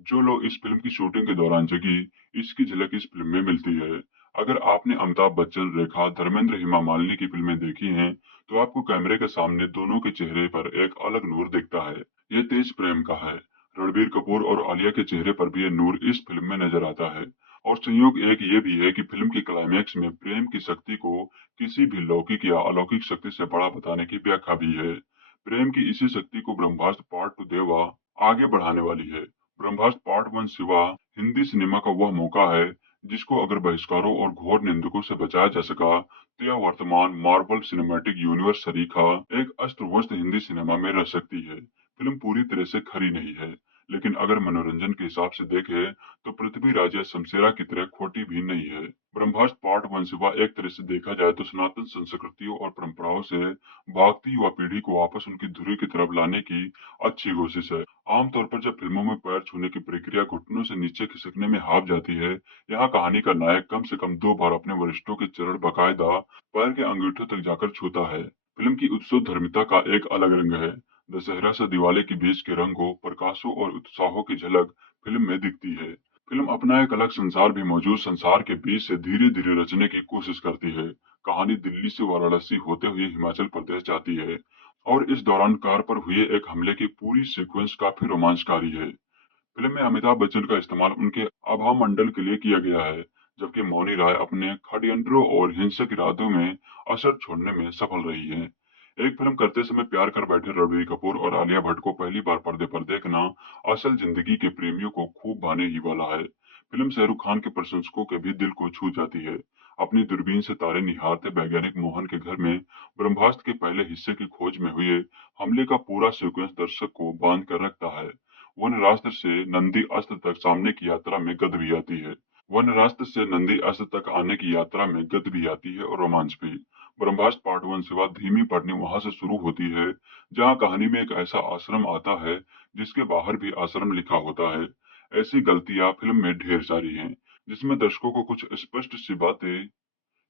जो लो इस फिल्म की शूटिंग के दौरान जगी, इसकी झलक इस फिल्म में मिलती है। अगर आपने अमिताभ बच्चन, रेखा, धर्मेंद्र, हेमा मालिनी की फिल्में देखी हैं, तो आपको कैमरे के सामने दोनों के चेहरे पर एक अलग नूर दिखता है। ये तेज प्रेम का है। रणबीर कपूर और आलिया के चेहरे पर भी ये नूर इस फिल्म में नजर आता है। और संयोग एक ये भी है कि फिल्म के क्लाइमैक्स में प्रेम की शक्ति को किसी भी लौकिक या अलौकिक शक्ति से बड़ा बताने की व्याख्या भी है। प्रेम की इसी शक्ति को ब्रह्मास्त्र पार्ट 2 देवा आगे बढ़ाने वाली है। ब्रह्मास्त्र पार्ट 1 शिवा हिंदी सिनेमा का वह मौका है जिसको अगर बहिष्कारों और घोर निंदकों से बचाया जा सका तो यह वर्तमान मार्वल सिनेमैटिक यूनिवर्स सरीखा एक अस्त्रवंश हिंदी सिनेमा में रह सकती है। फिल्म पूरी तरह से खरी नहीं है, लेकिन अगर मनोरंजन के हिसाब से देखें तो पृथ्वीराज या शमशेरा की तरह खोटी भी नहीं है। ब्रह्मास्त्र पार्ट 1 शिवा एक तरह से देखा जाए तो सनातन संस्कृतियों और परंपराओं से भागती युवा पीढ़ी को वापस उनकी धुरी की तरफ लाने की अच्छी कोशिश है। आमतौर पर जब फिल्मों में पैर छूने की प्रक्रिया घुटनों से नीचे खिसकने में हाफ जाती है, यहाँ कहानी का नायक कम से कम 2 बार अपने वरिष्ठों के चरण बकायदा पैर के अंगूठों तक जाकर छूता है। फिल्म की उत्सव धर्मिता का एक अलग रंग है। दशहरा से दिवाली के बीच के रंगों, प्रकाशों और उत्साहों की झलक फिल्म में दिखती है। फिल्म अपना एक अलग संसार भी मौजूद संसार के बीच से धीरे धीरे रचने की कोशिश करती है। कहानी दिल्ली से वाराणसी होते हुए हिमाचल प्रदेश जाती है और इस दौरान कार पर हुए एक हमले की पूरी सीक्वेंस काफी रोमांचकारी है। फिल्म में अमिताभ बच्चन का इस्तेमाल उनके आभा मंडल के लिए किया गया है, जबकि मौनी राय अपने षड्यंत्रों और हिंसक इरादों में असर छोड़ने में सफल रही है। एक फिल्म करते समय प्यार कर बैठे रणबीर कपूर और आलिया भट्ट को पहली बार पर्दे पर देखना असल जिंदगी के प्रेमियों को खूब भाने ही वाला है। फिल्म शाहरुख खान के प्रशंसकों के भी दिल को छू जाती है। अपनी दूरबीन से तारे निहारते वैज्ञानिक मोहन के घर में ब्रह्मास्त्र के पहले हिस्से की खोज में हुए हमले का पूरा सीक्वेंस दर्शक को बांध कर रखता है। वनरास्त्र से नंदी अस्त्र तक सामने की यात्रा में गद भी आती है। वनरास्त्र से नंदी अस्त्र तक आने की यात्रा में गद भी आती है और रोमांच भी। ब्रह्मास्त्र पार्ट 1 से बाद धीमी पटनी वहां से शुरू होती है जहां कहानी में एक ऐसा आश्रम आता है जिसके बाहर भी आश्रम लिखा होता है। ऐसी गलतियां फिल्म में ढेर सारी हैं, जिसमें दर्शकों को कुछ स्पष्ट सी बातें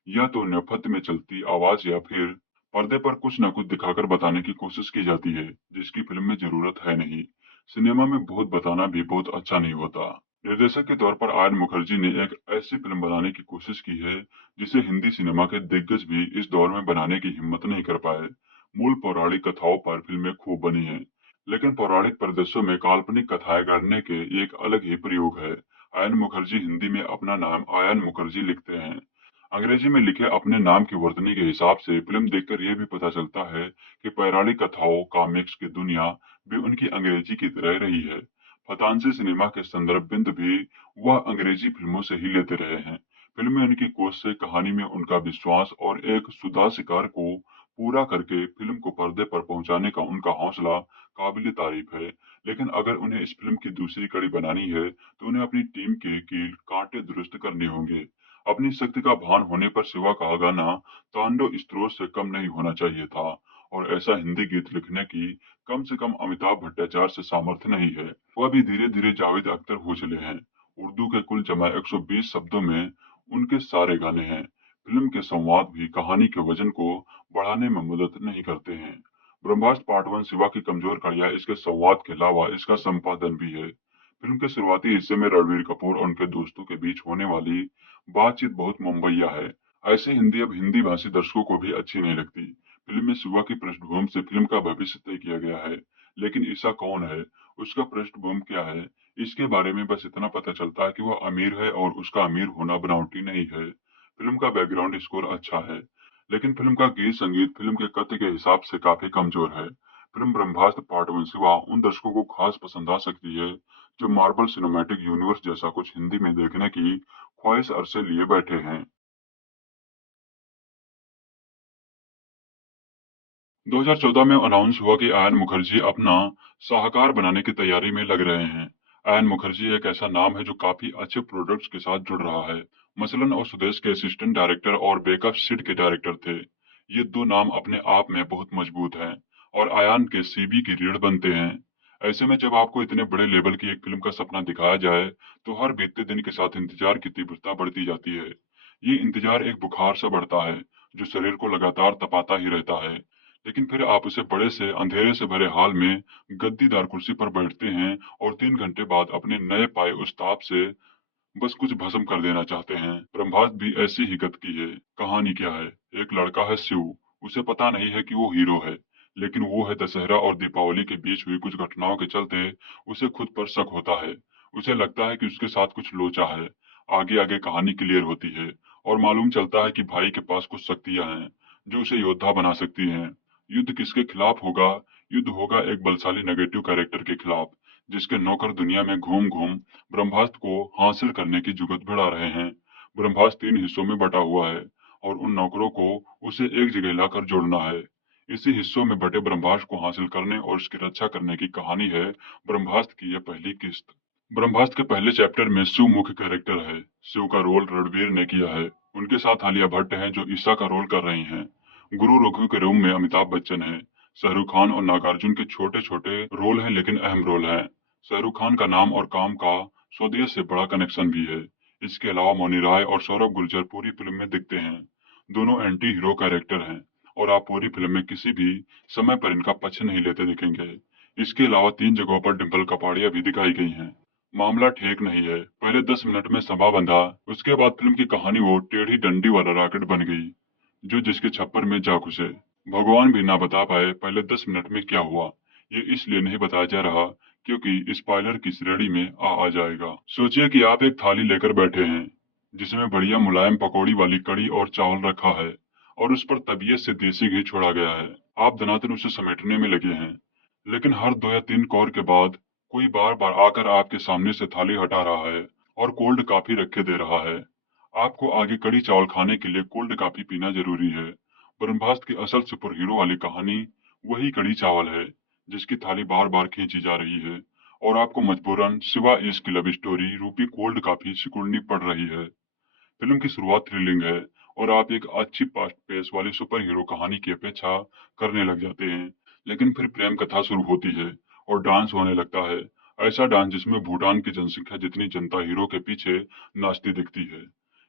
या तो नेपथ्य में चलती आवाज या फिर पर्दे पर कुछ न कुछ दिखाकर बताने की कोशिश की जाती है, जिसकी फिल्म में जरूरत है नहीं। सिनेमा में बहुत बताना भी बहुत अच्छा नहीं होता। निर्देशक के तौर पर आयन मुखर्जी ने एक ऐसी फिल्म बनाने की कोशिश की है जिसे हिंदी सिनेमा के दिग्गज भी इस दौर में बनाने की हिम्मत नहीं कर पाए। मूल पौराणिक कथाओं पर फिल्में खूब बनी हैं, लेकिन पौराणिक परिदृश्यों में काल्पनिक कथाएं गढ़ने के एक अलग ही प्रयोग है। आयन मुखर्जी हिंदी में अपना नाम आयन मुखर्जी लिखते हैं। अंग्रेजी में लिखे अपने नाम की वर्तनी के हिसाब से फिल्म देखकर यह भी पता चलता है कि पौराणिक कथाओं कॉमिक्स की दुनिया भी उनकी अंग्रेजी की तरह रही है। फतांसी सिनेमा के संदर्भ बिंदु भी वह अंग्रेजी फिल्मों से ही लेते रहे हैं। फिल्म में उनकी कोशिश से कहानी में उनका विश्वास और एक सुधा शिकार को पूरा करके फिल्म को पर्दे पर पहुंचाने का उनका हौसला काबिल तारीफ है। लेकिन अगर उन्हें इस फिल्म की दूसरी कड़ी बनानी है तो उन्हें अपनी टीम के कील कांटे दुरुस्त करने होंगे। अपनी शक्ति का भान होने पर शिवा का गाना तांडव स्त्रोत से कम नहीं होना चाहिए था और ऐसा हिंदी गीत लिखने की कम से कम अमिताभ भट्टाचार्य से सामर्थ्य नहीं है। वह भी धीरे धीरे जावेद अख्तर हो चले हैं। उर्दू के कुल जमा 120 शब्दों में उनके सारे गाने हैं। फिल्म के संवाद भी कहानी के वजन को बढ़ाने में मदद नहीं करते हैं। ब्रह्मास्त्र पार्ट 1 शिवा की कमजोर कड़ियां इसके संवाद के अलावा इसका संपादन भी है। फिल्म के शुरुआती हिस्से में रणबीर कपूर और उनके दोस्तों के बीच होने वाली बातचीत बहुत मुंबईया है। ऐसे हिंदी अब हिंदी भाषी दर्शकों को भी अच्छी नहीं लगती। फिल्म में शिवा की पृष्ठभूमि से फिल्म का भविष्य तय किया गया है, लेकिन ईसा कौन है, उसका पृष्ठभूमि क्या है, इसके बारे में बस इतना पता चलता है कि वह अमीर है और उसका अमीर होना बनावटी नहीं है। फिल्म का बैकग्राउंड स्कोर अच्छा है, लेकिन फिल्म का गीत संगीत फिल्म के कथ्य के हिसाब से काफी कमजोर है। फिल्म ब्रह्मास्त्र पार्ट वन सिवा उन दर्शकों को खास पसंद आ सकती है जो मार्वल सिनेमैटिक यूनिवर्स जैसा कुछ हिंदी में देखने की ख्वाहिश अरसे लिए बैठे हैं। 2014 में अनाउंस हुआ कि आयन मुखर्जी अपना साहकार बनाने की तैयारी में लग रहे हैं। आयन मुखर्जी एक ऐसा नाम है जो काफी अच्छे प्रोडक्ट्स के साथ जुड़ रहा है। मसलन और सुदेश के असिस्टेंट डायरेक्टर और बैकअप सिड के डायरेक्टर थे। ये दो नाम अपने आप में बहुत मजबूत हैं और आयान के सीबी की रीढ़ बनते हैं। ऐसे में जब आपको इतने बड़े लेवल की एक फिल्म का सपना दिखाया जाए तो हर बीतते दिन के साथ इंतजार की तीव्रता बढ़ती जाती है। ये इंतजार एक बुखार सा बढ़ता है जो शरीर को लगातार तपाता ही रहता है। लेकिन फिर आप उसे बड़े से अंधेरे से भरे हाल में गद्दीदार कुर्सी पर बैठते हैं और 3 घंटे बाद अपने नए पाए उस ताप से बस कुछ भस्म कर देना चाहते हैं। ब्रह्मास्त्र भी ऐसी ही गत की है। कहानी क्या है? एक लड़का है शिव। उसे पता नहीं है कि वो हीरो है, लेकिन वो है दशहरा और दीपावली के बीच हुई कुछ घटनाओं के चलते उसे खुद पर शक होता है। उसे लगता है कि उसके साथ कुछ लोचा है। आगे आगे कहानी क्लियर होती है और मालूम चलता है कि भाई के पास कुछ शक्तियां हैं जो उसे योद्धा बना सकती हैं। युद्ध किसके खिलाफ होगा? युद्ध होगा एक बलशाली नेगेटिव कैरेक्टर के खिलाफ, जिसके नौकर दुनिया में घूम घूम ब्रह्मास्त्र को हासिल करने की जुगत भिड़ा रहे हैं। ब्रह्मास्त्र 3 हिस्सों में बटा हुआ है और उन नौकरों को उसे एक जगह लाकर जोड़ना है। इसी हिस्सों में बटे ब्रह्मास्त्र को हासिल करने और उसकी रक्षा करने की कहानी है ब्रह्मास्त्र की यह पहली किस्त। ब्रह्मास्त्र के पहले चैप्टर में शिव मुख्य कैरेक्टर है। शिव का रोल रणवीर ने किया है। उनके साथ आलिया भट्ट हैं जो ईसा का रोल कर रही हैं। गुरु रघु के रूम में अमिताभ बच्चन है। शाहरुख खान और नागार्जुन के छोटे छोटे रोल हैं लेकिन अहम रोल हैं। शाहरुख खान का नाम और काम का स्वदेश से बड़ा कनेक्शन भी है। इसके अलावा मौनी राय और सौरभ गुर्जर पूरी फिल्म में दिखते हैं। दोनों एंटी हीरो कैरेक्टर हैं और आप पूरी फिल्म में किसी भी समय पर इनका पक्ष नहीं लेते दिखेंगे। इसके अलावा 3 जगहों पर डिम्पल कपाड़िया भी दिखाई गई हैं। मामला ठीक नहीं है। पहले 10 मिनट में सभा बंधा, उसके बाद फिल्म की कहानी वो टेढ़ी डंडी वाला रॉकेट बन गई जो जिसके छप्पर में जा घुसे। भगवान भी ना बता पाए पहले 10 मिनट में क्या हुआ। ये इसलिए नहीं बताया जा रहा क्योंकि स्पॉइलर की श्रेणी में आ जाएगा। सोचिए कि आप एक थाली लेकर बैठे हैं जिसमें बढ़िया मुलायम पकौड़ी वाली कड़ी और चावल रखा है और उस पर तबीयत से देसी घी छोड़ा गया है। आप दनादन उसे समेटने में लगे हैं, लेकिन हर 2 या 3 कौर के बाद कोई बार बार आकर आपके सामने से थाली हटा रहा है और कोल्ड कॉफी रख के दे रहा है। आपको आगे कड़ी चावल खाने के लिए कोल्ड कॉफी पीना जरूरी है। ब्रह्मास्त्र की असल सुपर हीरो वाली कहानी वही कड़ी चावल है जिसकी थाली बार बार खींची जा रही है और आपको मजबूरन सिवा इसकी लव स्टोरी रूपी कोल्ड कॉफी सिकुड़नी पड़ रही है। फिल्म की शुरुआत थ्रिलिंग है और आप एक अच्छी फास्ट पेस वाली सुपर हीरो कहानी की अपेक्षा करने लग जाते हैं, लेकिन फिर प्रेम कथा शुरू होती है और डांस होने लगता है। ऐसा डांस जिसमें भूटान की जनसंख्या जितनी जनता हीरो के पीछे नाचती दिखती है।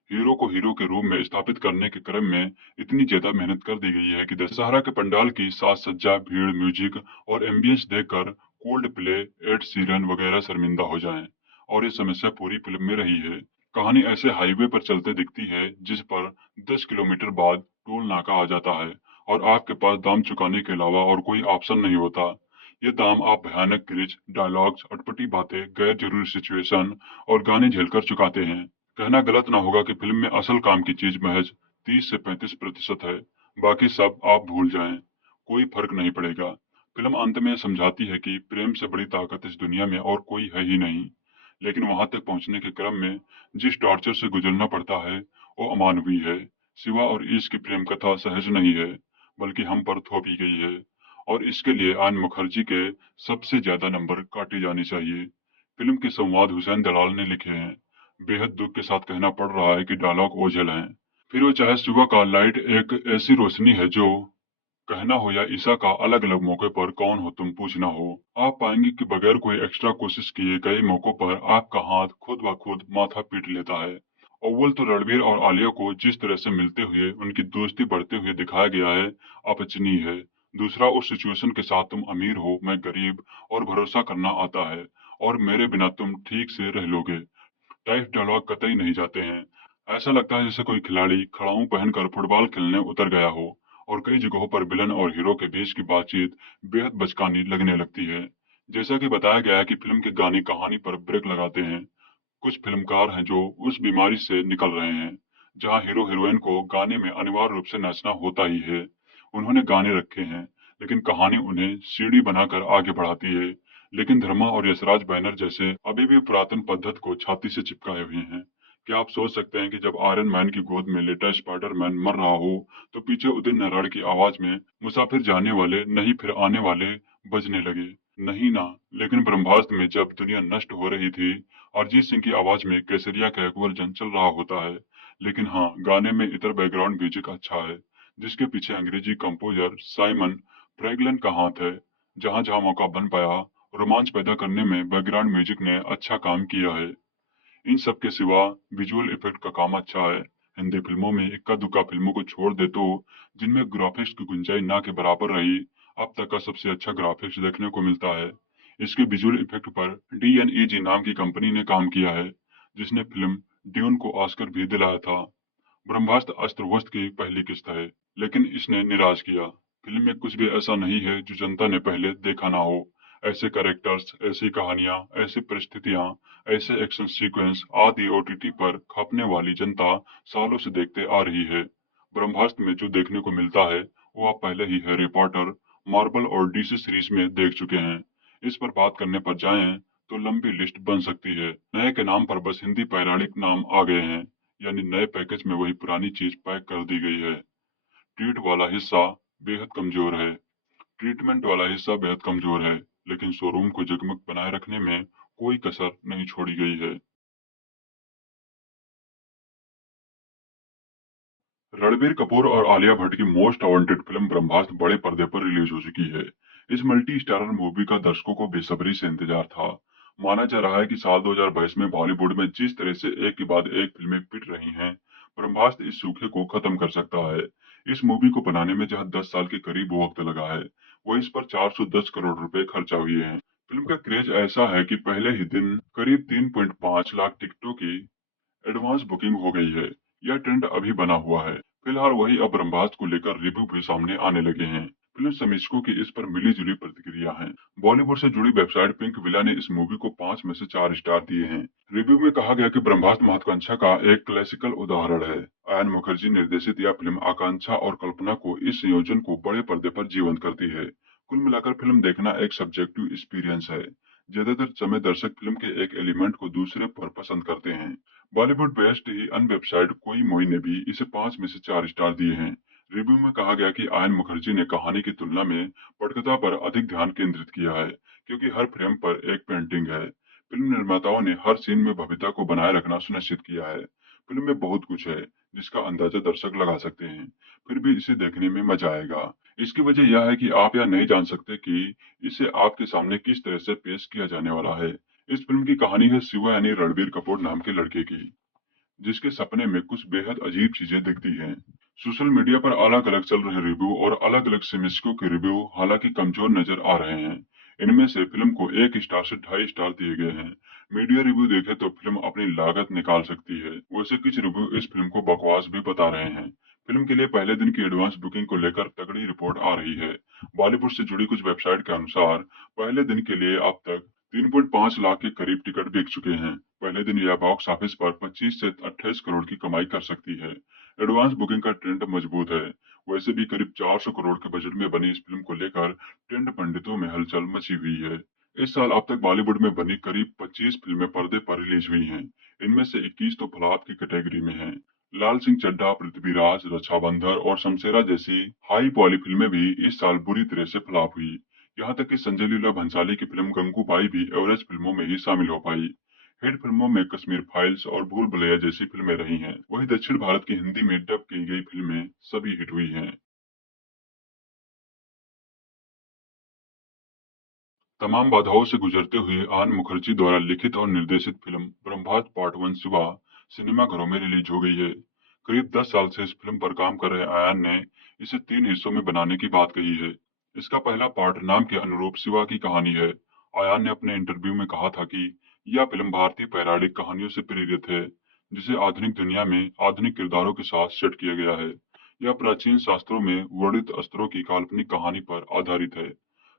हीरो को हीरो के रूप में स्थापित करने के क्रम में इतनी ज्यादा मेहनत कर दी गई है कि दशहरा के पंडाल की साज सज्जा, भीड़, म्यूजिक और एम्बियंस देखकर कोल्ड प्ले, एड सीरन वगैरह शर्मिंदा हो जाएं। और ये समस्या पूरी फिल्म में रही है। कहानी ऐसे हाईवे पर चलते दिखती है जिस पर 10 किलोमीटर बाद टोल नाका आ जाता है और आपके पास दाम चुकाने के अलावा और कोई ऑप्शन नहीं होता। ये दाम आप भयानक क्रिच, डायलॉग्स, अटपटी बातें, गैर जरूरी सिचुएशन और गाने झेलकर चुकाते हैं। कहना गलत ना होगा कि फिल्म में असल काम की चीज महज 30 से 35% है। बाकी सब आप भूल जाएं, कोई फर्क नहीं पड़ेगा। फिल्म अंत में समझाती है कि प्रेम से बड़ी ताकत इस दुनिया में और कोई है ही नहीं, लेकिन वहां तक पहुंचने के क्रम में जिस टॉर्चर से गुजरना पड़ता है वो अमानवीय है। शिवा और ईश की प्रेम कथा सहज नहीं है, बल्कि हम पर थोपी गई है और इसके लिए आन मुखर्जी के सबसे ज्यादा नंबर काटे जाने चाहिए। फिल्म के संवाद हुसैन दलाल ने लिखे हैं। बेहद दुख के साथ कहना पड़ रहा है कि डायलॉग ओझल हैं। फिर वो चाहे सुबह का लाइट एक ऐसी रोशनी है जो कहना हो या ईसा का अलग अलग मौके पर कौन हो तुम पूछना हो, आप पाएंगे कि बगैर कोई एक्स्ट्रा कोशिश किए कई मौकों पर आपका हाथ खुद ब खुद माथा पीट लेता है। अव्वल तो रणवीर और आलिया को जिस तरह से मिलते हुए उनकी दोस्ती बढ़ते हुए दिखाया गया है अपचनीय है। दूसरा, उस सिचुएशन के साथ तुम अमीर हो मैं गरीब और भरोसा करना आता है और मेरे बिना तुम ठीक से रह लोगे टाइप डायलॉग कतई नहीं जाते हैं। ऐसा लगता है जैसे कोई खिलाड़ी खड़ाऊं पहनकर फुटबॉल खेलने उतर गया हो और कई जगहों पर विलन और हीरो के बीच की बातचीत बेहद बचकानी लगने लगती है। जैसा कि बताया गया है कि फिल्म के गाने कहानी पर ब्रेक लगाते हैं। कुछ फिल्मकार हैं जो उस बीमारी से निकल रहे हैं जहां हीरो हीरोइन को गाने में अनिवार्य रूप से नाचना होता ही है। उन्होंने गाने रखे हैं, लेकिन कहानी उन्हें सीढ़ी बनाकर आगे बढ़ाती है। लेकिन धर्मा और यशराज बैनर जैसे अभी भी पुरातन पद्धति को छाती से चिपकाए हुए हैं। क्या आप सोच सकते हैं कि जब आयरन मैन की गोद में लेटा स्पाइडरमैन मर रहा हो तो पीछे उदित नारायण की आवाज में मुसाफिर जाने वाले नहीं फिर आने वाले बजने लगे? नहीं ना। लेकिन ब्रह्मास्त्र में जब दुनिया नष्ट हो रही थी, अरिजीत सिंह की आवाज में केसरिया का एक वर्जन चल रहा होता है। लेकिन हाँ, गाने में इतर बैकग्राउंड म्यूजिक अच्छा है, जिसके पीछे अंग्रेजी कंपोजर साइमन फ्रैगलन का हाथ है। जहां जहां मौका बन पाया, रोमांच पैदा करने में बैकग्राउंड म्यूजिक ने अच्छा काम किया है। इन सब के सिवा विजुअल इफेक्ट का काम अच्छा है। हिंदी फिल्मों में इक्का दुक्का फिल्मों को छोड़ दे तो जिनमें ग्राफिक्स की गुंजाई ना के बराबर रही, अब तक का सबसे अच्छा ग्राफिक्स देखने को मिलता है। इसके विजुअल इफेक्ट पर DNEG नाम की कंपनी ने काम किया है, जिसने फिल्म ड्यून को ऑस्कर भी दिलाया था। ब्रह्मास्त्र अस्त्र की पहली किस्त है, लेकिन इसने निराश किया। फिल्म में कुछ भी ऐसा नहीं है जो जनता ने पहले देखा ना हो। ऐसे कैरेक्टर्स, ऐसी कहानियां, ऐसी परिस्थितियां, ऐसे एक्शन सीक्वेंस आदि OTT पर खपने वाली जनता सालों से देखते आ रही है। ब्रह्मास्त्र में जो देखने को मिलता है वो आप पहले ही हैरी पॉटर, मार्वल और DC सीरीज में देख चुके हैं। इस पर बात करने पर जाएं तो लंबी लिस्ट बन सकती है। नए के नाम पर बस हिंदी पौराणिक नाम आ गए हैं, यानी नए पैकेज में वही पुरानी चीज पैक कर दी गई है। ट्रीट वाला हिस्सा बेहद कमजोर है ट्रीटमेंट वाला हिस्सा बेहद कमजोर है, लेकिन शोरूम को जगमग बनाए रखने में कोई कसर नहीं छोड़ी गई है। रणबीर कपूर और आलिया भट्ट की मोस्ट वांटेड फिल्म ब्रह्मास्त्र बड़े पर्दे पर रिलीज हो चुकी है। इस मल्टी स्टारर मूवी का दर्शकों को बेसब्री से इंतजार था। माना जा रहा है कि साल 2022 में बॉलीवुड में जिस तरह से एक के बाद एक फिल्में पिट रही हैं, ब्रह्मास्त्र इस सूखे को खत्म कर सकता है। इस मूवी को बनाने में जहां 10 साल के करीब वक्त लगा है, वो इस पर 410 करोड़ रुपए खर्चा हुए हैं। फिल्म का क्रेज ऐसा है कि पहले ही दिन करीब 3.5 लाख टिकटों की एडवांस बुकिंग हो गई है। यह ट्रेंड अभी बना हुआ है। फिलहाल वही अब ब्रह्मास्त्र को लेकर रिव्यू भी सामने आने लगे हैं। फिल्म समीक्षकों की इस पर मिली जुली प्रतिक्रिया है। बॉलीवुड से जुड़ी वेबसाइट पिंक विला ने इस मूवी को 5 में से 4 स्टार दिए हैं। रिव्यू में कहा गया कि ब्रह्मास्त्र महत्वाकांक्षा का एक क्लासिकल उदाहरण है। आयन मुखर्जी निर्देशित यह फिल्म आकांक्षा और कल्पना को इस संयोजन को बड़े पर्दे पर जीवंत करती है। कुल मिलाकर फिल्म देखना एक सब्जेक्टिव एक्सपीरियंस है। ज्यादातर समय दर्शक फिल्म के एक एलिमेंट को दूसरे पर पसंद करते हैं। बॉलीवुड बेस्ड ही अन्य वेबसाइट कोई मोई ने भी इसे 5 में से 4 स्टार दिए हैं। रिव्यू में कहा गया कि आयन मुखर्जी ने कहानी की तुलना में पटकथा पर अधिक ध्यान केंद्रित किया है, क्योंकि हर फ्रेम पर एक पेंटिंग है। फिल्म निर्माताओं ने हर सीन में भव्यता को बनाए रखना सुनिश्चित किया है। फिल्म में बहुत कुछ है जिसका अंदाजा दर्शक लगा सकते हैं, फिर भी इसे देखने में मजा आएगा। इसकी वजह यह है कि आप यह नहीं जान सकते कि इसे आपके सामने किस तरह से पेश किया जाने वाला है। इस फिल्म की कहानी है शिवा यानी रणबीर कपूर नाम के लड़के की, जिसके सपने में कुछ बेहद अजीब चीजें दिखती हैं। सोशल मीडिया पर अलग अलग चल रहे रिव्यू और अलग अलग समीक्षकों के रिव्यू हालांकि कमजोर नजर आ रहे हैं। इनमें से फिल्म को 1 स्टार से 2.5 स्टार दिए गए हैं। मीडिया रिव्यू देखे तो फिल्म अपनी लागत निकाल सकती है। वैसे कुछ रिव्यू इस फिल्म को बकवास भी बता रहे हैं। फिल्म के लिए पहले दिन की एडवांस बुकिंग को लेकर तगड़ी रिपोर्ट आ रही है। बॉलीवुड से जुड़ी कुछ वेबसाइट के अनुसार पहले दिन के लिए अब तक 3.5 लाख के करीब टिकट बिक चुके हैं। पहले दिन यह बॉक्स ऑफिस पर 25 से 28 करोड़ की कमाई कर सकती है। एडवांस बुकिंग का ट्रेंड मजबूत है। वैसे भी करीब 400 करोड़ के बजट में बनी इस फिल्म को लेकर ट्रेंड पंडितों में हलचल मची हुई है। इस साल अब तक बॉलीवुड में बनी करीब 25 फिल्में पर्दे पर रिलीज हुई हैं। इनमें से 21 तो फ्लॉप की कैटेगरी में हैं। लाल सिंह चड्ढा, पृथ्वीराज, रक्षाबंधन और शमशेरा जैसी हाई पॉली फिल्में भी इस साल बुरी तरह से फ्लॉप हुई। यहाँ तक कि संजय लीला भंसाली की फिल्म गंगूबाई भी एवरेज फिल्मों में ही शामिल हो पाई। हिट फिल्मों में कश्मीर फाइल्स और भूल भुलैया जैसी फिल्में रही हैं। वहीं दक्षिण भारत की हिंदी में डब की गई फिल्में सभी हिट हुई हैं। तमाम बाधाओं से गुजरते हुए आन मुखर्जी द्वारा लिखित और निर्देशित फिल्म ब्रह्मास्त्र पार्ट 1 शिवा सिनेमाघरों में रिलीज हो गई है। करीब 10 साल से इस फिल्म पर काम कर रहे आयान ने इसे 3 हिस्सों में बनाने की बात कही है। इसका पहला पार्ट नाम के अनुरूप शिवा की कहानी है। आयान ने अपने इंटरव्यू में कहा था कि यह फिल्म भारतीय पौराणिक कहानियों से प्रेरित है, जिसे आधुनिक दुनिया में आधुनिक किरदारों के साथ सेट किया गया है। यह प्राचीन शास्त्रों में वर्णित अस्त्रों की काल्पनिक कहानी पर आधारित है।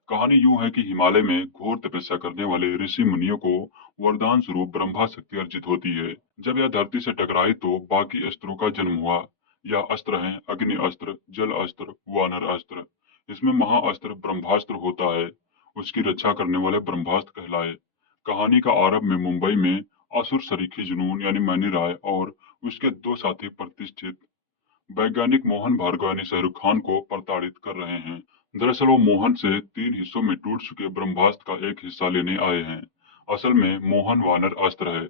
कहानी यूं है कि हिमालय में घोर तपस्या करने वाले ऋषि मुनियों को वरदान स्वरूप ब्रह्मा शक्ति अर्जित होती है। जब यह धरती से टकराई तो बाकी अस्त्रों का जन्म हुआ। यह अस्त्र हैं अग्नि अस्त्र, जल अस्त्र, वानर अस्त्र। इसमें महाअस्त्र ब्रह्मास्त्र होता है। उसकी रक्षा करने वाले ब्रह्मास्त्र कहलाए। कहानी का आरंभ में मुंबई में असुर सरीखी जुनून यानी मैनी राय और उसके दो साथी प्रतिष्ठित वैज्ञानिक मोहन भार्गव यानी शाहरुख खान को प्रताड़ित कर रहे हैं। दरअसल वो मोहन से 3 हिस्सों में टूट चुके ब्रह्मास्त्र का एक हिस्सा लेने आए हैं। असल में मोहन वानर अस्त्र है,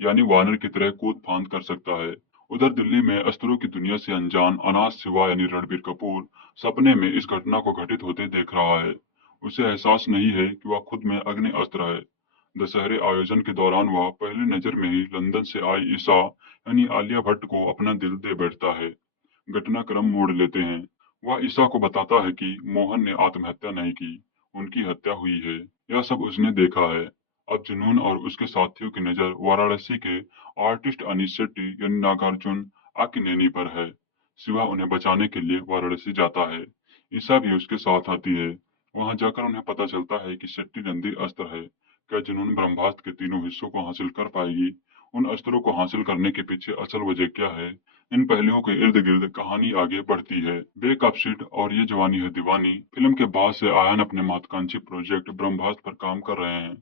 यानी वानर की तरह कूद फांद कर सकता है। उधर दिल्ली में अस्त्रों की दुनिया से अनजान अनाज सिवा यानी रणबीर कपूर सपने में इस घटना को घटित होते देख रहा है। उसे एहसास नहीं है कि वह खुद में अग्नि अस्त्र है। दशहरे आयोजन के दौरान वह पहली नजर में ही लंदन से आई ईसा यानी आलिया भट्ट को अपना दिल दे बैठता है। घटनाक्रम मोड़ लेते हैं। वह ईसा को बताता है कि मोहन ने आत्महत्या नहीं की, उनकी हत्या हुई है। यह सब उसने देखा है। अब जुनून और उसके साथियों की नजर वाराणसी के आर्टिस्ट अनीश शेट्टी यानी नागार्जुन अक्किनेनी पर है। शिवा उन्हें बचाने के लिए वाराणसी जाता है। ईसा भी उसके साथ आती है। वहां जाकर उन्हें पता चलता है कि शेट्टी नंदी अस्त्र है। क्या जुनून ब्रह्मास्त्र के तीनों हिस्सों को हासिल कर पाएगी? उन अस्त्रों को हासिल करने के पीछे असल वजह क्या है? इन पहलुओं के इर्द गिर्द कहानी आगे बढ़ती है। बेक अप शीट और ये जवानी है दीवानी फिल्म के बाद से आयन अपने महत्वाकांक्षी प्रोजेक्ट ब्रह्मास्त्र पर काम कर रहे हैं।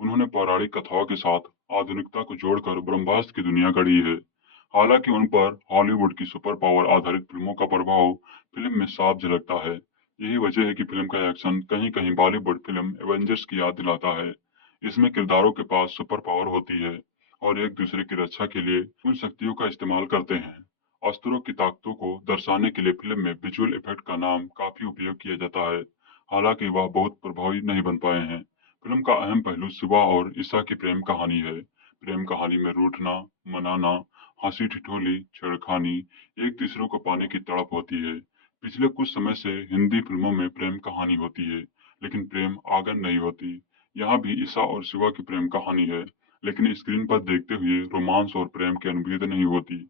उन्होंने पौराणिक कथाओं के साथ आधुनिकता को जोड़कर ब्रह्मास्त्र की दुनिया गढ़ी है। हालांकि उन पर हॉलीवुड की सुपर पावर आधारित फिल्मों का प्रभाव फिल्म में साफ झलकता है। यही वजह है कि फिल्म का एक्शन कहीं कहीं बॉलीवुड फिल्म एवेंजर्स की याद दिलाता है। इसमें किरदारों के पास सुपर पावर होती है और एक दूसरे की रक्षा के लिए उन शक्तियों का इस्तेमाल करते हैं। अस्त्रों की ताकतों को दर्शाने के लिए फिल्म में विजुअल इफेक्ट का नाम काफी उपयोग किया जाता है। हालांकि वह बहुत प्रभावी नहीं बन पाए हैं। फिल्म का अहम पहलू शिवा और ईसा की प्रेम कहानी है। प्रेम कहानी में रूठना, मनाना, हंसी ठिठोली, छेड़खानी, एक दूसरे को पाने की तड़प होती है। पिछले कुछ समय से हिंदी फिल्मों में प्रेम कहानी होती है, लेकिन प्रेम आगन नहीं होती। यहाँ भी ईसा और शिवा की प्रेम कहानी है, लेकिन स्क्रीन पर देखते हुए रोमांस और प्रेम की अनुभूति नहीं होती।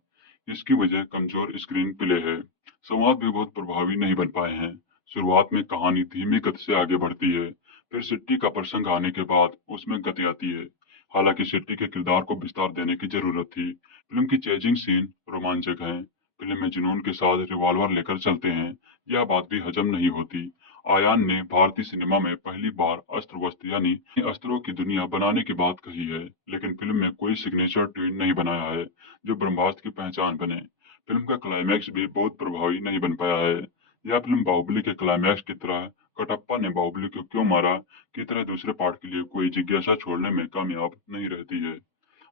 इसकी वजह कमजोर स्क्रीन प्ले है। संवाद भी बहुत प्रभावी नहीं बन पाए हैं। शुरुआत में कहानी धीमी गति से आगे बढ़ती है, फिर सिट्टी का प्रसंग आने के बाद उसमें गति आती है। हालांकि सिट्टी के किरदार को विस्तार देने की जरूरत थी। फिल्म की चेजिंग सीन रोमांचक है। फिल्म में जुनून के साथ रिवॉल्वर लेकर चलते हैं, यह बात भी हजम नहीं होती। आयान ने भारतीय सिनेमा में पहली बार अस्त्र वस्त्र यानी अस्त्रों की दुनिया बनाने की बात कही है, लेकिन फिल्म में कोई सिग्नेचर ट्यून नहीं बनाया है जो ब्रह्मास्त्र की पहचान बने। फिल्म का क्लाइमैक्स भी बहुत प्रभावी नहीं बन पाया है। यह फिल्म बाहुबली के क्लाइमैक्स की तरह कटप्पा ने बाहुबली को क्यों मारा की तरह दूसरे पार्ट के लिए कोई जिज्ञासा छोड़ने में कामयाब नहीं रहती है।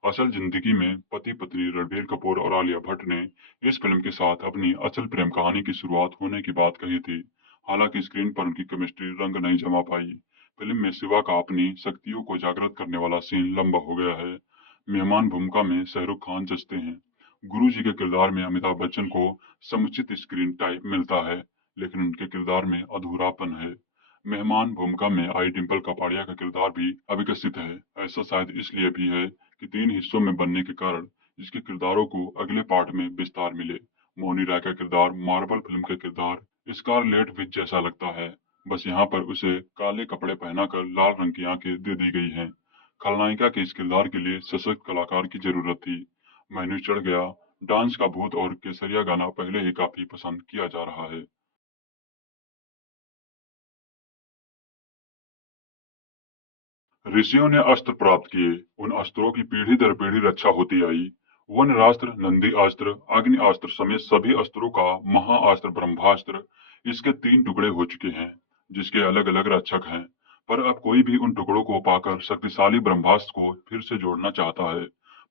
असल जिंदगी में पति पत्नी रणबीर कपूर और आलिया भट्ट ने इस फिल्म के साथ अपनी असल प्रेम कहानी की शुरुआत होने की बात कही थी। हालांकि स्क्रीन पर उनकी केमिस्ट्री रंग नहीं जमा पाई। फिल्म में शिवा का अपनी शक्तियों को जागृत करने वाला सीन लंबा हो गया है। मेहमान भूमिका में शाहरुख खान जचते हैं। गुरु जी के किरदार में अमिताभ बच्चन को समुचित स्क्रीन टाइम मिलता है, लेकिन उनके किरदार में अधूरापन है। मेहमान भूमिका में आई डिंपल कपाड़िया का किरदार भी अविकसित है। ऐसा शायद इसलिए भी है कि 3 हिस्सों में बनने के कारण इसके किरदारों को अगले पार्ट में विस्तार मिले। मोनी राय का किरदार मार्वल फिल्म का किरदार स्कारलेट विच जैसा लगता है, बस यहाँ पर उसे काले कपड़े पहनाकर लाल रंग की आंखें दे दी गई हैं। खलनायिका के इस किरदार के लिए सशक्त कलाकार की जरूरत थी। मेन्यू चढ़ गया, डांस का भूत और केसरिया गाना पहले ही काफी पसंद किया जा रहा है। ऋषियों ने अस्त्र प्राप्त किए, उन अस्त्रों की पीढ़ी दर पीढ़ी रक्षा होती आई। वन अस्त्र, नंदी अस्त्र, अग्नि अस्त्र समेत सभी अस्त्रों का महाअस्त्र ब्रह्मास्त्र इसके 3 टुकड़े हो चुके हैं, जिसके अलग अलग रक्षक हैं। पर अब कोई भी उन टुकड़ों को पाकर शक्तिशाली ब्रह्मास्त्र को फिर से जोड़ना चाहता है।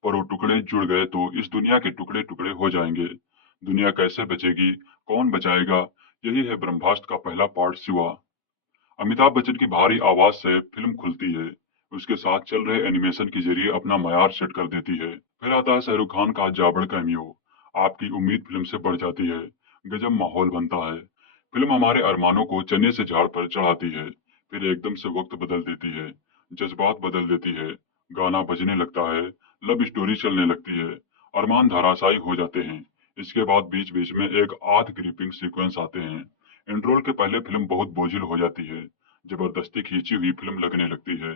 पर वो टुकड़े जुड़ गए तो इस दुनिया के टुकड़े टुकड़े हो जाएंगे। दुनिया कैसे बचेगी, कौन बचाएगा? यही है ब्रह्मास्त्र का पहला पार्ट शिवा। अमिताभ बच्चन की भारी आवाज से फिल्म खुलती है। उसके साथ चल रहे एनिमेशन के जरिए अपना मयार सेट कर देती है। फिर आता है शाहरुख खान का जाबड़ कैमियो। आपकी उम्मीद फिल्म से बढ़ जाती है। गजब माहौल बनता है। फिल्म हमारे अरमानों को चने से झाड़ पर चढ़ाती है, फिर एकदम से वक्त बदल देती है, जज्बात बदल देती है, गाना बजने लगता है, लव स्टोरी चलने लगती है, अरमान धराशायी हो जाते हैं। इसके बाद बीच बीच में एक आध ग्रिपिंग सीक्वेंस आते हैं। इंट्रोल के पहले फिल्म बहुत बोझिल हो जाती है। जबरदस्ती खींची हुई फिल्म लगने लगती है।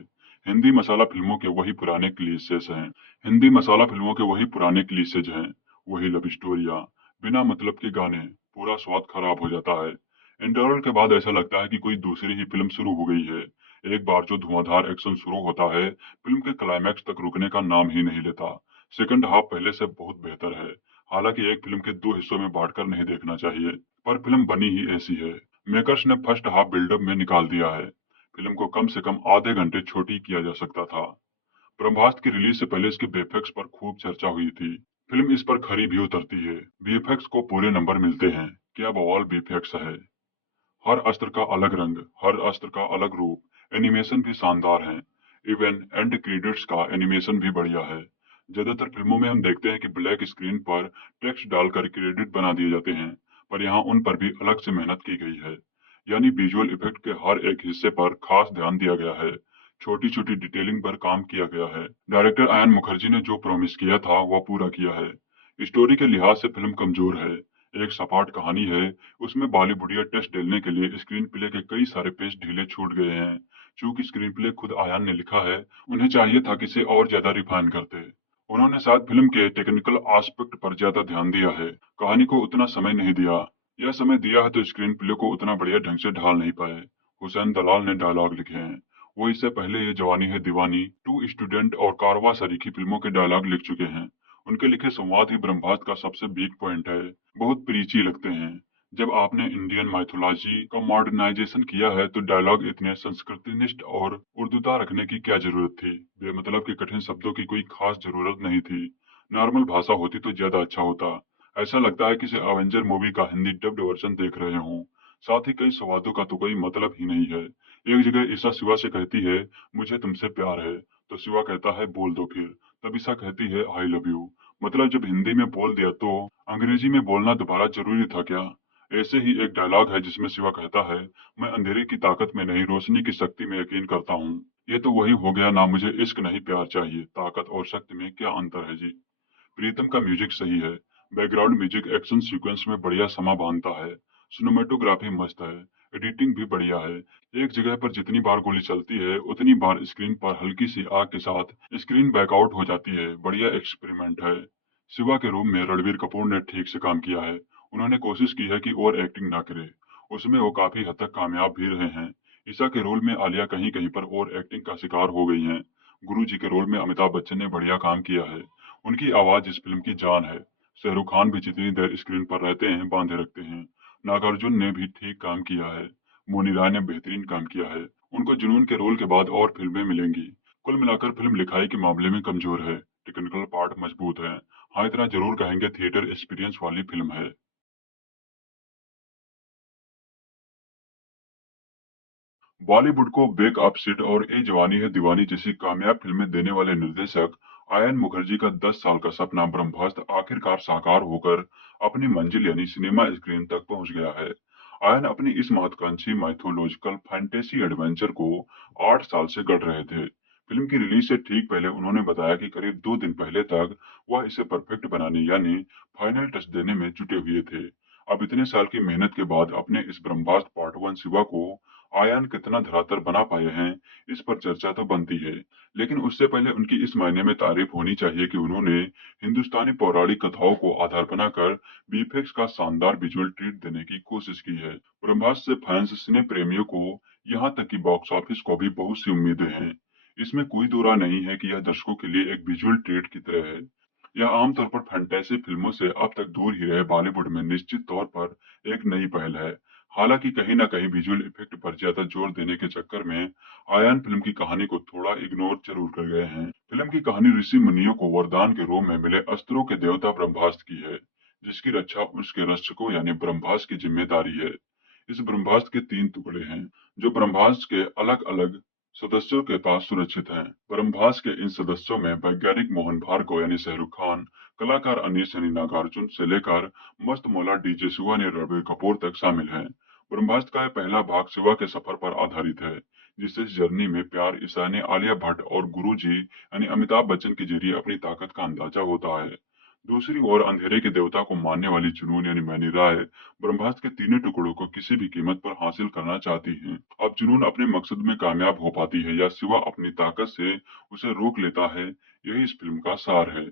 हिंदी मसाला फिल्मों के वही पुराने क्लीशेज हैं। हिंदी मसाला फिल्मों के वही पुराने क्लीशेज हैं, वही लव स्टोरियां, बिना मतलब के गाने, पूरा स्वाद खराब हो जाता है। इंटरवल के बाद ऐसा लगता है कि कोई दूसरी ही फिल्म शुरू हो गई है। एक बार जो धुआंधार एक्शन शुरू होता है, फिल्म के क्लाइमैक्स तक रुकने का नाम ही नहीं लेता। सेकंड हाफ पहले से बहुत बेहतर है। हालांकि एक फिल्म के दो हिस्सों में बांटकर नहीं देखना चाहिए, पर फिल्म बनी ही ऐसी है। मेकर्स ने फर्स्ट हाफ बिल्डअप में निकाल दिया है। फिल्म को कम से कम आधे घंटे छोटी किया जा सकता था। ब्रह्मास्त्र की रिलीज से पहले इसके वीएफएक्स पर खूब चर्चा हुई थी। फिल्म इस पर खरी भी उतरती है। वीएफएक्स को पूरे नंबर मिलते हैं। क्या बवाल वीएफएक्स है। हर अस्त्र का अलग रंग, हर अस्त्र का अलग रूप, एनिमेशन भी शानदार है। इवन एंड क्रेडिट्स का एनिमेशन भी बढ़िया है। ज्यादातर फिल्मों में हम देखते हैं कि ब्लैक स्क्रीन पर टेक्स्ट डालकर क्रेडिट बना दिए जाते हैं, पर यहाँ उन पर भी अलग से मेहनत की गई है। यानी विजुअल इफेक्ट के हर एक हिस्से पर खास ध्यान दिया गया है। छोटी छोटी डिटेलिंग पर काम किया गया है। डायरेक्टर आयन मुखर्जी ने जो प्रॉमिस किया था वह पूरा किया है। स्टोरी के लिहाज से फिल्म कमजोर है। एक सपाट कहानी है। उसमें बॉलीवुडिया टच डालने के लिए स्क्रीन प्ले के कई सारे पेज ढीले छूट गए हैं। चूंकि स्क्रीन प्ले खुद आयान ने लिखा है, उन्हें चाहिए था कि इसे और ज्यादा रिफाइन करते। उन्होंने शायद फिल्म के टेक्निकल एस्पेक्ट पर ज्यादा ध्यान दिया है, कहानी को उतना समय नहीं दिया। यह समय दिया है तो स्क्रीन प्ले को उतना बढ़िया ढंग से ढाल नहीं पाए। हुसैन दलाल ने डायलॉग लिखे हैं। वो इससे पहले ये जवानी है दीवानी, टू स्टूडेंट और कारवा सरीखी फिल्मों के डायलॉग लिख चुके हैं। उनके लिखे संवाद ही ब्रह्मास्त्र का सबसे वीक पॉइंट है। बहुत प्रीची लगते हैं। जब आपने इंडियन माइथोलॉजी का मॉडर्नाइजेशन किया है तो डायलॉग इतने संस्कृतिनिष्ठ और उर्दूदार रखने की क्या जरूरत थी। बेमतलब के कठिन शब्दों की कोई खास जरूरत नहीं थी। नॉर्मल भाषा होती तो ज्यादा अच्छा होता। ऐसा लगता है किसी एवेंजर मूवी का हिंदी डब्ड वर्जन देख रहे हों। साथ ही कई संवादों का तो कोई मतलब ही नहीं है। एक जगह ईसा शिवा से कहती है, मुझे तुमसे प्यार है, तो शिवा कहता है बोल दो फिर। तब ईसा कहती है आई लव यू। मतलब जब हिंदी में बोल दिया तो अंग्रेजी में बोलना दोबारा जरूरी था क्या। ऐसे ही एक डायलॉग है जिसमें शिवा कहता है, मैं अंधेरे की ताकत में नहीं रोशनी की शक्ति में यकीन करता हूँ। ये तो वही हो गया ना, मुझे इश्क नहीं प्यार चाहिए, ताकत और शक्ति में क्या अंतर है जी। प्रीतम का म्यूजिक सही है। बैकग्राउंड म्यूजिक एक्शन सीक्वेंस में बढ़िया समा बांधता है। सिनेमेटोग्राफी मस्त है। एडिटिंग भी बढ़िया है। एक जगह पर जितनी बार गोली चलती है उतनी बार स्क्रीन पर हल्की सी आग के साथ स्क्रीन बैकआउट हो जाती है। बढ़िया एक्सपेरिमेंट है। शिवा के रूप में रणबीर कपूर ने ठीक से काम किया है। उन्होंने कोशिश की है कि ओवर एक्टिंग ना करे। उसमें वो काफी हद तक कामयाब भी रहे हैं। ईसा के रोल में आलिया कहीं कहीं पर ओवर एक्टिंग का शिकार हो गई हैं। गुरु जी के रोल में अमिताभ बच्चन ने बढ़िया काम किया है। उनकी आवाज इस फिल्म की जान है। शाहरुख खान भी जितनी देर स्क्रीन पर रहते हैं बांधे रखते हैं। नागार्जुन ने भी ठीक काम किया है। मोनी राय ने बेहतरीन काम किया है। उनको जुनून के रोल के बाद और फिल्में मिलेंगी। कुल मिलाकर फिल्म लिखाई के मामले में कमजोर है। टेक्निकल पार्ट मजबूत है। हाँ, इतना जरूर कहेंगे थिएटर एक्सपीरियंस वाली फिल्म है। बॉलीवुड को बेक अप सीट और ए जवानी है दीवानी जैसी कामयाब फिल्में देने वाले निर्देशक आयन मुखर्जी का 10 साल का सपना ब्रह्मास्त्र आखिरकार साकार होकर अपनी मंजिल यानी सिनेमा स्क्रीन तक पहुंच गया है। आयन अपनी इस महत्वाकांक्षी माइथोलॉजिकल फैंटेसी एडवेंचर को 8 साल से गढ़ रहे थे। फिल्म की रिलीज से ठीक पहले उन्होंने बताया कि करीब 2 दिन पहले तक वह इसे परफेक्ट बनाने यानी फाइनल टच देने में जुटे हुए थे। अब इतने साल की मेहनत के बाद अपने इस ब्रह्मास्त्र पार्ट 1 शिवा को आयान कितना धरातल बना पाए हैं, इस पर चर्चा तो बनती है। लेकिन उससे पहले उनकी इस मायने में तारीफ होनी चाहिए कि उन्होंने हिंदुस्तानी पौराणिक कथाओं को आधार बनाकर वीएफएक्स का शानदार विजुअल ट्रीट देने की कोशिश की है। ब्रह्मास्त्र से फैंस सिने प्रेमियों को यहाँ तक कि बॉक्स ऑफिस को भी बहुत सी उम्मीदें हैं। इसमें कोई दो राय नहीं है कि यह दर्शकों के लिए एक विजुअल ट्रीट की तरह है। यह आमतौर पर फैंटेसी फिल्मों से अब तक दूर ही रहे बॉलीवुड में निश्चित तौर पर एक नई पहल है। हालांकि कहीं न कहीं विजुअल इफेक्ट पर ज्यादा जोर देने के चक्कर में आयन फिल्म की कहानी को थोड़ा इग्नोर जरूर कर गए हैं। फिल्म की कहानी ऋषि मुनियों को वरदान के रूप में मिले अस्त्रों के देवता ब्रह्मास्त्र की है, जिसकी रक्षा उसके रक्षकों यानी ब्रह्मास्त्र की जिम्मेदारी है। इस ब्रह्मास्त्र के 3 टुकड़े हैं, जो ब्रह्मास्त्र के अलग अलग सदस्यों के पास सुरक्षित हैं। ब्रह्मास्त्र के इन सदस्यों में वैज्ञानिक मोहन भार्गव यानी शाहरुख खान, कलाकार अनीस यानी नागार्जुन से लेकर मस्त मौला डीजे शिवा यानी रणबीर कपूर तक शामिल हैं। ब्रह्मास्त्र का यह पहला भाग शिवा के सफर पर आधारित है, जिससे इस जर्नी में प्यार ईशानी आलिया भट्ट और गुरु जी यानी अमिताभ बच्चन के जरिए अपनी ताकत का अंदाजा होता है। दूसरी ओर अंधेरे के देवता को मानने वाली जुनून यानी मैनी राय ब्रह्मास्त्र के तीनों टुकड़ों को किसी भी कीमत पर हासिल करना चाहती हैं। अब जुनून अपने मकसद में कामयाब हो पाती है या शिवा अपनी ताकत से उसे रोक लेता है, यही इस फिल्म का सार है।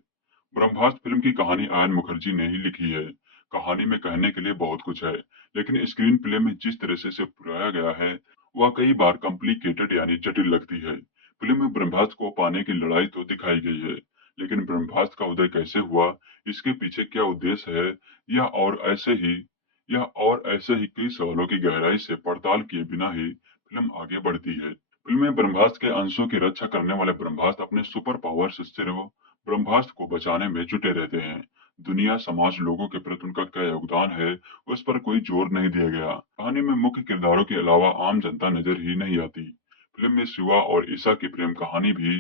ब्रह्मास्त्र फिल्म की कहानी आयन मुखर्जी ने ही लिखी है। कहानी में कहने के लिए बहुत कुछ है, लेकिन स्क्रीन प्ले में जिस तरह से इसे पुराया गया है वह कई बार कॉम्प्लिकेटेड यानी जटिल लगती है। फिल्म में ब्रह्मास्त्र को पाने की लड़ाई तो दिखाई गई है, लेकिन ब्रह्मास्त्र का उदय कैसे हुआ, इसके पीछे क्या उद्देश्य है, यह और ऐसे ही कई सवालों की गहराई से पड़ताल किए बिना ही फिल्म आगे बढ़ती है। फिल्म में ब्रह्मास्त्र के अंशों की रक्षा करने वाले ब्रह्मास्त्र अपने सुपर पावर से सिर्फ ब्रह्मास्त्र को बचाने में जुटे रहते हैं। दुनिया, समाज, लोगों के प्रति उनका क्या योगदान है, उस पर कोई जोर नहीं दिया गया। कहानी में मुख्य किरदारों के अलावा आम जनता नजर ही नहीं आती। फिल्म में शिवा और ईसा की प्रेम कहानी भी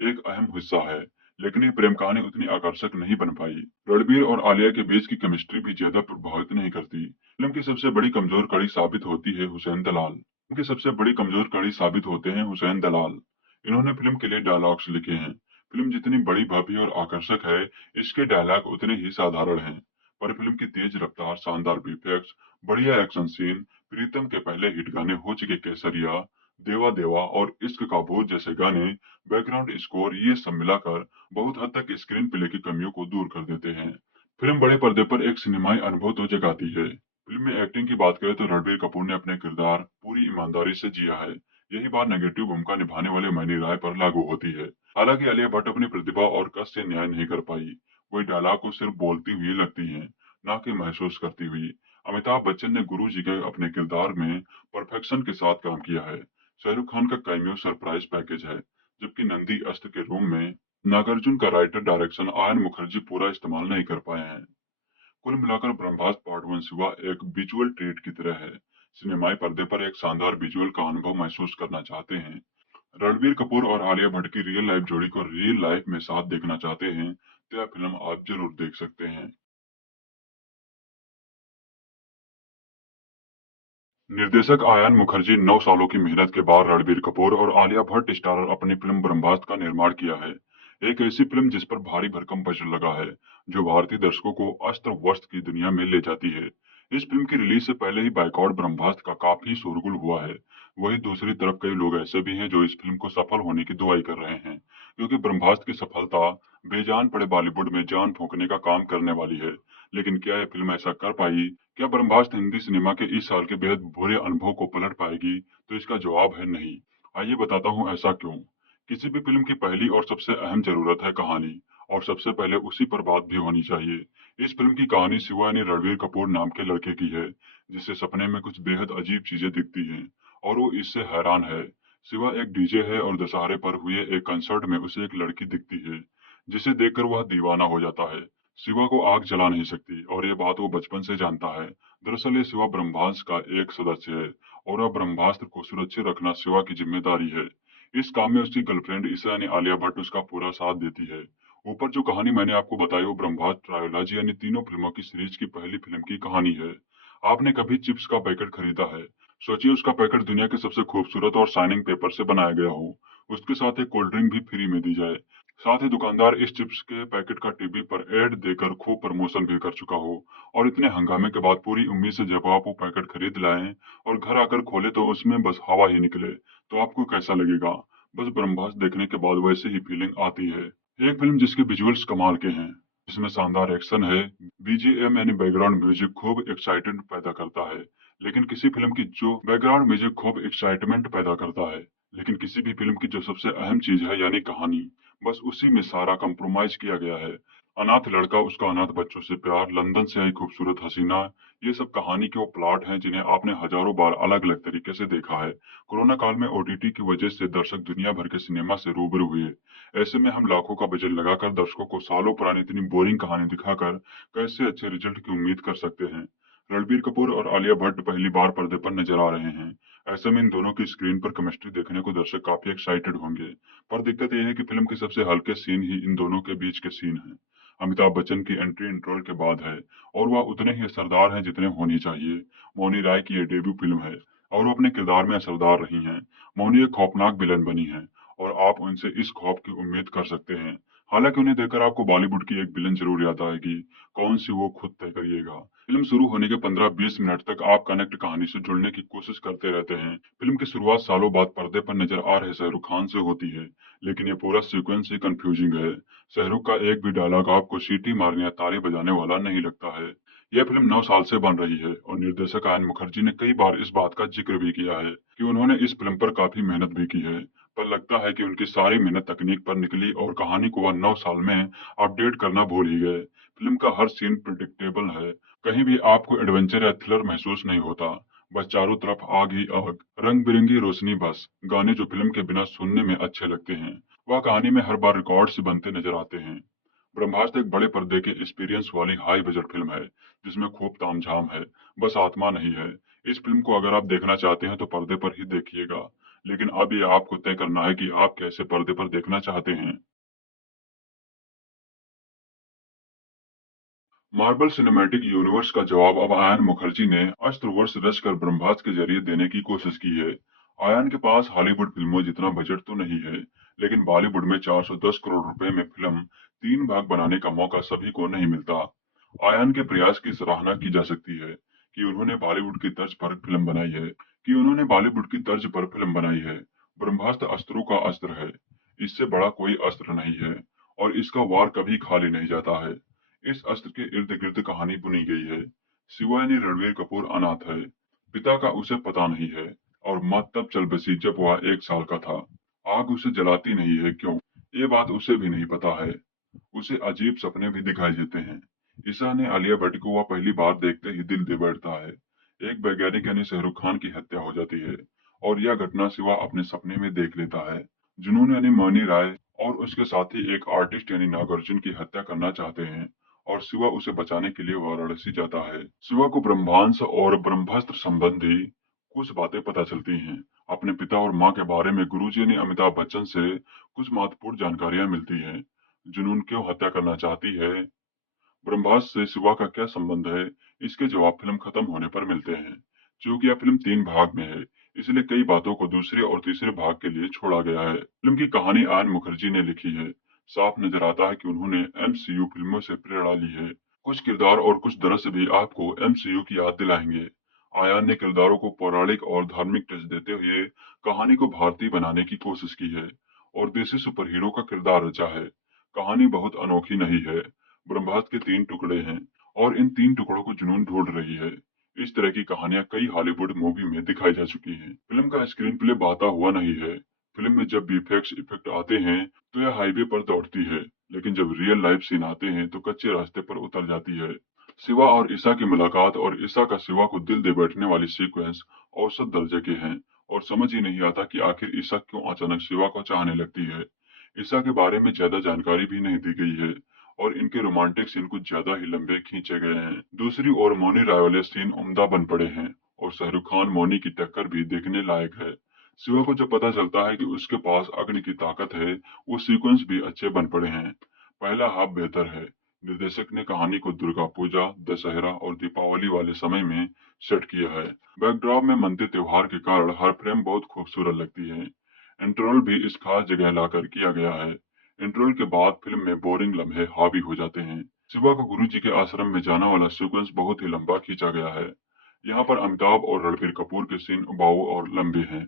एक अहम हिस्सा है, लेकिन ये प्रेम कहानी उतनी आकर्षक नहीं बन पाई। रणबीर और आलिया के बीच की केमिस्ट्री भी ज्यादा प्रभावित नहीं करती। फिल्म की सबसे बड़ी कमजोर कड़ी साबित होती है हुसैन दलाल। फिल्म की सबसे बड़ी कमजोर कड़ी साबित होते हैं हुसैन दलाल। इन्होंने फिल्म के लिए डायलॉग्स लिखे हैं। फिल्म जितनी बड़ी, भव्य और आकर्षक है, इसके डायलॉग उतने ही साधारण हैं। पर फिल्म की तेज रफ्तार, शानदार वीएफएक्स, बढ़िया एक्शन सीन, प्रीतम के पहले हिट गाने हो चुके केसरिया, देवा देवा और इश्क का भूत जैसे गाने, बैकग्राउंड स्कोर, ये सब मिलाकर बहुत हद तक स्क्रीन प्ले की कमियों को दूर कर देते हैं। फिल्म बड़े पर्दे पर एक सिनेमाई अनुभव तो जगाती है। फिल्म में एक्टिंग की बात करें तो रणबीर कपूर ने अपने किरदार पूरी ईमानदारी से जिया है। यही बात नेगेटिव भूमिका निभाने वाले मैनी राय पर लागू होती है। हालांकि आलिया भट्ट अपनी प्रतिभा और कस से न्याय नहीं कर पाई। वही डायलॉग को सिर्फ बोलती हुई लगती हैं, ना कि महसूस करती हुई। अमिताभ बच्चन ने गुरु जी के अपने किरदार में परफेक्शन के साथ काम किया है। शाहरुख खान का कैमियो सरप्राइज पैकेज है, जबकि नंदी अस्त के रूम में नागार्जुन का राइटर डायरेक्शन आयन मुखर्जी पूरा इस्तेमाल नहीं कर पाए हैं। कुल मिलाकर ब्रह्मास्त्र पार्ट वन शिवा एक विजुअल ट्रीट की तरह है। सिनेमाई पर्दे पर एक शानदार विजुअल का अनुभव महसूस करना चाहते हैं, रणबीर कपूर और आलिया भट्ट की रियल लाइफ जोड़ी को रियल लाइफ में साथ देखना चाहते हैं, तो यह फिल्म आप जरूर देख सकते हैं। निर्देशक आयान मुखर्जी 9 सालों की मेहनत के बाद रणबीर कपूर और आलिया भट्ट स्टारर अपनी फिल्म ब्रह्मास्त्र का निर्माण किया है। एक ऐसी फिल्म जिस पर भारी भरकम बजट लगा है, जो भारतीय दर्शकों को अस्त्र वस्त्र की दुनिया में ले जाती है। इस फिल्म की रिलीज से पहले ही बायकॉट ब्रह्मास्त्र का काफी शोरगुल हुआ है। वहीं दूसरी तरफ कई लोग ऐसे भी हैं जो इस फिल्म को सफल होने की दुआई कर रहे हैं, क्योंकि ब्रह्मास्त्र की सफलता बेजान पड़े बॉलीवुड में जान फूंकने का काम करने वाली है। लेकिन क्या यह फिल्म ऐसा कर पाई? क्या ब्रह्मास्त्र हिंदी सिनेमा के इस साल के बेहद बुरे अनुभव को पलट पाएगी? तो इसका जवाब है नहीं। आइए बताता हूँ ऐसा क्यों। किसी भी फिल्म की पहली और सबसे अहम जरूरत है कहानी, और सबसे पहले उसी पर बात भी होनी चाहिए। इस फिल्म की कहानी शिवा यानी रणबीर कपूर नाम के लड़के की है, जिसे सपने में कुछ बेहद अजीब चीजें दिखती हैं और वो इससे हैरान है। शिवा एक डीजे है और दशहरे पर हुए एक कंसर्ट में उसे एक लड़की दिखती है, जिसे देखकर वह दीवाना हो जाता है। शिवा को आग जला नहीं सकती और ये बात वो बचपन से जानता है। दरअसल ये शिवा ब्रह्मास्त्र का एक सदस्य है और वह ब्रह्मास्त्र को सुरक्षित रखना शिवा की जिम्मेदारी है। इस काम में उसकी गर्लफ्रेंड ईसा यानी आलिया भट्ट उसका पूरा साथ देती है। ऊपर जो कहानी मैंने आपको बताई वो ब्रह्मास्त्र ट्रायोलॉजी यानी तीनों फिल्मों की सीरीज की पहली फिल्म की कहानी है। आपने कभी चिप्स का पैकेट खरीदा है? सोचिए उसका पैकेट दुनिया के सबसे खूबसूरत और शाइनिंग पेपर से बनाया गया हो, उसके साथ एक कोल्ड ड्रिंक भी फ्री में दी जाए, साथ ही दुकानदार इस चिप्स के पैकेट का टीवी पर ऐड देकर खूब प्रमोशन भी कर चुका हो, और इतने हंगामे के बाद पूरी उम्मीद से जब आप वो पैकेट खरीद लाएं और घर आकर खोले तो उसमें बस हवा ही निकले, तो आपको कैसा लगेगा? बस ब्रह्मास्त्र देखने के बाद वैसे ही फीलिंग आती है। एक फिल्म जिसके विजुअल्स कमाल के हैं, जिसमें शानदार एक्शन है, बीजीएम यानी बैकग्राउंड म्यूजिक खूब एक्साइटेड पैदा करता है। लेकिन किसी फिल्म की जो बैकग्राउंड म्यूजिक खूब एक्साइटमेंट पैदा करता है, लेकिन किसी भी फिल्म की जो सबसे अहम चीज है यानी कहानी, बस उसी में सारा कंप्रोमाइज किया गया है। अनाथ लड़का, उसका अनाथ बच्चों से प्यार, लंदन से आई खूबसूरत हसीना, ये सब कहानी के वो प्लॉट हैं जिन्हें आपने हजारों बार अलग अलग तरीके से देखा है। कोरोना काल में ओटीटी की वजह से दर्शक दुनिया भर के सिनेमा से रूबरू हुए। ऐसे में हम लाखों का बजट लगाकर दर्शकों को सालों पुरानी इतनी बोरिंग कहानी दिखाकर कैसे अच्छे रिजल्ट की उम्मीद कर सकते हैं? रणबीर कपूर और आलिया भट्ट पहली बार पर्दे पर नजर आ रहे हैं। ऐसे में इन दोनों की स्क्रीन पर केमिस्ट्री देखने को दर्शक काफी एक्साइटेड होंगे। पर दिक्कत यह है कि फिल्म के सबसे हल्के सीन ही इन दोनों के बीच के सीन हैं। अमिताभ बच्चन की एंट्री इंटरवल के बाद है और वह उतने ही असरदार हैं जितने होनी चाहिए। मौनी राय की यह डेब्यू फिल्म है और वो अपने किरदार में असरदार रही हैं। मौनी एक खौफनाक विलन बनी है और आप उनसे इस खौफ की उम्मीद कर सकते हैं। हालांकि उन्हें देखकर आपको बॉलीवुड की एक विलन जरूर याद आएगी, कौन सी वो खुद तय करिएगा। फिल्म शुरू होने के 15-20 मिनट तक आप कनेक्ट कहानी से जुड़ने की कोशिश करते रहते हैं। फिल्म की शुरुआत सालों बाद पर्दे पर नजर आ रहे शाहरुख खान से होती है, लेकिन ये पूरा सीक्वेंस ही कंफ्यूजिंग है। शाहरुख का एक भी डायलॉग आपको सीटी मारने या ताली बजाने वाला नहीं लगता है। यह फिल्म 9 साल से बन रही है और निर्देशक आयन मुखर्जी ने कई बार इस बात का जिक्र भी किया है कि उन्होंने इस फिल्म पर काफी मेहनत भी की है, पर लगता है कि उनकी सारी मेहनत तकनीक पर निकली और कहानी को वह 9 साल में अपडेट करना भूल ही गए। फिल्म का हर सीन प्रिडिक्टेबल है, कहीं भी आपको एडवेंचर या थ्रिलर महसूस नहीं होता। बस चारों तरफ आग ही आग, रंग बिरंगी रोशनी, बस गाने जो फिल्म के बिना सुनने में अच्छे लगते हैं, वह कहानी में हर बार रिकॉर्ड से बनते नजर आते हैं। ब्रह्मास्त्र एक बड़े पर्दे के एक्सपीरियंस वाली हाई बजट फिल्म है, जिसमें खूब तामझाम है, बस आत्मा नहीं है। इस फिल्म को अगर आप देखना चाहते हैं तो पर्दे पर ही देखिएगा, लेकिन अब ये आपको तय करना है कि आप कैसे पर्दे पर देखना चाहते हैं। मार्वल सिनेमैटिक यूनिवर्स का जवाब अब आयन मुखर्जी ने अस्त्रवर्ष रचकर ब्रह्मास्त्र के जरिए देने की कोशिश की है। आयन के पास हॉलीवुड फिल्मों जितना बजट तो नहीं है, लेकिन बॉलीवुड में 410 करोड़ रुपए में फिल्म 3 भाग बनाने का मौका सभी को नहीं मिलता। आयन के प्रयास की सराहना की जा सकती है कि उन्होंने बॉलीवुड की तर्ज पर फिल्म बनाई है। ब्रह्मास्त्र अस्त्रों का अस्त्र है, इससे बड़ा कोई अस्त्र नहीं है, और इसका वार कभी खाली नहीं जाता है। इस अस्त्र के इर्द गिर्द कहानी बुनी गई है। शिवा यानी रणवीर कपूर अनाथ है, पिता का उसे पता नहीं है, और माँ तब चल बसी जब वह 1 साल का था। आग उसे जलाती नहीं है, क्यों, ये बात उसे भी नहीं पता है। उसे अजीब सपने भी दिखाई देते हैं। ईशा ने आलिया भट्ट को वह पहली बार देखते ही दिल दे बैठता है। एक वैज्ञानिक यानी शाहरुख खान की हत्या हो जाती है, और यह घटना शिवा अपने सपने में देख लेता है। जुनून यानी मौनी राय और उसके साथी एक आर्टिस्ट यानी नागार्जुन की हत्या करना चाहते हैं, और शिवा उसे बचाने के लिए वाराणसी जाता है। शिवा को ब्रह्मांस और ब्रह्मास्त्र संबंधी कुछ बातें पता चलती हैं। अपने पिता और माँ के बारे में गुरुजी यानी अमिताभ बच्चन से कुछ महत्वपूर्ण जानकारियां मिलती हैं। जुनून क्यों हत्या करना चाहती है, ब्रह्मास्त्र से शिवा का क्या संबंध है, इसके जवाब फिल्म खत्म होने पर मिलते हैं। चूंकि यह फिल्म 3 भाग में है, इसलिए कई बातों को दूसरे और तीसरे भाग के लिए छोड़ा गया है। फिल्म की कहानी आयन मुखर्जी ने लिखी है। साफ नजर आता है कि उन्होंने एमसीयू फिल्मों से प्रेरणा ली है। कुछ किरदार और कुछ दृश्य भी आपको एमसीयू की याद दिलाएंगे। आयन ने किरदारों को पौराणिक और धार्मिक टच देते हुए कहानी को भारतीय बनाने की कोशिश की है, और देसी सुपर हीरो का किरदार रचा है। कहानी बहुत अनोखी नहीं है। ब्रह्मास्त्र के 3 टुकड़े हैं, और इन 3 टुकड़ों को जुनून ढूंढ रही है। इस तरह की कहानियां कई हॉलीवुड मूवी में दिखाई जा चुकी हैं। फिल्म का स्क्रीन प्ले बहता हुआ नहीं है। फिल्म में जब वीएफएक्स इफेक्ट आते हैं तो यह हाईवे पर दौड़ती है, लेकिन जब रियल लाइफ सीन आते हैं तो कच्चे रास्ते पर उतर जाती है। शिवा और ईशा की मुलाकात और ईशा का शिवा को दिल दे बैठने वाली सीक्वेंस औसत दर्जे के हैं, और समझ ही नहीं आता कि आखिर ईशा क्यों अचानक शिवा को चाहने लगती है। ईशा के बारे में ज्यादा जानकारी भी नहीं दी गई है, और इनके रोमांटिक सीन कुछ ज्यादा ही लंबे खींचे गए हैं। दूसरी ओर मौनी राय वाले सीन उम्दा बन पड़े हैं, और शाहरुख खान मौनी की टक्कर भी देखने लायक है। शिवा को जब पता चलता है कि उसके पास अग्नि की ताकत है, वो सीक्वेंस भी अच्छे बन पड़े हैं। पहला हाफ बेहतर है। निर्देशक ने कहानी को दुर्गा पूजा, दशहरा और दीपावली वाले समय में सेट किया है। बैकड्रॉप में मनते त्योहार के कारण हर फ्रेम बहुत खूबसूरत लगती है। इंटरवल भी इस खास जगह लाकर किया गया है। इंटरवल के बाद फिल्म में बोरिंग लम्हे हावी हो जाते हैं। शिवा का गुरु जी के आश्रम में जाना वाला सीक्वेंस बहुत ही लंबा खींचा गया है। यहाँ पर अमिताभ और रणबीर कपूर के सीन उबाऊ और लंबे हैं।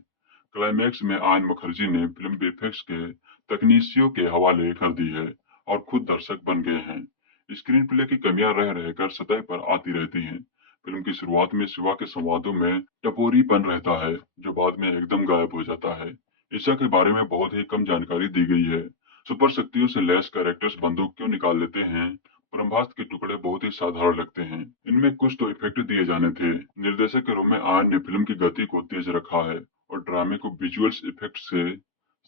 क्लाइमैक्स में आयन मुखर्जी ने फिल्म वीएफएक्स के तकनीशियों के हवाले कर दी है, और खुद दर्शक बन गए हैं। स्क्रीन प्ले की कमियां रह रहकर सतह पर आती रहती हैं। फिल्म की शुरुआत में शिवा के संवादों में टपोरीपन रहता है, जो बाद में एकदम गायब हो जाता है। ईशा के बारे में बहुत ही कम जानकारी दी गई है। सुपर शक्तियों से लैस कैरेक्टर्स बंदूक क्यों निकाल लेते हैं, ब्रह्मास्त्र के टुकड़े बहुत ही साधारण लगते हैं। इनमें कुछ तो इफेक्ट दिए जाने थे। निर्देशक के रूप में आयन ने फिल्म की गति को तेज रखा है, और ड्रामे को विजुअल्स इफेक्ट से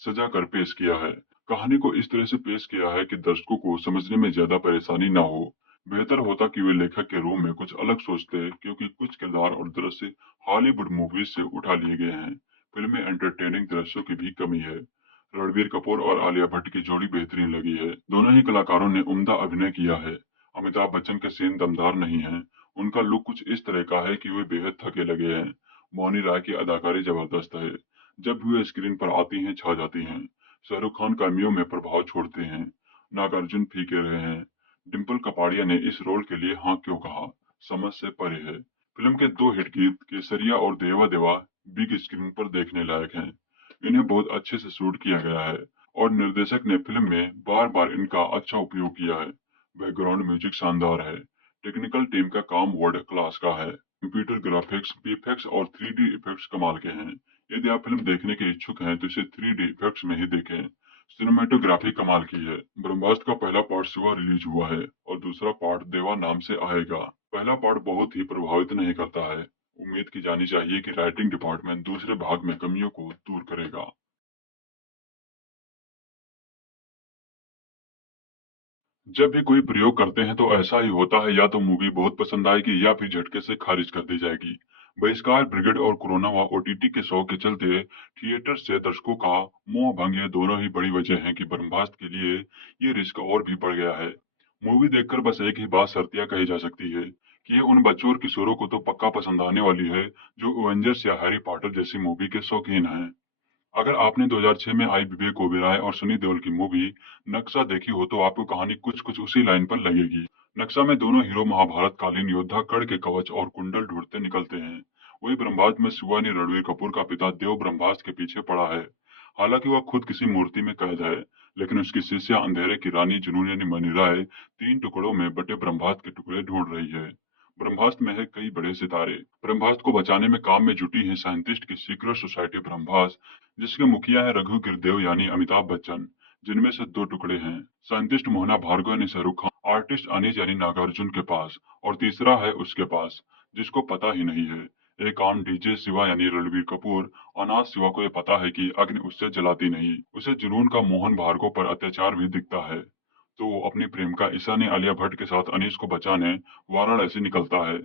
सजा कर पेश किया है। कहानी को इस तरह से पेश किया है कि दर्शकों को समझने में ज्यादा परेशानी ना हो। बेहतर होता कि वे लेखक के रूप में कुछ अलग सोचते, क्योंकि कुछ किरदार और दृश्य हॉलीवुड मूवीज से उठा लिए गए हैं। फिल्म में एंटरटेनिंग दृश्यों की भी कमी है। रणबीर कपूर और आलिया भट्ट की जोड़ी बेहतरीन लगी है। दोनों ही कलाकारों ने उम्दा अभिनय किया है। अमिताभ बच्चन के सीन दमदार नहीं है। उनका लुक कुछ इस तरह का है कि वे बेहद थके लगे हैं। मौनी राय की अदाकारी जबरदस्त है। जब भी वे स्क्रीन पर आती हैं छा जाती हैं। शाहरुख खान कैमियो में प्रभाव छोड़ते हैं। नागार्जुन फीके रहे हैं। डिम्पल कपाड़िया ने इस रोल के लिए हाँ क्यों कहा, समझ से परे है। फिल्म के 2 हिट गीत केसरिया और देवा देवा बिग स्क्रीन पर देखने लायक हैं। इन्हें बहुत अच्छे से शूट किया गया है और निर्देशक ने फिल्म में बार बार इनका अच्छा उपयोग किया है। बैकग्राउंड म्यूजिक शानदार है। टेक्निकल टीम का काम वर्ल्ड क्लास का है। कंप्यूटर ग्राफिक्स, वीएफएक्स और 3D इफेक्ट्स कमाल के हैं। यदि आप फिल्म देखने के इच्छुक हैं तो इसे 3D इफेक्ट्स में ही देखें। सिनेमेटोग्राफी कमाल की है। ब्रह्मास्त्र का पहला पार्ट सुबह रिलीज हुआ है और दूसरा पार्ट देवा नाम से आएगा। पहला पार्ट बहुत ही प्रभावित नहीं करता है। उम्मीद की जानी चाहिए कि राइटिंग डिपार्टमेंट दूसरे भाग में कमियों को दूर करेगा। जब भी कोई प्रयोग करते हैं तो ऐसा ही होता है, या तो मूवी बहुत पसंद आएगी या फिर झटके से खारिज कर दी जाएगी। बहिष्कार ब्रिगेड और कोरोना व ओटीटी के शो के चलते थिएटर से दर्शकों का मोह भंग, ये दोनों ही बड़ी वजह हैं कि ब्रह्मास्त्र के लिए ये रिस्क और भी बढ़ गया है। मूवी देखकर बस एक ही बात शर्तिया कही जा सकती है कि ये उन बच्चों और किशोरों को तो पक्का पसंद आने वाली है जो एवेंजर्स या हैरी पॉटर जैसी मूवी के शौकीन हैं। अगर आपने 2006 में आई विवेक ओबेरॉय और सनी देओल की मूवी नक्शा देखी हो तो आपको कहानी कुछ कुछ उसी लाइन पर लगेगी। नक्शा में दोनों हीरो महाभारत कालीन योद्धा कड़ के कवच और कुंडल ढूंढते निकलते हैं। वही ब्रह्मास्त्र में शिवानी रणवीर कपूर का पिता देव ब्रह्मास्त्र के पीछे पड़ा है। हालांकि वह खुद किसी मूर्ति में कैद है, लेकिन उसकी शिष्या अंधेरे की रानी जुनून यानी मनी राय 3 टुकड़ों में बटे ब्रह्मास्त्र के टुकड़े ढूंढ रही है। ब्रह्मास्त्र में है कई बड़े सितारे। ब्रह्मास्त्र को बचाने में काम में जुटी है साइंटिस्ट की सीक्रेट सोसाइटी ब्रह्मास्त्र, जिसके मुखिया है रघु गिरदेव यानी अमिताभ बच्चन, जिनमें से 2 टुकड़े हैं। साइंटिस्ट मोहना भार्गव यानी शाहरुख खान, आर्टिस्ट अनीस यानी नागार्जुन के पास, और तीसरा है उसके पास जिसको पता ही नहीं है। एक आम डीजे शिवा यानी रणवीर कपूर। अनाथ शिवा को यह पता है कि अग्नि उससे जलाती नहीं। उसे जुनून का मोहन भार्गव पर अत्याचार भी दिखता है, तो वो अपनी प्रेमिका ईशा ने आलिया भट्ट के साथ अनीस को बचाने वाराणसी निकलता है।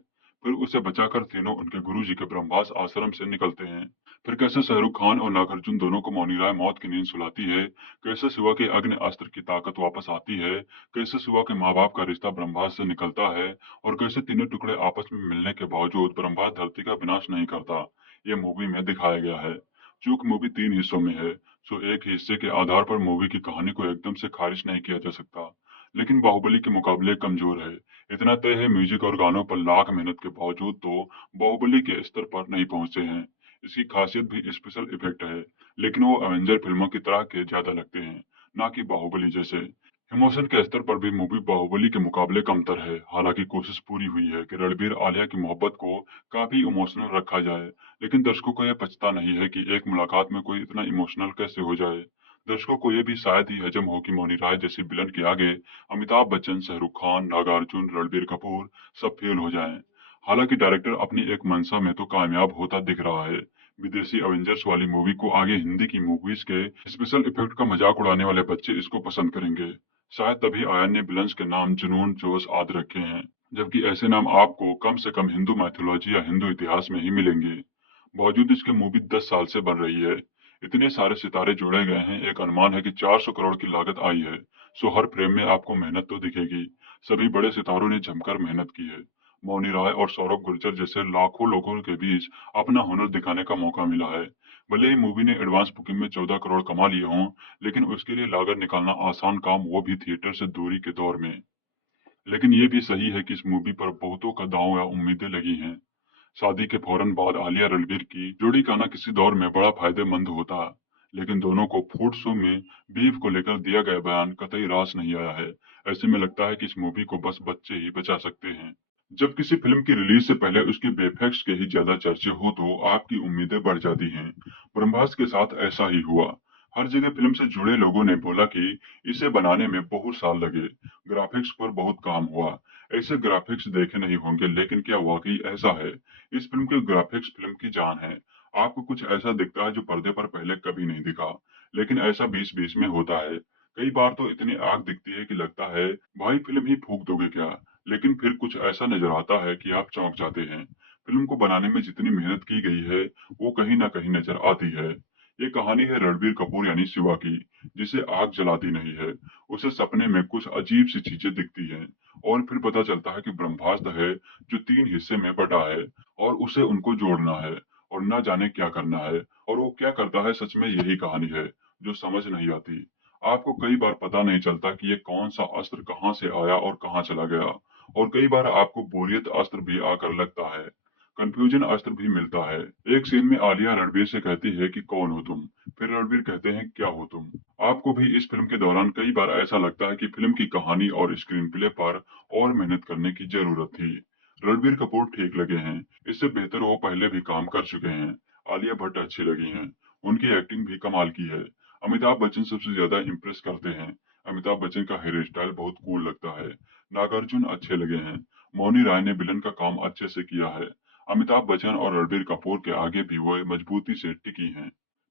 फिर उसे बचाकर तीनों उनके गुरुजी के ब्रह्मास्त्र आश्रम से निकलते हैं। फिर कैसे शाहरुख खान और नागार्जुन दोनों को मौनी राय मौत की नींद सुलाती है, कैसे शिवा के अग्नि अस्त्र की ताकत वापस आती है, कैसे शिवा के माँ बाप का रिश्ता ब्रह्मास्त्र से निकलता है, और कैसे तीनों टुकड़े आपस में मिलने के बावजूद ब्रह्मास्त्र धरती का विनाश नहीं करता, ये मूवी में दिखाया गया है। चूंकि मूवी 3 हिस्सों में है, सो एक ही हिस्से के आधार पर मूवी की कहानी को एकदम से खारिज नहीं किया जा सकता, लेकिन बाहुबली के मुकाबले कमजोर है। इतना तय है, म्यूजिक और गानों पर लाख मेहनत के बावजूद तो बाहुबली के स्तर पर नहीं पहुंचे हैं। इसकी खासियत भी स्पेशल इफेक्ट है, लेकिन वो एवेंजर फिल्मों की तरह के ज्यादा लगते हैं, ना कि बाहुबली जैसे। इमोशन के स्तर पर भी मूवी बाहुबली के मुकाबले कमतर है। हालांकि कोशिश पूरी हुई है कि रणबीर आलिया की मोहब्बत को काफी इमोशनल रखा जाए, लेकिन दर्शकों को यह पछता नहीं है कि एक मुलाकात में कोई इतना इमोशनल कैसे हो जाए। दर्शकों को यह भी शायद ही हजम हो कि मौनी राय जैसे विलन के आगे अमिताभ बच्चन, शाहरुख खान, नागार्जुन, रणबीर कपूर सब फेल हो जाएं। हालांकि डायरेक्टर अपनी एक मंशा में तो कामयाब होता दिख रहा है। विदेशी एवेंजर्स वाली मूवी को आगे हिंदी की मूवीज के स्पेशल इफेक्ट का मजाक उड़ाने वाले बच्चे इसको पसंद करेंगे। शायद तभी आयन ने विलन्स के नाम जुनून, जोश आदि रखे हैं, जबकि ऐसे नाम आपको कम से कम हिंदू मैथोलॉजी या हिंदू इतिहास में ही मिलेंगे। बावजूद इसके मूवी 10 साल से बन रही है। इतने सारे सितारे जोड़े गए हैं, एक अनुमान है कि 400 करोड़ की लागत आई है। सो हर फ्रेम में आपको मेहनत तो दिखेगी। सभी बड़े सितारों ने जमकर मेहनत की है। मौनी राय और सौरभ गुर्जर जैसे लाखों लोगों के बीच अपना हुनर दिखाने का मौका मिला है। भले ही मूवी ने एडवांस बुकिंग में 14 करोड़ कमा लिए हों, लेकिन उसके लिए लागत निकालना आसान काम, वो भी थिएटर से दूरी के दौर में। लेकिन ये भी सही है कि इस मूवी पर बहुतों का दांव या उम्मीदें लगी हैं। शादी के फौरन बाद आलिया रणबीर की जोड़ी का आना किसी दौर में बड़ा फायदेमंद होता, लेकिन दोनों को फूड शो में बीफ को लेकर दिया गया बयान कतई रास नहीं आया है। ऐसे में लगता है कि इस मूवी को बस बच्चे ही बचा सकते हैं। जब किसी फिल्म की रिलीज से पहले उसके वीएफएक्स के ही ज्यादा चर्चे हो तो आपकी उम्मीदें बढ़ जाती हैं। ब्रह्मास्त्र के साथ ऐसा ही हुआ। हर जगह फिल्म से जुड़े लोगों ने बोला कि इसे बनाने में बहुत साल लगे, ग्राफिक्स पर बहुत काम हुआ। ऐसे ग्राफिक्स देखे नहीं होंगे, लेकिन क्या वाकई ऐसा है? इस फिल्म के ग्राफिक्स फिल्म की जान है। आपको कुछ ऐसा दिखता है जो पर्दे पर पहले कभी नहीं दिखा, लेकिन ऐसा बीच बीच में होता है। कई बार तो इतनी आग दिखती है कि लगता है भाई फिल्म ही फूंक दोगे क्या, लेकिन फिर कुछ ऐसा नजर आता है कि आप चौंक जाते हैं। फिल्म को बनाने में जितनी मेहनत की गई है वो कहीं ना कहीं नजर आती है। ये कहानी है रणबीर कपूर यानी शिवा की, जिसे आग जलाती नहीं है। उसे सपने में कुछ अजीब सी चीजें दिखती हैं और फिर पता चलता है कि ब्रह्मास्त्र है जो 3 हिस्से में बटा है और उसे उनको जोड़ना है और ना जाने क्या करना है, और वो क्या करता है, सच में यही कहानी है जो समझ नहीं आती। आपको कई बार पता नहीं चलता कि ये कौन सा अस्त्र कहाँ से आया और कहाँ चला गया, और कई बार आपको बोरियत अस्त्र भी आकर लगता है, कंफ्यूजन अस्त्र भी मिलता है। एक सीन में आलिया रणवीर से कहती है कि कौन हो तुम, फिर रणवीर कहते हैं क्या हो तुम। आपको भी इस फिल्म के दौरान कई बार ऐसा लगता है कि फिल्म की कहानी और स्क्रीन प्ले पर और मेहनत करने की जरूरत थी। रणबीर कपूर ठीक लगे हैं, इससे बेहतर वो पहले भी काम कर चुके हैं। आलिया भट्ट अच्छी लगी हैं, उनकी एक्टिंग भी कमाल की है। अमिताभ बच्चन सबसे ज्यादा इम्प्रेस करते हैं। अमिताभ बच्चन का हेयर स्टाइल बहुत कूल लगता है। नागार्जुन अच्छे लगे हैं। मौनी राय ने विलन का काम अच्छे से किया है। अमिताभ बच्चन और रणबीर कपूर के आगे भी वो मजबूती से टिकी हैं।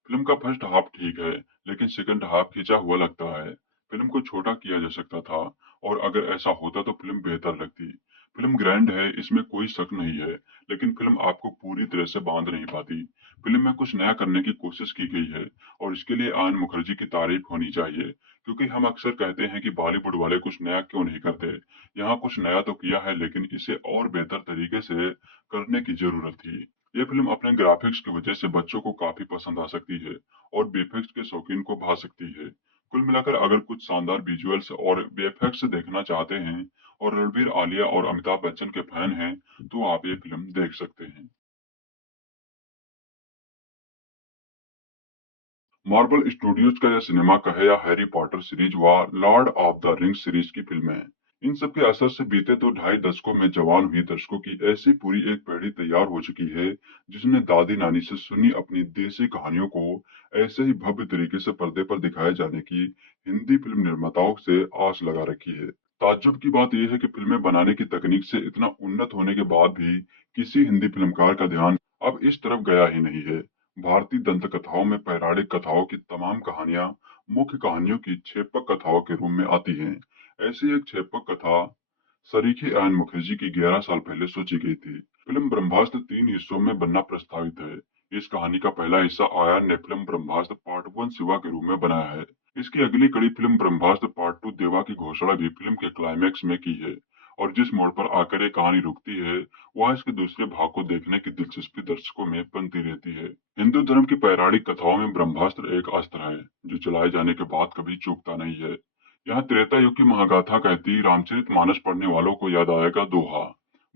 फिल्म का फर्स्ट हाफ ठीक है, लेकिन सेकंड हाफ खिंचा हुआ लगता है। फिल्म को छोटा किया जा सकता था, और अगर ऐसा होता तो फिल्म बेहतर लगती। फिल्म ग्रैंड है, इसमें कोई शक नहीं है, लेकिन फिल्म आपको पूरी तरह से बांध नहीं पाती। फिल्म में कुछ नया करने की कोशिश की गई है, और इसके लिए आयन मुखर्जी की तारीफ होनी चाहिए, क्योंकि हम अक्सर कहते हैं कि बॉलीवुड वाले कुछ नया क्यों नहीं करते। यहाँ कुछ नया तो किया है, लेकिन इसे और बेहतर तरीके से करने की जरूरत थी। ये फिल्म अपने ग्राफिक्स की वजह से बच्चों को काफी पसंद आ सकती है, और वीएफएक्स के शौकीन को भा सकती है। कुल मिलाकर अगर कुछ शानदार विजुअल्स और वीएफएक्स देखना चाहते हैं और रणबीर, आलिया और अमिताभ बच्चन के फैन हैं, तो आप ये फिल्म देख सकते हैं। मार्वल स्टूडियोज का यह सिनेमा कहे या हैरी पॉटर सीरीज व Lord of the rings series की फिल्में, इन सब के असर से बीते तो 2.5 दशकों में जवान हुई दर्शकों की ऐसी पूरी एक पीढ़ी तैयार हो चुकी है, जिसने दादी नानी से सुनी अपनी देसी कहानियों को ऐसे ही भव्य तरीके से पर्दे पर दिखाए जाने की हिंदी फिल्म निर्माताओं से आस लगा रखी है। ताज्जुब की बात यह है कि फिल्में बनाने की तकनीक से इतना उन्नत होने के बाद भी किसी हिंदी फिल्मकार का ध्यान अब इस तरफ गया ही नहीं है। भारतीय दंत कथाओं में पौराणिक कथाओं की तमाम कहानियां मुख्य कहानियों की छेपक कथाओं के रूप में आती हैं। ऐसी एक छेपक कथा सरीखे आयन मुखर्जी की 11 साल पहले सोची गई थी। फिल्म ब्रह्मास्त्र 3 हिस्सों में बनना प्रस्तावित है। इस कहानी का पहला हिस्सा आयन ने फिल्म ब्रह्मास्त्र पार्ट 1 शिवा के रूप में बनाया है। इसकी अगली कड़ी फिल्म ब्रह्मास्त्र पार्ट 2 देवा की घोषणा भी फिल्म के क्लाइमैक्स में की है, और जिस मोड़ पर आकर ये कहानी रुकती है, वह इसके दूसरे भाग को देखने की दिलचस्पी दर्शकों में बनती रहती है। हिंदू धर्म की पौराणिक कथाओं में ब्रह्मास्त्र एक अस्त्र है, जो चलाए जाने के बाद कभी चूकता नहीं है। यहाँ त्रेता युग की महागाथा कहती रामचरितमानस पढ़ने वालों को याद आएगा दोहा,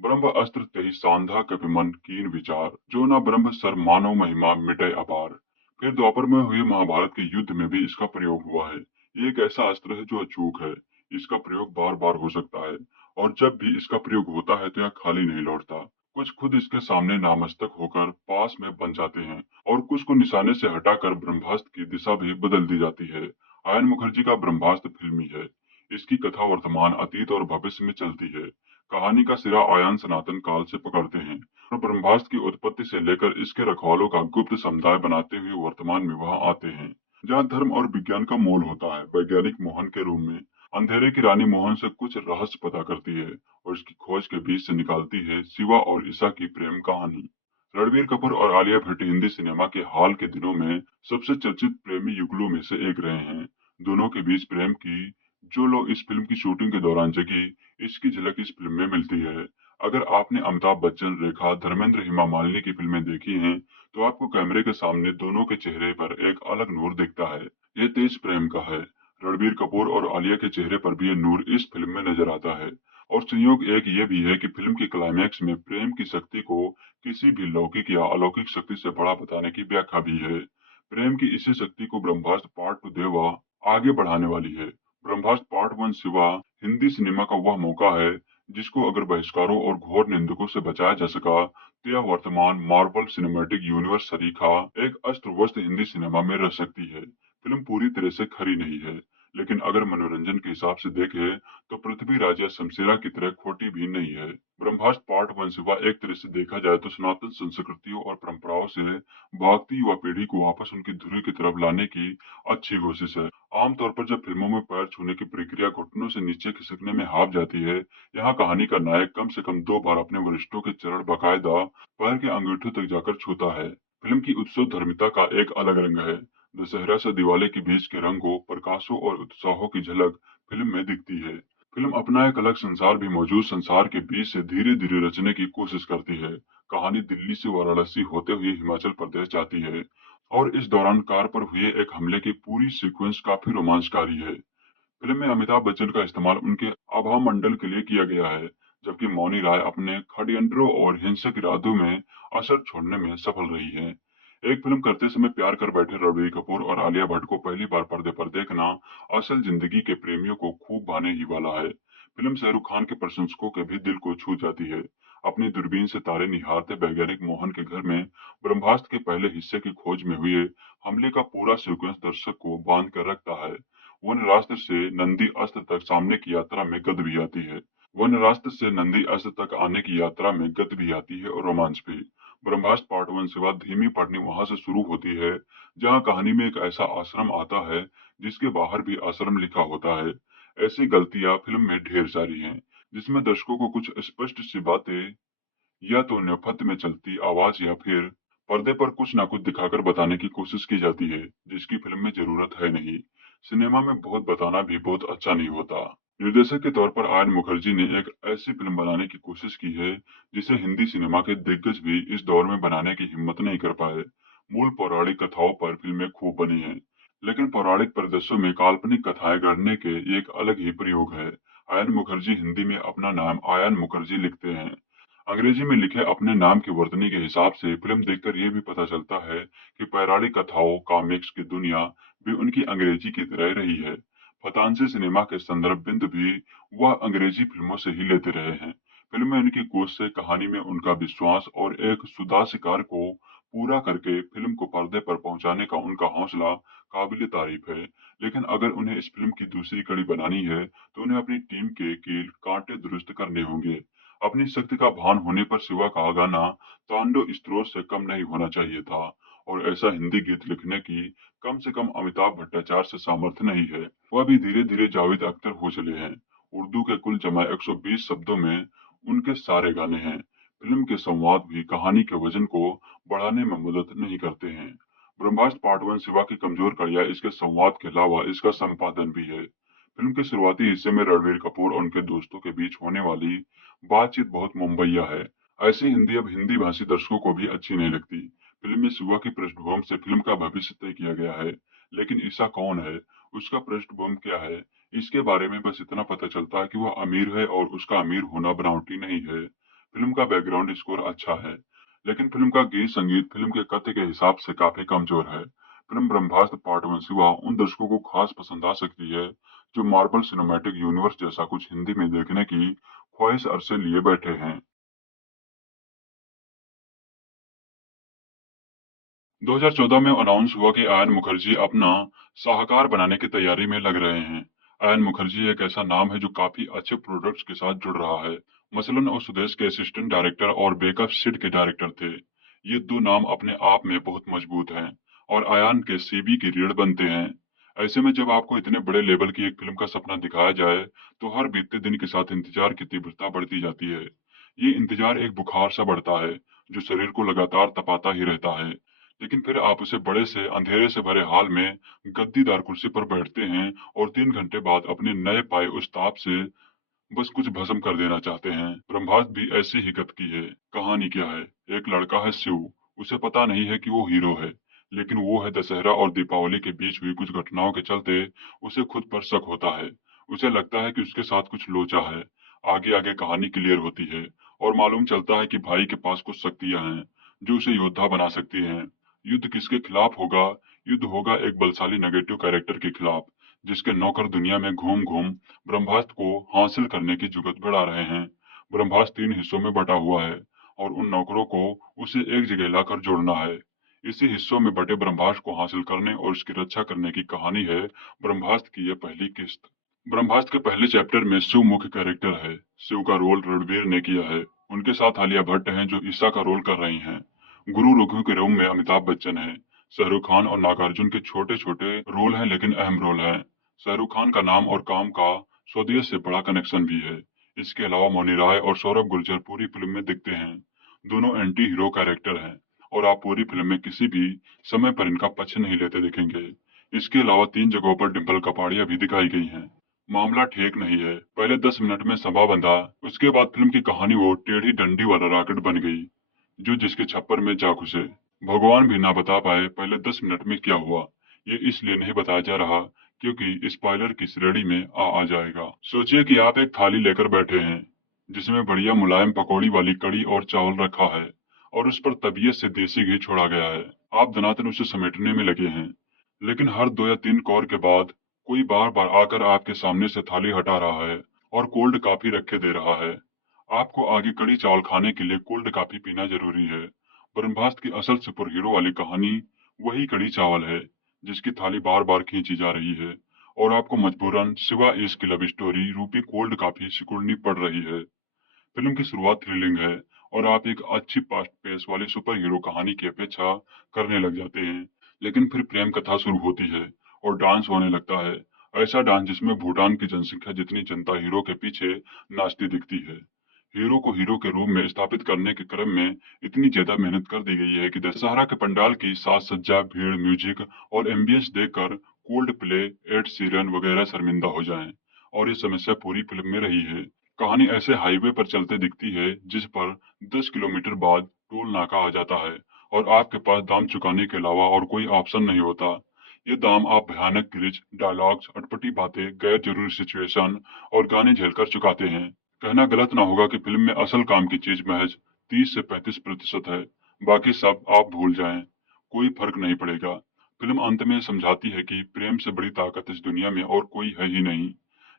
ब्रह्म अस्त्र तेहि सांधा कपिमन कीन विचार, जो न ब्रह्म सर मानव महिमा मिटे अपार। फिर द्वापर में हुए महाभारत के युद्ध में भी इसका प्रयोग हुआ है। ये एक ऐसा अस्त्र है जो अचूक है। इसका प्रयोग बार बार हो सकता है, और जब भी इसका प्रयोग होता है तो यह खाली नहीं लौटता। कुछ खुद इसके सामने नामस्तक होकर पास में बन जाते हैं, और कुछ को निशाने से हटाकर ब्रह्मास्त्र की दिशा भी बदल दी जाती है। आयन मुखर्जी का ब्रह्मास्त्र फिल्मी है। इसकी कथा वर्तमान, अतीत और भविष्य में चलती है। कहानी का सिरा आयन सनातन काल से पकड़ते हैं, और ब्रह्मास्त्र की उत्पत्ति से लेकर इसके रखवालों का गुप्त समुदाय बनाते हुए वर्तमान में वहां आते हैं, जहाँ धर्म और विज्ञान का मोल होता है। वैज्ञानिक मोहन के रूप में अंधेरे की रानी मोहन से कुछ रहस्य पता करती है, और इसकी खोज के बीच से निकालती है शिवा और ईसा की प्रेम कहानी। रणबीर कपूर और आलिया भट्ट हिंदी सिनेमा के हाल के दिनों में सबसे चर्चित प्रेमी युगलों में से एक रहे हैं। दोनों के बीच प्रेम की जो लो इस फिल्म की शूटिंग के दौरान जगी, इसकी झलक इस फिल्म में मिलती है। अगर आपने अमिताभ बच्चन, रेखा, धर्मेंद्र, हेमा मालिनी की फिल्में देखी हैं, तो आपको कैमरे के सामने दोनों के चेहरे पर एक अलग नूर दिखता है। ये तेज प्रेम का है। रणबीर कपूर और आलिया के चेहरे पर भी ये नूर इस फिल्म में नजर आता है। और संयोग एक ये भी है कि फिल्म के क्लाइमैक्स में प्रेम की शक्ति को किसी भी लौकिक या अलौकिक शक्ति से बड़ा बताने की व्याख्या भी है। प्रेम की इसी शक्ति को ब्रह्मास्त्र पार्ट 2 देवा आगे बढ़ाने वाली है। ब्रह्मास्त्र पार्ट 1 शिवा हिंदी सिनेमा का वह मौका है, जिसको अगर बहिष्कारों और घोर निंदकों से बचाया जा सका, तो यह वर्तमान मार्वल सिनेमैटिक यूनिवर्स सरीखा एक अस्त्र वस्त्र हिंदी सिनेमा में रह सकती है। फिल्म पूरी तरह से खरी नहीं है, लेकिन अगर मनोरंजन के हिसाब से देखें तो पृथ्वीराज या शमशेरा की तरह खोटी भी नहीं है। ब्रह्मास्त्र पार्ट 1 शिवा एक तरह से देखा जाए तो सनातन संस्कृतियों और परंपराओं से भागती युवा पीढ़ी को वापस उनकी धुरी की तरफ लाने की अच्छी कोशिश है। आमतौर पर जब फिल्मों में पैर छूने की प्रक्रिया घुटनों से नीचे खिसकने में हाफ जाती है, यहाँ कहानी का नायक कम से कम 2 बार अपने वरिष्ठों के चरण बाकायदा पैर के अंगूठों तक जाकर छूता है। फिल्म की उत्सव धर्मिता का एक अलग रंग है। दशहरा से दिवाली के बीच के रंगों, प्रकाशों और उत्साहों की झलक फिल्म में दिखती है। फिल्म अपना एक अलग संसार भी मौजूद संसार के बीच से धीरे धीरे रचने की कोशिश करती है। कहानी दिल्ली से वाराणसी होते हुए हिमाचल प्रदेश जाती है, और इस दौरान कार पर हुए एक हमले की पूरी सीक्वेंस काफी रोमांचकारी है। फिल्म में अमिताभ बच्चन का इस्तेमाल उनके आभा मंडल के लिए किया गया है, जबकि मौनी राय अपने षड्यंत्रों और हिंसक इरादों में असर छोड़ने में सफल रही है। एक फिल्म करते समय प्यार कर बैठे रणबीर कपूर और आलिया भट्ट को पहली बार पर्दे पर देखना असल जिंदगी के प्रेमियों को खूब भाने ही वाला है। फिल्म शाहरुख खान के प्रशंसकों के भी दिल को छू जाती है। अपनी दूरबीन से तारे निहारते वैज्ञानिक मोहन के घर में ब्रह्मास्त्र के पहले हिस्से की खोज में हुए हमले का पूरा सीक्वेंस दर्शक को बांध कर रखता है। वनरास्त्र से नंदी अस्त्र तक सामने की यात्रा में गद भी आती है। वनरास्त्र से नंदी अस्त्र तक आने की यात्रा में गद भी आती है और रोमांच भी। ब्रह्मास्त्र पार्ट 1 से बाद धीमी पटनी वहां से शुरू होती है, जहां कहानी में एक ऐसा आश्रम आता है जिसके बाहर भी आश्रम लिखा होता है। ऐसी गलतियां फिल्म में ढेर सारी हैं, जिसमें दर्शकों को कुछ स्पष्ट सी बातें या तो नेपथ्य में चलती आवाज या फिर पर्दे पर कुछ ना कुछ दिखाकर बताने की कोशिश की जाती है, जिसकी फिल्म में जरूरत है नहीं। सिनेमा में बहुत बताना भी बहुत अच्छा नहीं होता। निर्देशक के तौर पर आयन मुखर्जी ने एक ऐसी फिल्म बनाने की कोशिश की है जिसे हिंदी सिनेमा के दिग्गज भी इस दौर में बनाने की हिम्मत नहीं कर पाए। मूल पौराणिक कथाओं पर फिल्में खूब बनी हैं, लेकिन पौराणिक परिदृश्यों में काल्पनिक कथाएं गढ़ने के एक अलग ही प्रयोग है। आयन मुखर्जी हिंदी में अपना नाम आयन मुखर्जी लिखते हैं। अंग्रेजी में लिखे अपने नाम की वर्तनी के हिसाब से फिल्म देखकर यह भी पता चलता है कि पौराणिक कथाओं कॉमिक्स की दुनिया भी उनकी अंग्रेजी की तरह रही है। फतांसी सिनेमा के संदर्भ बिंदु भी वह अंग्रेजी फिल्मों से ही लेते रहे हैं। फिल्म में उनकी कोच से कहानी में उनका विश्वास और एक सुधा शिकार को पूरा करके फिल्म को पर्दे पर पहुंचाने का उनका हौसला काबिल तारीफ है। लेकिन अगर उन्हें इस फिल्म की दूसरी कड़ी बनानी है तो उन्हें अपनी टीम के कील कांटे दुरुस्त करने होंगे। अपनी शक्ति का भान होने पर शिवा का गाना तांडव स्त्रोत से कम नहीं होना चाहिए था, और ऐसा हिंदी गीत लिखने की कम से कम अमिताभ भट्टाचार्य से सामर्थ्य नहीं है। वह भी धीरे धीरे जावेद अख्तर हो चले हैं। उर्दू के कुल जमा 120 शब्दों में उनके सारे गाने हैं। फिल्म के संवाद भी कहानी के वजन को बढ़ाने में मदद नहीं करते हैं। ब्रह्मास्त्र पार्ट 1 शिवा की कमजोर कड़ियां इसके संवाद के अलावा इसका संपादन भी है। फिल्म के शुरुआती हिस्से में रणबीर कपूर और उनके दोस्तों के बीच होने वाली बातचीत बहुत मुंबईया है। ऐसी हिंदी अब हिंदी भाषी दर्शकों को भी अच्छी नहीं लगती। फिल्म में शिवा की पृष्ठभूमि से फिल्म का भविष्य तय किया गया है, लेकिन ईसा कौन है, उसका पृष्ठभूमि क्या है, इसके बारे में बस इतना पता चलता है कि वह अमीर है और उसका अमीर होना बनावटी नहीं है। फिल्म का बैकग्राउंड स्कोर अच्छा है, लेकिन फिल्म का गीत संगीत फिल्म के कथ्य के हिसाब से काफी कमजोर है। फिल्म ब्रह्मास्त्र पार्ट 1 शिवा उन दर्शकों को खास पसंद आ सकती है जो मार्वल सिनेमैटिक यूनिवर्स जैसा कुछ हिंदी में देखने की ख्वाहिश अरसे लिए बैठे हैं। 2014 में अनाउंस हुआ कि आयन मुखर्जी अपना साहकार बनाने की तैयारी में लग रहे हैं। आयन मुखर्जी एक ऐसा नाम है जो काफी अच्छे प्रोडक्ट्स के साथ जुड़ रहा है। मसलन वो सुदेश के असिस्टेंट डायरेक्टर और बेकअप सिड के डायरेक्टर थे। ये दो नाम अपने आप में बहुत मजबूत हैं और आयन के सीवी की रीढ़ बनते हैं। ऐसे में जब आपको इतने बड़े लेवल की एक फिल्म का सपना दिखाया जाए तो हर बीतते दिन के साथ इंतजार की तीव्रता बढ़ती जाती है। ये इंतजार एक बुखार सा बढ़ता है जो शरीर को लगातार तपाता ही रहता है, लेकिन फिर आप उसे बड़े से अंधेरे से भरे हाल में गद्दीदार कुर्सी पर बैठते हैं और 3 घंटे बाद अपने नए पाए उस ताप से बस कुछ भस्म कर देना चाहते हैं। ब्रह्मास्त्र भी ऐसी ही गत की है। कहानी क्या है? एक लड़का है शिव, उसे पता नहीं है कि वो हीरो है, लेकिन वो है दशहरा और दीपावली के बीच हुई कुछ घटनाओं के चलते उसे खुद पर शक होता है। उसे लगता है कि उसके साथ कुछ लोचा है। आगे आगे कहानी क्लियर होती है और मालूम चलता है कि भाई के पास कुछ शक्तियां हैं जो उसे योद्धा बना सकती हैं। युद्ध किसके खिलाफ होगा? युद्ध होगा एक बलशाली नेगेटिव कैरेक्टर के खिलाफ, जिसके नौकर दुनिया में घूम घूम ब्रह्मास्त्र को हासिल करने की जुगत बढ़ा रहे हैं। ब्रह्मास्त्र 3 हिस्सों में बटा हुआ है और उन नौकरों को उसे एक जगह लाकर जोड़ना है। इसी हिस्सों में बटे ब्रह्मास्त्र को हासिल करने और उसकी रक्षा करने की कहानी है ब्रह्मास्त्र की यह पहली किस्त। ब्रह्मास्त्र के पहले चैप्टर में शिव मुख्य कैरेक्टर है। शिव का रोल रणबीर ने किया है। उनके साथ आलिया भट्ट हैं जो ईसा का रोल कर रही हैं। गुरु रघु के रूम में अमिताभ बच्चन है। शाहरुख खान और नागार्जुन के छोटे छोटे रोल हैं लेकिन अहम रोल हैं। शाहरुख खान का नाम और काम का स्वदेश से बड़ा कनेक्शन भी है। इसके अलावा मौनी राय और सौरभ गुर्जर पूरी फिल्म में दिखते हैं। दोनों एंटी हीरो कैरेक्टर हैं और आप पूरी फिल्म में किसी भी समय पर इनका पक्ष नहीं लेते दिखेंगे। इसके अलावा 3 जगहों पर डिम्पल कपाड़िया भी दिखाई गई हैं। मामला ठीक नहीं है। पहले 10 मिनट में सभा बंधा, उसके बाद फिल्म की कहानी वो टेढ़ी डंडी वाला रॉकेट बन गई जो जिसके छप्पर में जा घुसे। भगवान भी ना बता पाए पहले 10 मिनट में क्या हुआ। ये इसलिए नहीं बताया जा रहा क्योंकि स्पॉइलर की श्रेणी में आ जाएगा। सोचिए कि आप एक थाली लेकर बैठे हैं जिसमें बढ़िया मुलायम पकौड़ी वाली कड़ी और चावल रखा है और उस पर तबीयत से देसी घी छोड़ा गया है। आप दनातन उसे समेटने में लगे हैं, लेकिन हर 2 या 3 कौर के बाद कोई बार बार आकर आपके सामने से थाली हटा रहा है और कोल्ड कॉफी रखे दे रहा है। आपको आगे कड़ी चावल खाने के लिए कोल्ड कॉफी पीना जरूरी है। ब्रह्मास्त्र की असल सुपर हीरो वाली कहानी वही कड़ी चावल है जिसकी थाली बार बार खींची जा रही है और आपको मजबूरन सिवा इसकी लव स्टोरी रूपी कोल्ड कॉफी सिकुड़नी पड़ रही है। फिल्म की शुरुआत थ्रिलिंग है और आप एक अच्छी फास्ट पेस वाली सुपर हीरो कहानी की अपेक्षा करने लग जाते हैं, लेकिन फिर प्रेम कथा शुरू होती है और डांस होने लगता है। ऐसा डांस जिसमें भूटान की जनसंख्या जितनी जनता हीरो के पीछे नाचती दिखती है। हीरो को हीरो के रूप में स्थापित करने के क्रम में इतनी ज्यादा मेहनत कर दी गई है कि दशहरा के पंडाल की साज सज्जा, भीड़, म्यूजिक और एम्बियंस देखकर कोल्ड प्ले, एड सीरन वगैरह शर्मिंदा हो जाएं। और ये समस्या पूरी फिल्म में रही है। कहानी ऐसे हाईवे पर चलते दिखती है जिस पर 10 किलोमीटर बाद टोल नाका आ जाता है और आपके पास दाम चुकाने के अलावा और कोई ऑप्शन नहीं होता। ये दाम आप भयानक ग्लिच, डायलॉग्स, अटपटी बातें, गैर जरूरी सिचुएशन और गाने झेलकर चुकाते हैं। कहना गलत ना होगा कि फिल्म में असल काम की चीज महज 30 से 35% है। बाकी सब आप भूल जाएं, कोई फर्क नहीं पड़ेगा। फिल्म अंत में समझाती है कि प्रेम से बड़ी ताकत इस दुनिया में और कोई है ही नहीं,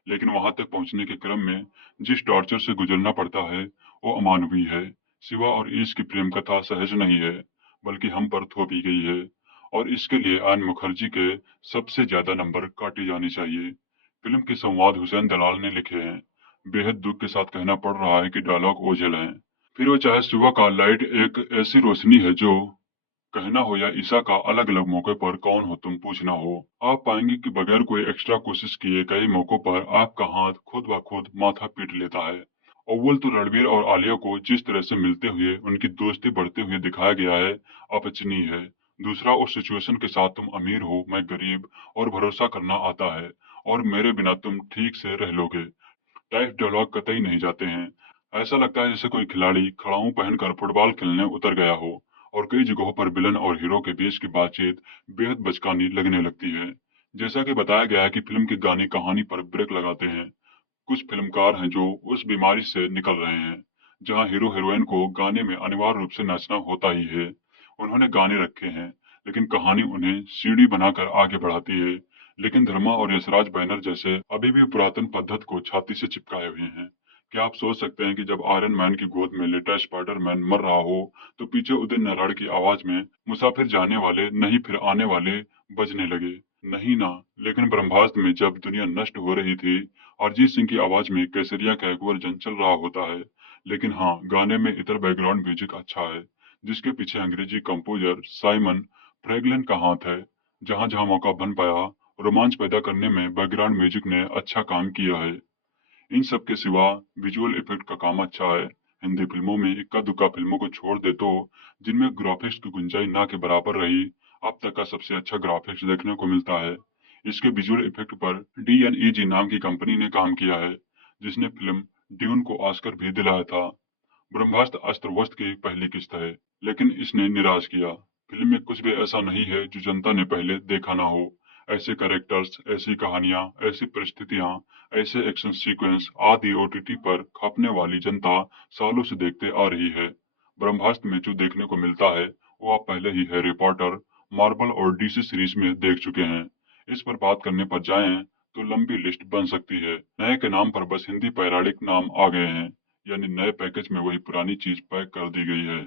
लेकिन वहां तक पहुंचने के क्रम में जिस टॉर्चर से गुजरना पड़ता है वो अमानवीय है। शिवा और ईश की प्रेम कथा सहज नहीं है, बल्कि हम पर थोपी गई है और इसके लिए आन मुखर्जी के सबसे ज्यादा नंबर काटे जाने चाहिए। फिल्म के संवाद हुसैन दलाल ने लिखे हैं। बेहद दुख के साथ कहना पड़ रहा है कि डायलॉग ओझल हैं। फिर वो चाहे सुबह का लाइट एक ऐसी रोशनी है जो कहना हो या ईसा का अलग अलग मौके पर कौन हो तुम पूछना हो, आप पाएंगे कि बगैर कोई एक्स्ट्रा कोशिश किए कई मौकों पर आपका हाथ खुद ब खुद माथा पीट लेता है। अव्वल तो रणवीर और आलिया को जिस तरह से मिलते हुए उनकी दोस्ती बढ़ते हुए दिखाया गया है, अपचनीय है। दूसरा, उस सिचुएशन के साथ तुम अमीर हो मैं गरीब और भरोसा करना आता है और मेरे बिना तुम ठीक से रह लोगे टाइप डायलॉग कतई नहीं जाते हैं। ऐसा लगता है जैसे कोई खिलाड़ी खड़ाऊं पहनकर फुटबॉल खेलने उतर गया हो और कई जगहों पर विलन और हीरो के बीच की बातचीत बेहद बचकानी लगने लगती है। जैसा कि बताया गया है कि फिल्म के गाने कहानी पर ब्रेक लगाते हैं। कुछ फिल्मकार हैं जो उस बीमारी से निकल रहे हैं जहां हीरो हीरोइन को गाने में अनिवार्य रूप से नाचना होता ही है। उन्होंने गाने रखे हैं, लेकिन कहानी उन्हें सीढ़ी बनाकर आगे बढ़ाती है। लेकिन धर्मा और यशराज बैनर जैसे अभी भी पुरातन पद्धत को छाती से चिपकाए हुए हैं। क्या आप सोच सकते हैं कि जब आयरन मैन की गोद में लेटा स्पाइडर मैन मर रहा हो तो पीछे उदित नारायण की आवाज में मुसाफिर जाने वाले नहीं फिर आने वाले बजने लगे? नहीं ना। लेकिन ब्रह्मास्त्र में जब दुनिया नष्ट हो रही थी, अरिजीत सिंह की आवाज में केसरिया का एक वर्जन चल रहा होता है। लेकिन हाँ, गाने में इतर बैकग्राउंड म्यूजिक अच्छा है जिसके पीछे अंग्रेजी कंपोजर साइमन फ्रेगलिन का हाथ है। जहां जहां मौका बन पाया, रोमांच पैदा करने में बैकग्राउंड म्यूजिक ने अच्छा काम किया है। इन सब के सिवा विजुअल इफेक्ट का काम अच्छा है। हिंदी फिल्मों में इक्का दुक्का फिल्मों को छोड़ दे तो जिनमें ग्राफिक्स की गुंजाई ना के बराबर रही, अब तक का सबसे अच्छा ग्राफिक्स देखने को मिलता है। इसके विजुअल इफेक्ट पर DNEG नाम की कंपनी ने काम किया है, जिसने फिल्म ड्यून को ऑस्कर भी दिलाया था। ब्रह्मास्त्र अस्त्र वस्त्र की पहली किस्त है, लेकिन इसने निराश किया। फिल्म में कुछ भी ऐसा नहीं है जो जनता ने पहले देखा ना हो। ऐसे कैरेक्टर्स, ऐसी कहानियां, ऐसी परिस्थितियां, ऐसे एक्शन सीक्वेंस आदि OTT पर खपने वाली जनता सालों से देखते आ रही है। ब्रह्मास्त्र में जो देखने को मिलता है वो आप पहले ही हैरी पॉटर, मार्वल और DC सीरीज में देख चुके हैं। इस पर बात करने पर जाएं तो लंबी लिस्ट बन सकती है। नए के नाम पर बस हिंदी पौराणिक नाम आ गए हैं, यानी नए पैकेज में वही पुरानी चीज पैक कर दी गई है।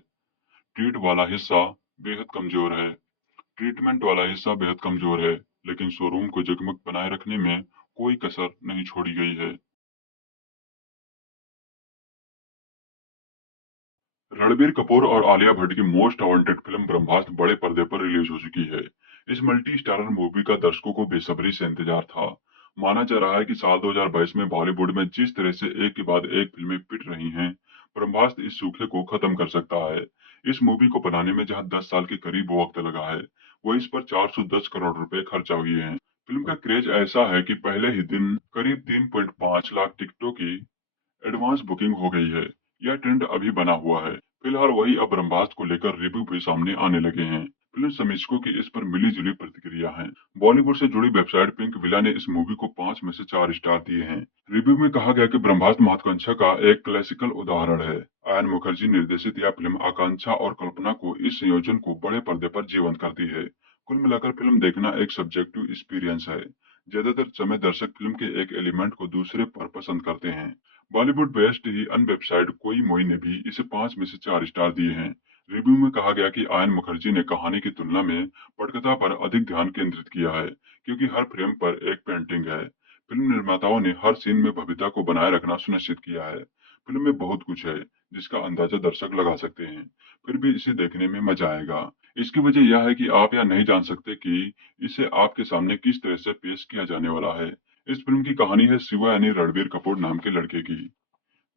ट्रीट वाला हिस्सा बेहद कमजोर है, ट्रीटमेंट वाला हिस्सा बेहद कमजोर है, लेकिन शोरूम को जगमग बनाए रखने में कोई कसर नहीं छोड़ी गई है। रणबीर कपूर और आलिया भट्ट की मोस्ट वांटेड फिल्म ब्रह्मास्त्र बड़े पर्दे पर रिलीज हो चुकी है। इस मल्टी स्टारर मूवी का दर्शकों को बेसब्री से इंतजार था। माना जा रहा है कि साल 2022 में बॉलीवुड में जिस तरह से एक के बाद एक फिल्में पिट रही हैं, ब्रह्मास्त्र इस सूखे को खत्म कर सकता है। इस मूवी को बनाने में जहां 10 साल के करीब वक्त लगा है, वो इस पर 410 करोड़ रुपए खर्चा हुए हैं। फिल्म का क्रेज ऐसा है कि पहले ही दिन करीब 3.5 लाख टिकटों की एडवांस बुकिंग हो गई है। यह ट्रेंड अभी बना हुआ है। फिलहाल वही अब ब्रह्मास्त्र को लेकर रिव्यू भी सामने आने लगे हैं। फिल्म समीक्षकों की इस पर मिली-जुली प्रतिक्रिया है। बॉलीवुड से जुड़ी वेबसाइट पिंक विला ने इस मूवी को 5 में से 4 स्टार दिए हैं। रिव्यू में कहा गया कि ब्रह्मास्त्र महत्वाकांक्षा का एक क्लासिकल उदाहरण है। आयन मुखर्जी निर्देशित यह फिल्म आकांक्षा और कल्पना को इस संयोजन को बड़े पर्दे पर जीवंत करती है। कुल मिलाकर फिल्म देखना एक सब्जेक्टिव एक्सपीरियंस है। ज्यादातर समय दर्शक फिल्म के एक एलिमेंट को दूसरे पर पसंद करते हैं। बॉलीवुड बेस्ड ही अन्य वेबसाइट कोई मोई ने भी इसे 5 में से 4 स्टार दिए हैं। रिव्यू में कहा गया कि आयन मुखर्जी ने कहानी की तुलना में पटकथा पर अधिक ध्यान केंद्रित किया है, क्योंकि हर फ्रेम पर एक पेंटिंग है। फिल्म निर्माताओं ने हर सीन में भव्यता को बनाए रखना सुनिश्चित किया है। फिल्म में बहुत कुछ है जिसका अंदाजा दर्शक लगा सकते हैं, फिर भी इसे देखने में मजा आएगा। इसकी वजह यह है कि आप यह नहीं जान सकते कि इसे आपके सामने किस तरह से पेश किया जाने वाला है। इस फिल्म की कहानी है शिवा यानी रणबीर कपूर नाम के लड़के की,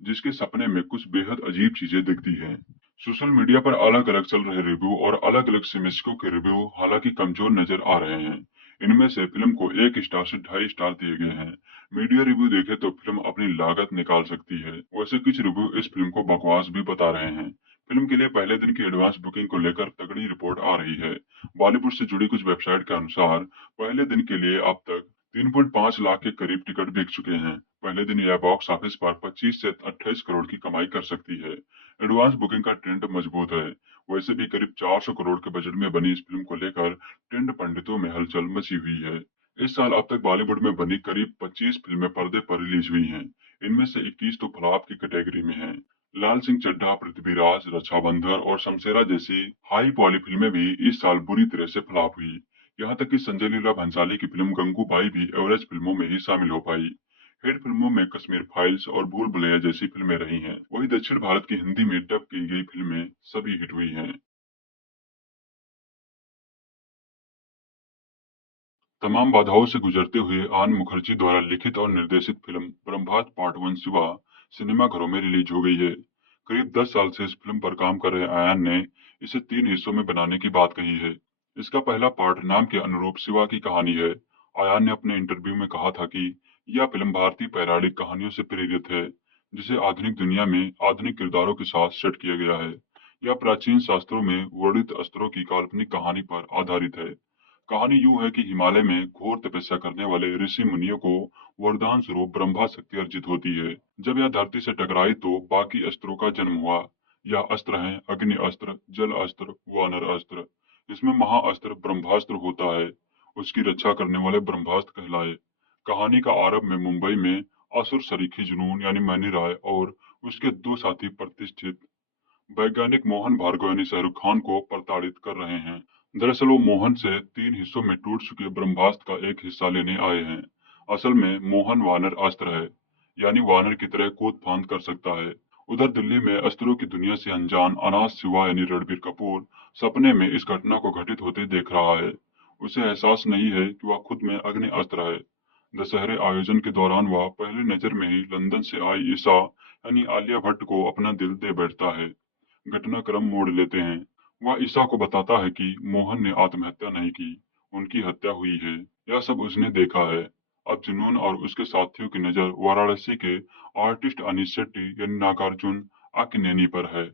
जिसके सपने में कुछ बेहद अजीब चीजें दिखती हैं। सोशल मीडिया पर अलग अलग चल रहे रिव्यू और अलग अलग समीक्षकों के रिव्यू हालांकि कमजोर नजर आ रहे हैं। इनमें से फिल्म को 1 स्टार से 2.5 स्टार दिए गए हैं। मीडिया रिव्यू देखे तो फिल्म अपनी लागत निकाल सकती है। वैसे कुछ रिव्यू इस फिल्म को बकवास भी बता रहे हैं। फिल्म के लिए पहले दिन की एडवांस बुकिंग को लेकर तगड़ी रिपोर्ट आ रही है। बॉलीवुड से जुड़ी कुछ वेबसाइट के अनुसार पहले दिन के लिए अब तक 3.5 लाख के करीब टिकट बिक चुके हैं। पहले दिन यह बॉक्स ऑफिस पर 25 से 28 करोड़ की कमाई कर सकती है। एडवांस बुकिंग का ट्रेंड मजबूत है। वैसे भी करीब 400 करोड़ के बजट में बनी इस फिल्म को लेकर ट्रेंड पंडितों में हलचल मची हुई है। इस साल अब तक बॉलीवुड में बनी करीब 25 फिल्में पर्दे पर रिलीज हुई हैं। इनमें से 21 तो फ्लॉप की कैटेगरी में हैं। लाल सिंह चड्ढा, पृथ्वीराज, रक्षाबंधन और शमशेरा जैसी हाई पॉली फिल्में भी इस साल बुरी तरह से फ्लॉप हुई। यहाँ तक कि संजय लीला भंसाली की फिल्म गंगूबाई भी एवरेज फिल्मों में ही शामिल हो पाई। हिट फिल्मों में कश्मीर फाइल्स और भूल भुलैया जैसी फिल्में रही हैं। वहीं दक्षिण भारत की हिंदी में डब की गई फिल्में सभी हिट हुई हैं। तमाम बाधाओं से गुजरते हुए आन मुखर्जी द्वारा लिखित और निर्देशित फिल्म ब्रह्मास्त्र पार्ट 1 शिवा सिनेमाघरों में रिलीज हो गई है। करीब 10 साल से इस फिल्म पर काम कर रहे आयन ने इसे 3 हिस्सों में बनाने की बात कही है। इसका पहला पार्ट नाम के अनुरूप शिवा की कहानी है। आयन ने अपने इंटरव्यू में कहा था कि यह फिल्म भारतीय पौराणिक कहानियों से प्रेरित है, जिसे आधुनिक दुनिया में आधुनिक किरदारों के साथ सेट किया गया है। यह प्राचीन शास्त्रों में वर्णित अस्त्रों की काल्पनिक कहानी पर आधारित है। कहानी यूं है कि हिमालय में घोर तपस्या करने वाले ऋषि मुनियों को वरदान स्वरूप ब्रह्मा शक्ति अर्जित होती है। जब यह धरती से टकराई तो बाकी अस्त्रों का जन्म हुआ। यह अस्त्र हैं अग्नि अस्त्र, जल अस्त्र, वानर अस्त्र। इसमें महाअस्त्र ब्रह्मास्त्र होता है। उसकी रक्षा करने वाले ब्रह्मास्त्र कहलाए। कहानी का आरंभ में मुंबई में असुर सरीखी जुनून यानी मैनी राय और उसके 2 साथी प्रतिष्ठित वैज्ञानिक मोहन भार्गव यानी शाहरुख खान को प्रताड़ित कर रहे हैं। दरअसल वो मोहन से 3 हिस्सों में टूट चुके ब्रह्मास्त्र का एक हिस्सा लेने आए हैं। असल में मोहन वानर अस्त्र है, यानी वानर की तरह कूद फांद कर सकता है। उधर दिल्ली में अस्त्रों की दुनिया से अनजान अनाथ शिवा यानी रणबीर कपूर सपने में इस घटना को घटित होते देख रहा है। उसे एहसास नहीं है कि वह खुद में अग्नि अस्त्र है। दशहरे आयोजन के दौरान वह पहली नजर में ही लंदन से आई ईशा यानी आलिया भट्ट को अपना दिल दे बैठता है। घटनाक्रम मोड़ लेते हैं। वह ईशा को बताता है कि मोहन ने आत्महत्या नहीं की, उनकी हत्या हुई है। यह सब उसने देखा है। अब जुनून और उसके साथियों की नजर वाराणसी के आर्टिस्ट अनीश शेट्टी यानी नागार्जुन अक्किनेनी पर है।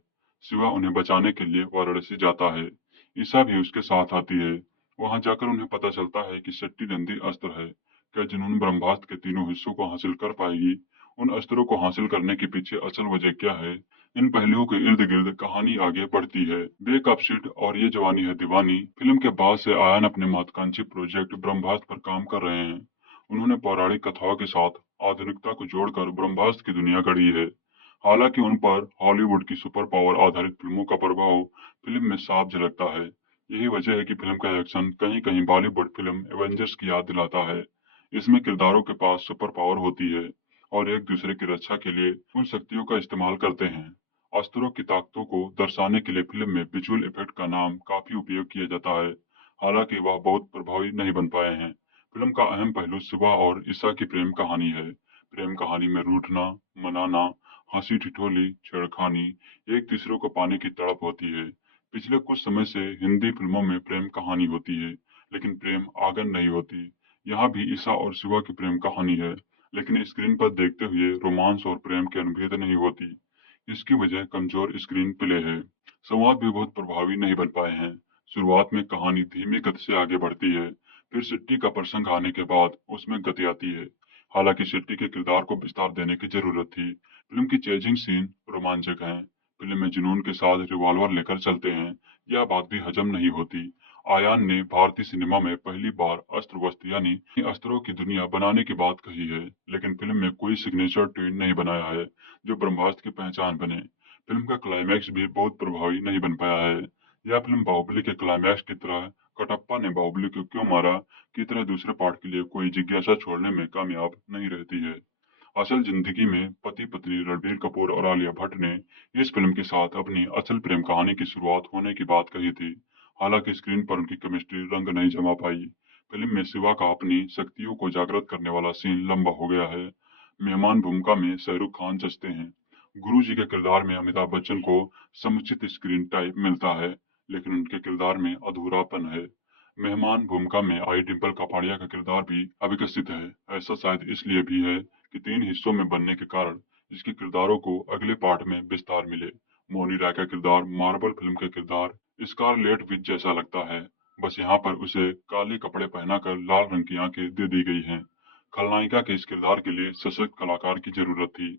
शिवा उन्हें बचाने के लिए वाराणसी जाता है। ईशा भी उसके साथ आती है। वहां जाकर उन्हें पता चलता है कि शेट्टी नंदी अस्त्र है। क्या जुनून ब्रह्मास्त्र के तीनों हिस्सों को हासिल कर पाएगी? उन अस्त्रों को हासिल करने के पीछे असल वजह क्या है? इन पहलुओं के इर्द गिर्द कहानी आगे बढ़ती है। बेकअप शीट और ये जवानी है दीवानी फिल्म के बाद से आयन अपने महत्वाकांक्षी प्रोजेक्ट ब्रह्मास्त्र पर काम कर रहे हैं। उन्होंने पौराणिक कथाओं के साथ आधुनिकता को जोड़कर ब्रह्मास्त्र की दुनिया गढ़ी है। हालांकि उन पर हॉलीवुड की सुपर पावर आधारित फिल्मों का प्रभाव फिल्म में साफ झलकता है। यही वजह है कि फिल्म का एक्शन कहीं कहीं बॉलीवुड फिल्म एवेंजर्स की याद दिलाता है। इसमें किरदारों के पास सुपर पावर होती है और एक दूसरे की रक्षा के लिए उन शक्तियों का इस्तेमाल करते हैं। अस्त्रों की ताकतों को दर्शाने के लिए फिल्म में विजुअल इफेक्ट का नाम काफी उपयोग किया जाता है। हालांकि वह बहुत प्रभावी नहीं बन पाए हैं। फिल्म का अहम पहलू शिवा और ईशा की प्रेम कहानी है। प्रेम कहानी में रूठना, मनाना, हंसी ठिठोली, छेड़खानी, एक दूसरे को पाने की तड़प होती है। पिछले कुछ समय से हिंदी फिल्मों में प्रेम कहानी होती है, लेकिन प्रेम आगन नहीं होती। यहाँ भी ईशा और शिवा की प्रेम कहानी है, लेकिन स्क्रीन पर देखते हुए रोमांस और प्रेम की अनुभूति नहीं होती। इसकी वजह कमजोर स्क्रीन प्ले है। संवाद भी बहुत प्रभावी नहीं बन पाए हैं। शुरुआत में कहानी धीमी गति से आगे बढ़ती है, फिर सिट्टी का प्रसंग आने के बाद उसमें गति आती है। हालांकि सिट्टी के किरदार को विस्तार देने की जरूरत थी। फिल्म की चेजिंग सीन रोमांचक हैं। फिल्म में जुनून के साथ रिवॉल्वर लेकर चलते हैं, यह बात भी हजम नहीं होती। आयान ने भारतीय सिनेमा में पहली बार अस्त्र वस्त्र यानी अस्त्रों की दुनिया बनाने की बात कही है, लेकिन फिल्म में कोई सिग्नेचर ट्यून नहीं बनाया है जो ब्रह्मास्त्र की पहचान बने। फिल्म का क्लाइमैक्स भी बहुत प्रभावी नहीं बन पाया है। यह फिल्म बाहुबली के क्लाइमैक्स की तरह कटप्पा ने बाहुबली को क्यों मारा की तरह दूसरे पार्ट के लिए कोई जिज्ञासा छोड़ने में कामयाब नहीं रहती है। असल जिंदगी में पति पत्नी रणबीर कपूर और आलिया भट्ट ने इस फिल्म के साथ अपनी असल प्रेम कहानी की शुरुआत होने की बात कही थी। हालांकि स्क्रीन पर उनकी केमिस्ट्री रंग नहीं जमा पाई। फिल्म में शिवा का अपनी शक्तियों को जागृत करने वाला सीन लंबा हो गया है। मेहमान भूमिका में शाहरुख खान जचते हैं। गुरु जी के किरदार में अमिताभ बच्चन को समुचित स्क्रीन टाइम मिलता है, लेकिन उनके किरदार में अधूरापन है। मेहमान भूमिका में आई डिंपल कापाड़िया का किरदार भी अविकसित है। ऐसा शायद इसलिए भी है कि 3 हिस्सों में बनने के कारण इसके किरदारों को अगले पार्ट में विस्तार मिले। मोनी राय का किरदार मार्वल फिल्म के किरदार स्कारलेट विच जैसा लगता है, बस यहाँ पर उसे काले कपड़े पहनाकर लाल रंग की आंखें दे दी गई हैं। खलनायिका के इस किरदार के लिए सशक्त कलाकार की जरूरत थी।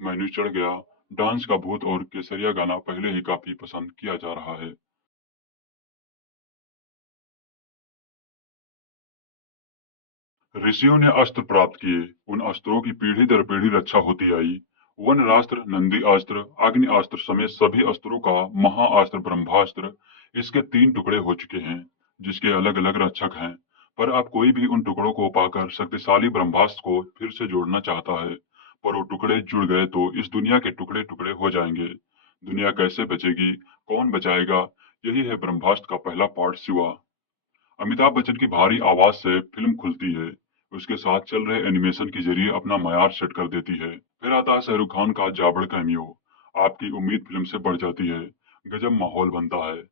मेन्यू चढ़ गया, डांस का भूत और केसरिया गाना पहले ही काफी पसंद किया जा रहा है। ऋषियों ने अस्त्र प्राप्त किए, उन अस्त्रों की पीढ़ी दर पीढ़ी रक्षा होती आई। वन अस्त्र, नंदी अस्त्र, अग्नि अस्त्र समेत सभी अस्त्रों का महाअस्त्र ब्रह्मास्त्र इसके 3 टुकड़े हो चुके हैं, जिसके अलग अलग रक्षक हैं। पर अब कोई भी उन टुकड़ों को पाकर शक्तिशाली ब्रह्मास्त्र को फिर से जोड़ना चाहता है, पर वो टुकड़े जुड़ गए तो इस दुनिया के टुकड़े टुकड़े हो जाएंगे। दुनिया कैसे बचेगी, कौन बचाएगा, यही है ब्रह्मास्त्र का पहला पार्ट शिवा। अमिताभ बच्चन की भारी आवाज से फिल्म खुलती है, उसके साथ चल रहे एनिमेशन के जरिए अपना मयार सेट कर देती है। फिर आता है शाहरुख खान का जाबड़ कैमियो। आपकी उम्मीद फिल्म से बढ़ जाती है, गजब माहौल बनता है।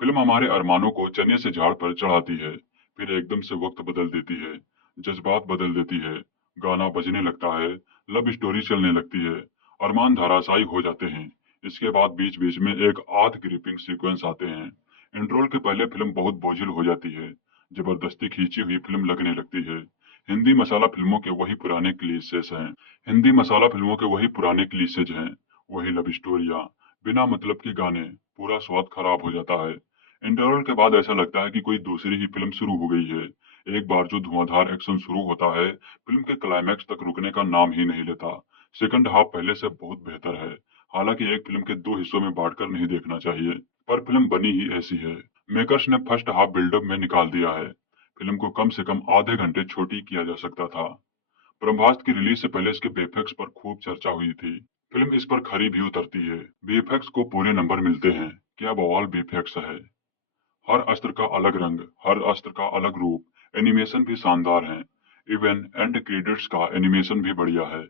फिल्म हमारे अरमानों को चने से झाड़ पर चढ़ाती है, फिर एकदम से वक्त बदल देती है, जज्बात बदल देती है, गाना बजने लगता है, लव स्टोरी चलने लगती है, अरमान धराशायी हो जाते हैं। इसके बाद बीच बीच में एक आध ग्रिपिंग सीक्वेंस आते हैं। इंट्रोल के पहले फिल्म बहुत बोझिल हो जाती है, जबरदस्ती खींची हुई फिल्म लगने लगती है। हिंदी मसाला फिल्मों के वही पुराने क्लीशेज हैं। हिंदी मसाला फिल्मों के वही पुराने क्लीशेज हैं, वही लव स्टोरियां, बिना मतलब के गाने, पूरा स्वाद खराब हो जाता है। इंटरवल के बाद ऐसा लगता है कि कोई दूसरी ही फिल्म शुरू हो गई है। एक बार जो धुआंधार एक्शन शुरू होता है, फिल्म के क्लाइमैक्स तक रुकने का नाम ही नहीं लेता। सेकंड हाफ पहले से बहुत बेहतर है। हालांकि एक फिल्म के 2 हिस्सों में बांटकर नहीं देखना चाहिए, पर फिल्म बनी ही ऐसी है। मेकर्स ने फर्स्ट हाफ बिल्डअप में निकाल दिया है। फिल्म को कम से कम आधे घंटे छोटी किया जा सकता था। ब्रह्मास्त्र की रिलीज से पहले इसके वीएफएक्स पर खूब चर्चा हुई थी। फिल्म इस पर खरी भी उतरती है। वीएफएक्स को पूरे नंबर मिलते हैं। क्या बवाल वीएफएक्स है। हर अस्त्र का अलग रंग, हर अस्त्र का अलग रूप, एनिमेशन भी शानदार है। इवन एंड क्रेडिट्स का एनिमेशन भी बढ़िया है।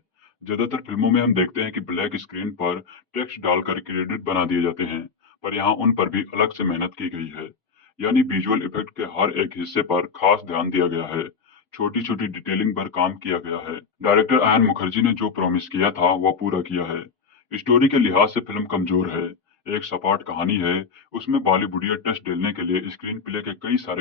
ज्यादातर फिल्मों में हम देखते हैं कि ब्लैक स्क्रीन पर टेक्स्ट डालकर क्रेडिट बना दिए जाते हैं, पर यहाँ उन पर भी अलग से मेहनत की गई है। यानी विजुअल इफेक्ट के हर एक हिस्से पर खास ध्यान दिया गया है। छोटी छोटी डिटेलिंग पर काम किया गया है। डायरेक्टर आयन मुखर्जी ने जो प्रॉमिस किया था वह पूरा किया है। स्टोरी के लिहाज से फिल्म कमजोर है। एक सपाट कहानी है, उसमें बॉलीवुडिया टच डालने के लिए स्क्रीन प्ले के कई सारे